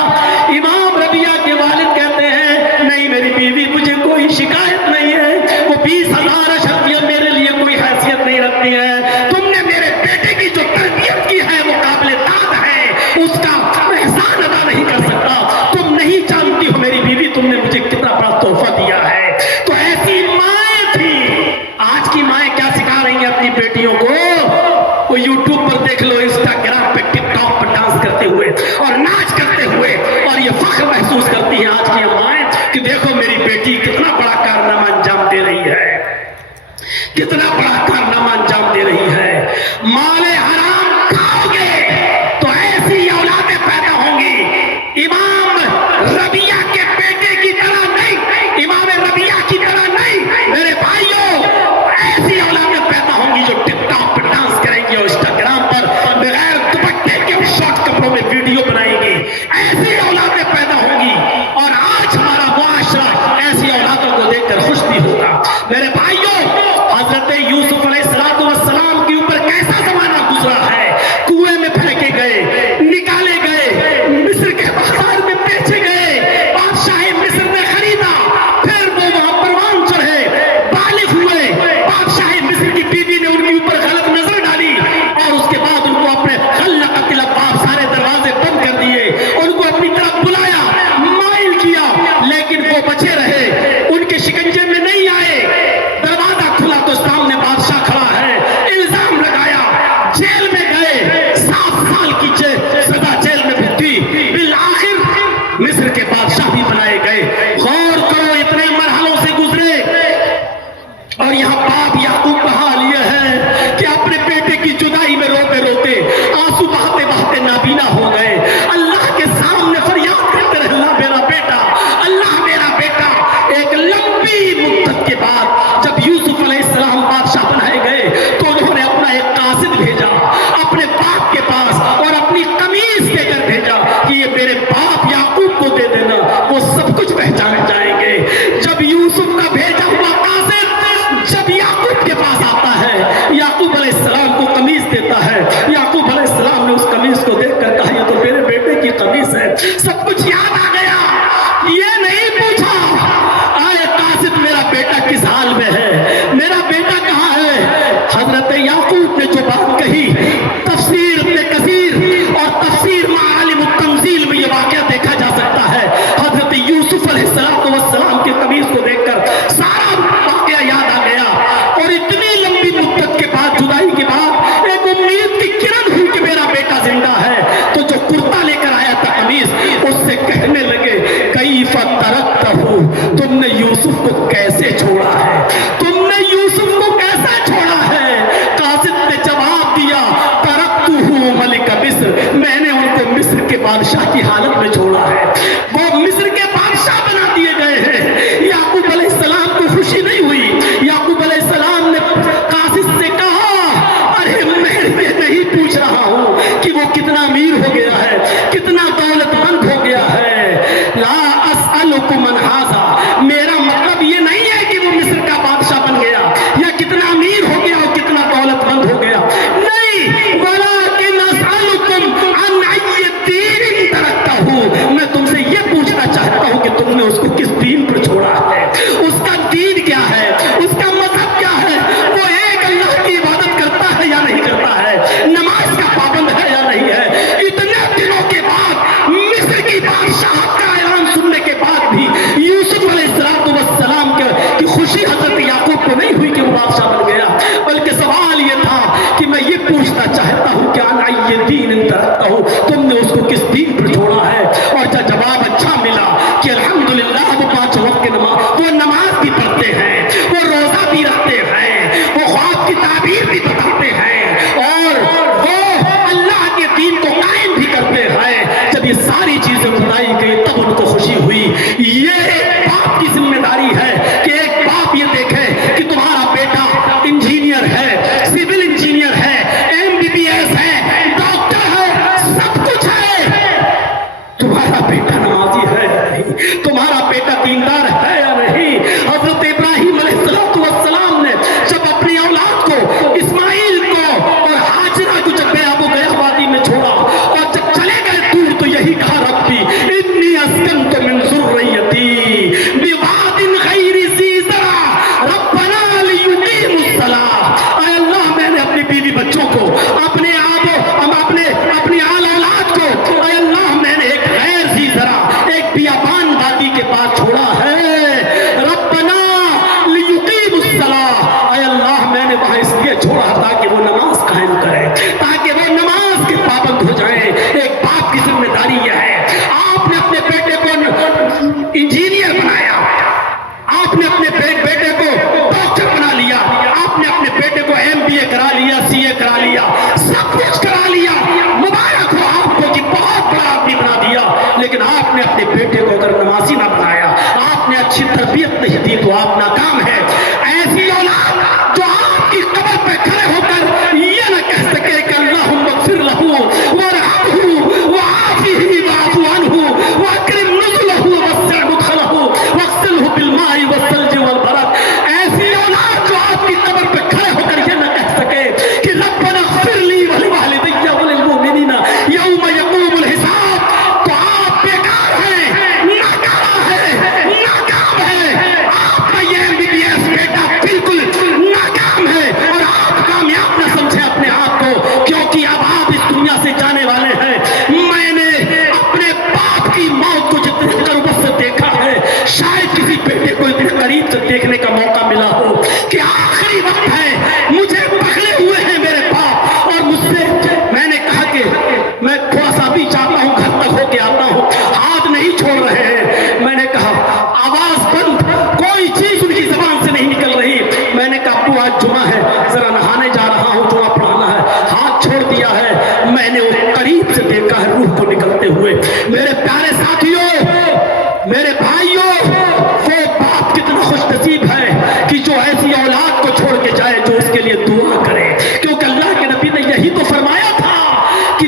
इमाम रबिया के वालिद कहते हैं, नहीं मेरी बीवी, मुझे कोई शिकायत नहीं है, वो 20,000 अशरफियां मेरे लिए कोई हैसियत नहीं रखती है। तुमने मेरे बेटे की जो तरबियत की है वो काबिल दाद है, उसका एहसान अदा नहीं कर सकता। तुम नहीं जानती हो मेरी बीवी, तुमने मुझे कितना बड़ा तोहफा दिया है। तो ऐसी माएं थी। आज की माएं क्या सिखा रही हैं अपनी बेटियों को? वो यूट्यूब पर देख लो, इंस्टाग्राम पे, टिकटॉक पर डांस करते हुए और नाच करते हुए, और ये फख्र महसूस करती हैं आज की माएं कि देखो मेरी बेटी कितना बड़ा कारनामा अंजाम दे रही है, कितना बड़ा कारनामा अंजाम दे रही है। माले हराम खाओगे तो ऐसी औलादें पैदा होंगी। इमाम रबिया के बेटे की तरह नहीं, इमाम रबिया की तरह नहीं मेरे भाइयों, ऐसी औलादें पैदा होंगी जो टिकटॉक पर डांस करेंगी और इंस्टाग्राम पर बगैर दुपट्टे के शॉर्ट कपड़ों में वीडियो बनाएंगी। ऐसी औलादें पैदा होंगी और आज हमारा मुआशरा ऐसी औलादों को देखकर खुश भी होगा। मेरे भाइयों, हजरत यूसुफ अलैहिस्सलाम के ऊपर कैसा जमाना गुजरा है। कुएं में फेंके गए, निकाले गए, मिस्र के बाजार में बेचे गए, बादशाह मिस्र ने खरीदा, फिर वो वहां परवान चढ़े, बालिग हुए, बादशाह मिस्र की बीवी ने उनके ऊपर गलत नजर डाली और उसके बाद उनको अपने खल्लक़तिल अब्वाब, सारे दरवाजे बंद कर दिए, उनको अपनी तरफ बुलाया, माइल किया, लेकिन वो बचे रहे, उनके शिकंजे में नहीं आए। दरवाजा खुला तो सामने बादशाह खड़ा है, इल्जाम लगाया, जेल में गए, 7 साल की सजा जेल में भुगती, बिल आखिर मिस्र के बादशाह भी बनाए गए। गौर करो, इतने मरहलों से गुजरे और यहाँ बाप याकूब का हाल यह है कि अपने बेटे की जुदाई में रोते रोते, आंसू बहाते बहाते नाबीना हो गए। अल्लाह के सामने फरियाद करते रहे, अल्लाह मेरा बेटा, अल्लाह मेरा बेटा। एक लंबी मुद्दत के बाद जब यूसुफ अलैहिस्सलाम बादशाह बनाए गए तो उन्होंने अपना एक कासिद भेजा अपने बाप के पास और अपनी कमीज देकर भेजा कि ये मेरे बाप याकूब को दे देना, वो सब कुछ पहचाने जाएंगे। जब यूसुफ का भेजा हुआ कासिद जब याकूब के पास आता है, याकूब अलैहिस्सलाम को कमीज देता है, याकूब अलैहिस्सलाम ने उस कमीज को देखकर कहा ये तो मेरे बेटे की कमीज है। सब कुछ याद आ गया, ये नहीं पूछा आए कासिद मेरा बेटा किस हाल में है, मेरा बेटा कहाँ है। हजरत याकूब ने जो बात कही, तफसीर इब्न कसीर और तफसीर मालिम तंजील में ये वाकया देखा जा सकता है। हजरत यूसुफ अलैहिस्सलाम के कमीज को देखकर सारा वाकया याद आ गया और इतनी लंबी मुद्दत के बाद, जुदाई के बाद, एक उम्मीद की किरण हुई कि मेरा बेटा जिंदा है। तो जो कुर्ता लेकर आया था कमीज, उससे कहने लगे कैफ़ तरक्तहू, तुमने यूसुफ को कैसे छोड़ा है, तुमने यूसुफ को कैसे छोड़ा है। कासिद ने जवाब दिया तरक्तहू मलिक मिस्र, मैंने उनको मिस्र के बादशाह की हालत में छोड़ा है, वो मिस्र के बादशाह बना दिए गए हैं। याकूब अलैहिस्सलाम को खुशी नहीं हुई। याकूब अलैहिस्सलाम ने कासिद से कहा, अरे मैं ये नहीं पूछ रहा हूं कि वो कितना अमीर हो गया है, कितना दौलतमंद हो गया है। ला अस्अलुकुम अन हाज़ा, मेरा मतलब ये नहीं है कि वो मिस्र का बादशाह बन गया या कितना अमीर हो गया और कितना दौलतमंद हो गया, नहीं। वलाकिन अस्अलुकुम अन अय्यि दीन तरक्तहू, ये सारी चीजें बताई गई, तब उनको खुशी हुई। ये एक बाप की जिम्मेदारी है कि एक बाप ये देखे कि तुम्हारा बेटा इंजीनियर है, सिविल इंजीनियर है, MBBS है, डॉक्टर है, सब कुछ है, तुम्हारा बेटा नमाजी है या नहीं, तुम्हारा बेटा दीनदार है या नहीं। हजरत इब्राहिम अलैहिस्सलाम ने जब अपनी औलाद को, इस्माइल को और हाजरा को जब बेआबो गया वादी में छोड़ा और जब चले गए दूर, तो यही कहा, रब्बी इन्नी अस्कनतु मिन ज़ुर्रियती बिवादिन गैरि ज़ी ज़रा रब्बना लियुक़ीमुस्सलाह। ऐ अल्लाह, मैंने अपनी बीवी बच्चों को, अपने अपनी आल औलाद को, ऐ अल्लाह, मैंने एक गैर ज़ी ज़रा, एक बियाबान वादी के पास छोड़ा है। रब्बना लियुक़ीमुस्सलाह, ऐ अल्लाह, मैंने वहां इसलिए छोड़ा ताकि वो नमाज कायम करें, ताकि वो नमाज के पाबंद हो जाए। एक बाप की जिम्मेदारी यह है। आपने अपने बेटे को इंजीनियर बनाया, आपने अपने बेटे को डॉक्टर बना लिया, आपने अपने बेटे को MBA करा लिया, CA करा लिया, सब कुछ करा लिया, मुबारक हो आपको कि बहुत बड़ा आदमी बना दिया। लेकिन आपने अपने बेटे को अगर नमाजी ना बनाया, आपने अच्छी तरबियत नहीं दी, तो आप नाकाम है। ऐसी औलाद जो आपकी कब्र पे खड़े होकर ये न कह सके कि अल्लाहुम्मा इग़फिर लहू वरहमहू वआफ़िही वअफ़ु अन्हु वअक्रिम नुज़ुलहू ववस्सिअ मुदख़लहू वग़सिलहू बिलमाई वस्सल्जि वलबरद। ऐसी औलाद जो आपकी कब्र पे खड़े होकर ये न कह सके कि रब्बना इग़फिर ली वलिवालिदैया वलिलमुमिनीना यौम यक़ूमुल हिसाब, तो आप बेकार हैं, नाकाम है। आपका ये MBBS बेटा बिल्कुल नाकाम है, और आप कामयाब न समझे अपने आप को, क्योंकि अब आप इस दुनिया से जाने वाले हैं। मैंने अपने बाप की मौत को जितने करीब से देखा है, शायद किसी बेटे को इतने करीब से देखने का मौका मिला हो कि आखिरी वक्त है, मुझे पकड़े हुए हैं मेरे बाप, और मुझसे मैंने कहा कि मैं थोड़ा सा भी चाहता हूं, घर तक होके आता हूं, हाथ नहीं छोड़ रहे हैं। मैंने कहा आवाज बंद, कोई चीज उनकी जबान से नहीं निकल रही। मैंने कहा अब्बू आज जुमा है, जरा नहाने जा रहा हूं, जुमा पढ़ाना है, हाथ छोड़ दिया है। मैंने उन्हें करीब से देखा है रूह को निकलते हुए। मेरे प्यारे साथियों, मेरे भाइयों, वो बाप कितना खुशनसीब है कि जो ऐसी औलाद को छोड़ के जाए जो उसके लिए दुआ करे, क्योंकि अल्लाह के नबी ने यही तो फरमाया था कि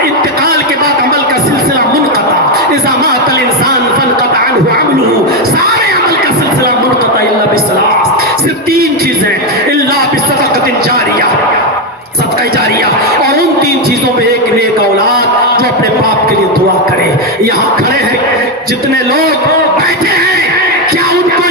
इंतकाल के बाद अमल का सिलसिला मुनक़ता, इज़ा मातल इंसान फनक़ता अन्हु अमलुहु, सारे अमल का सिलसिला मुनक़ता इल्ला बिस्सलास, सिर्फ 3 चीजें, इल्ला बिस्सदक़तिन जारिया, सदका जारिया, और उन 3 चीजों में एक नेक औलाद जो अपने बाप के लिए दुआ करे। यहाँ खड़े हैं जितने लोग बैठे हैं, क्या उनको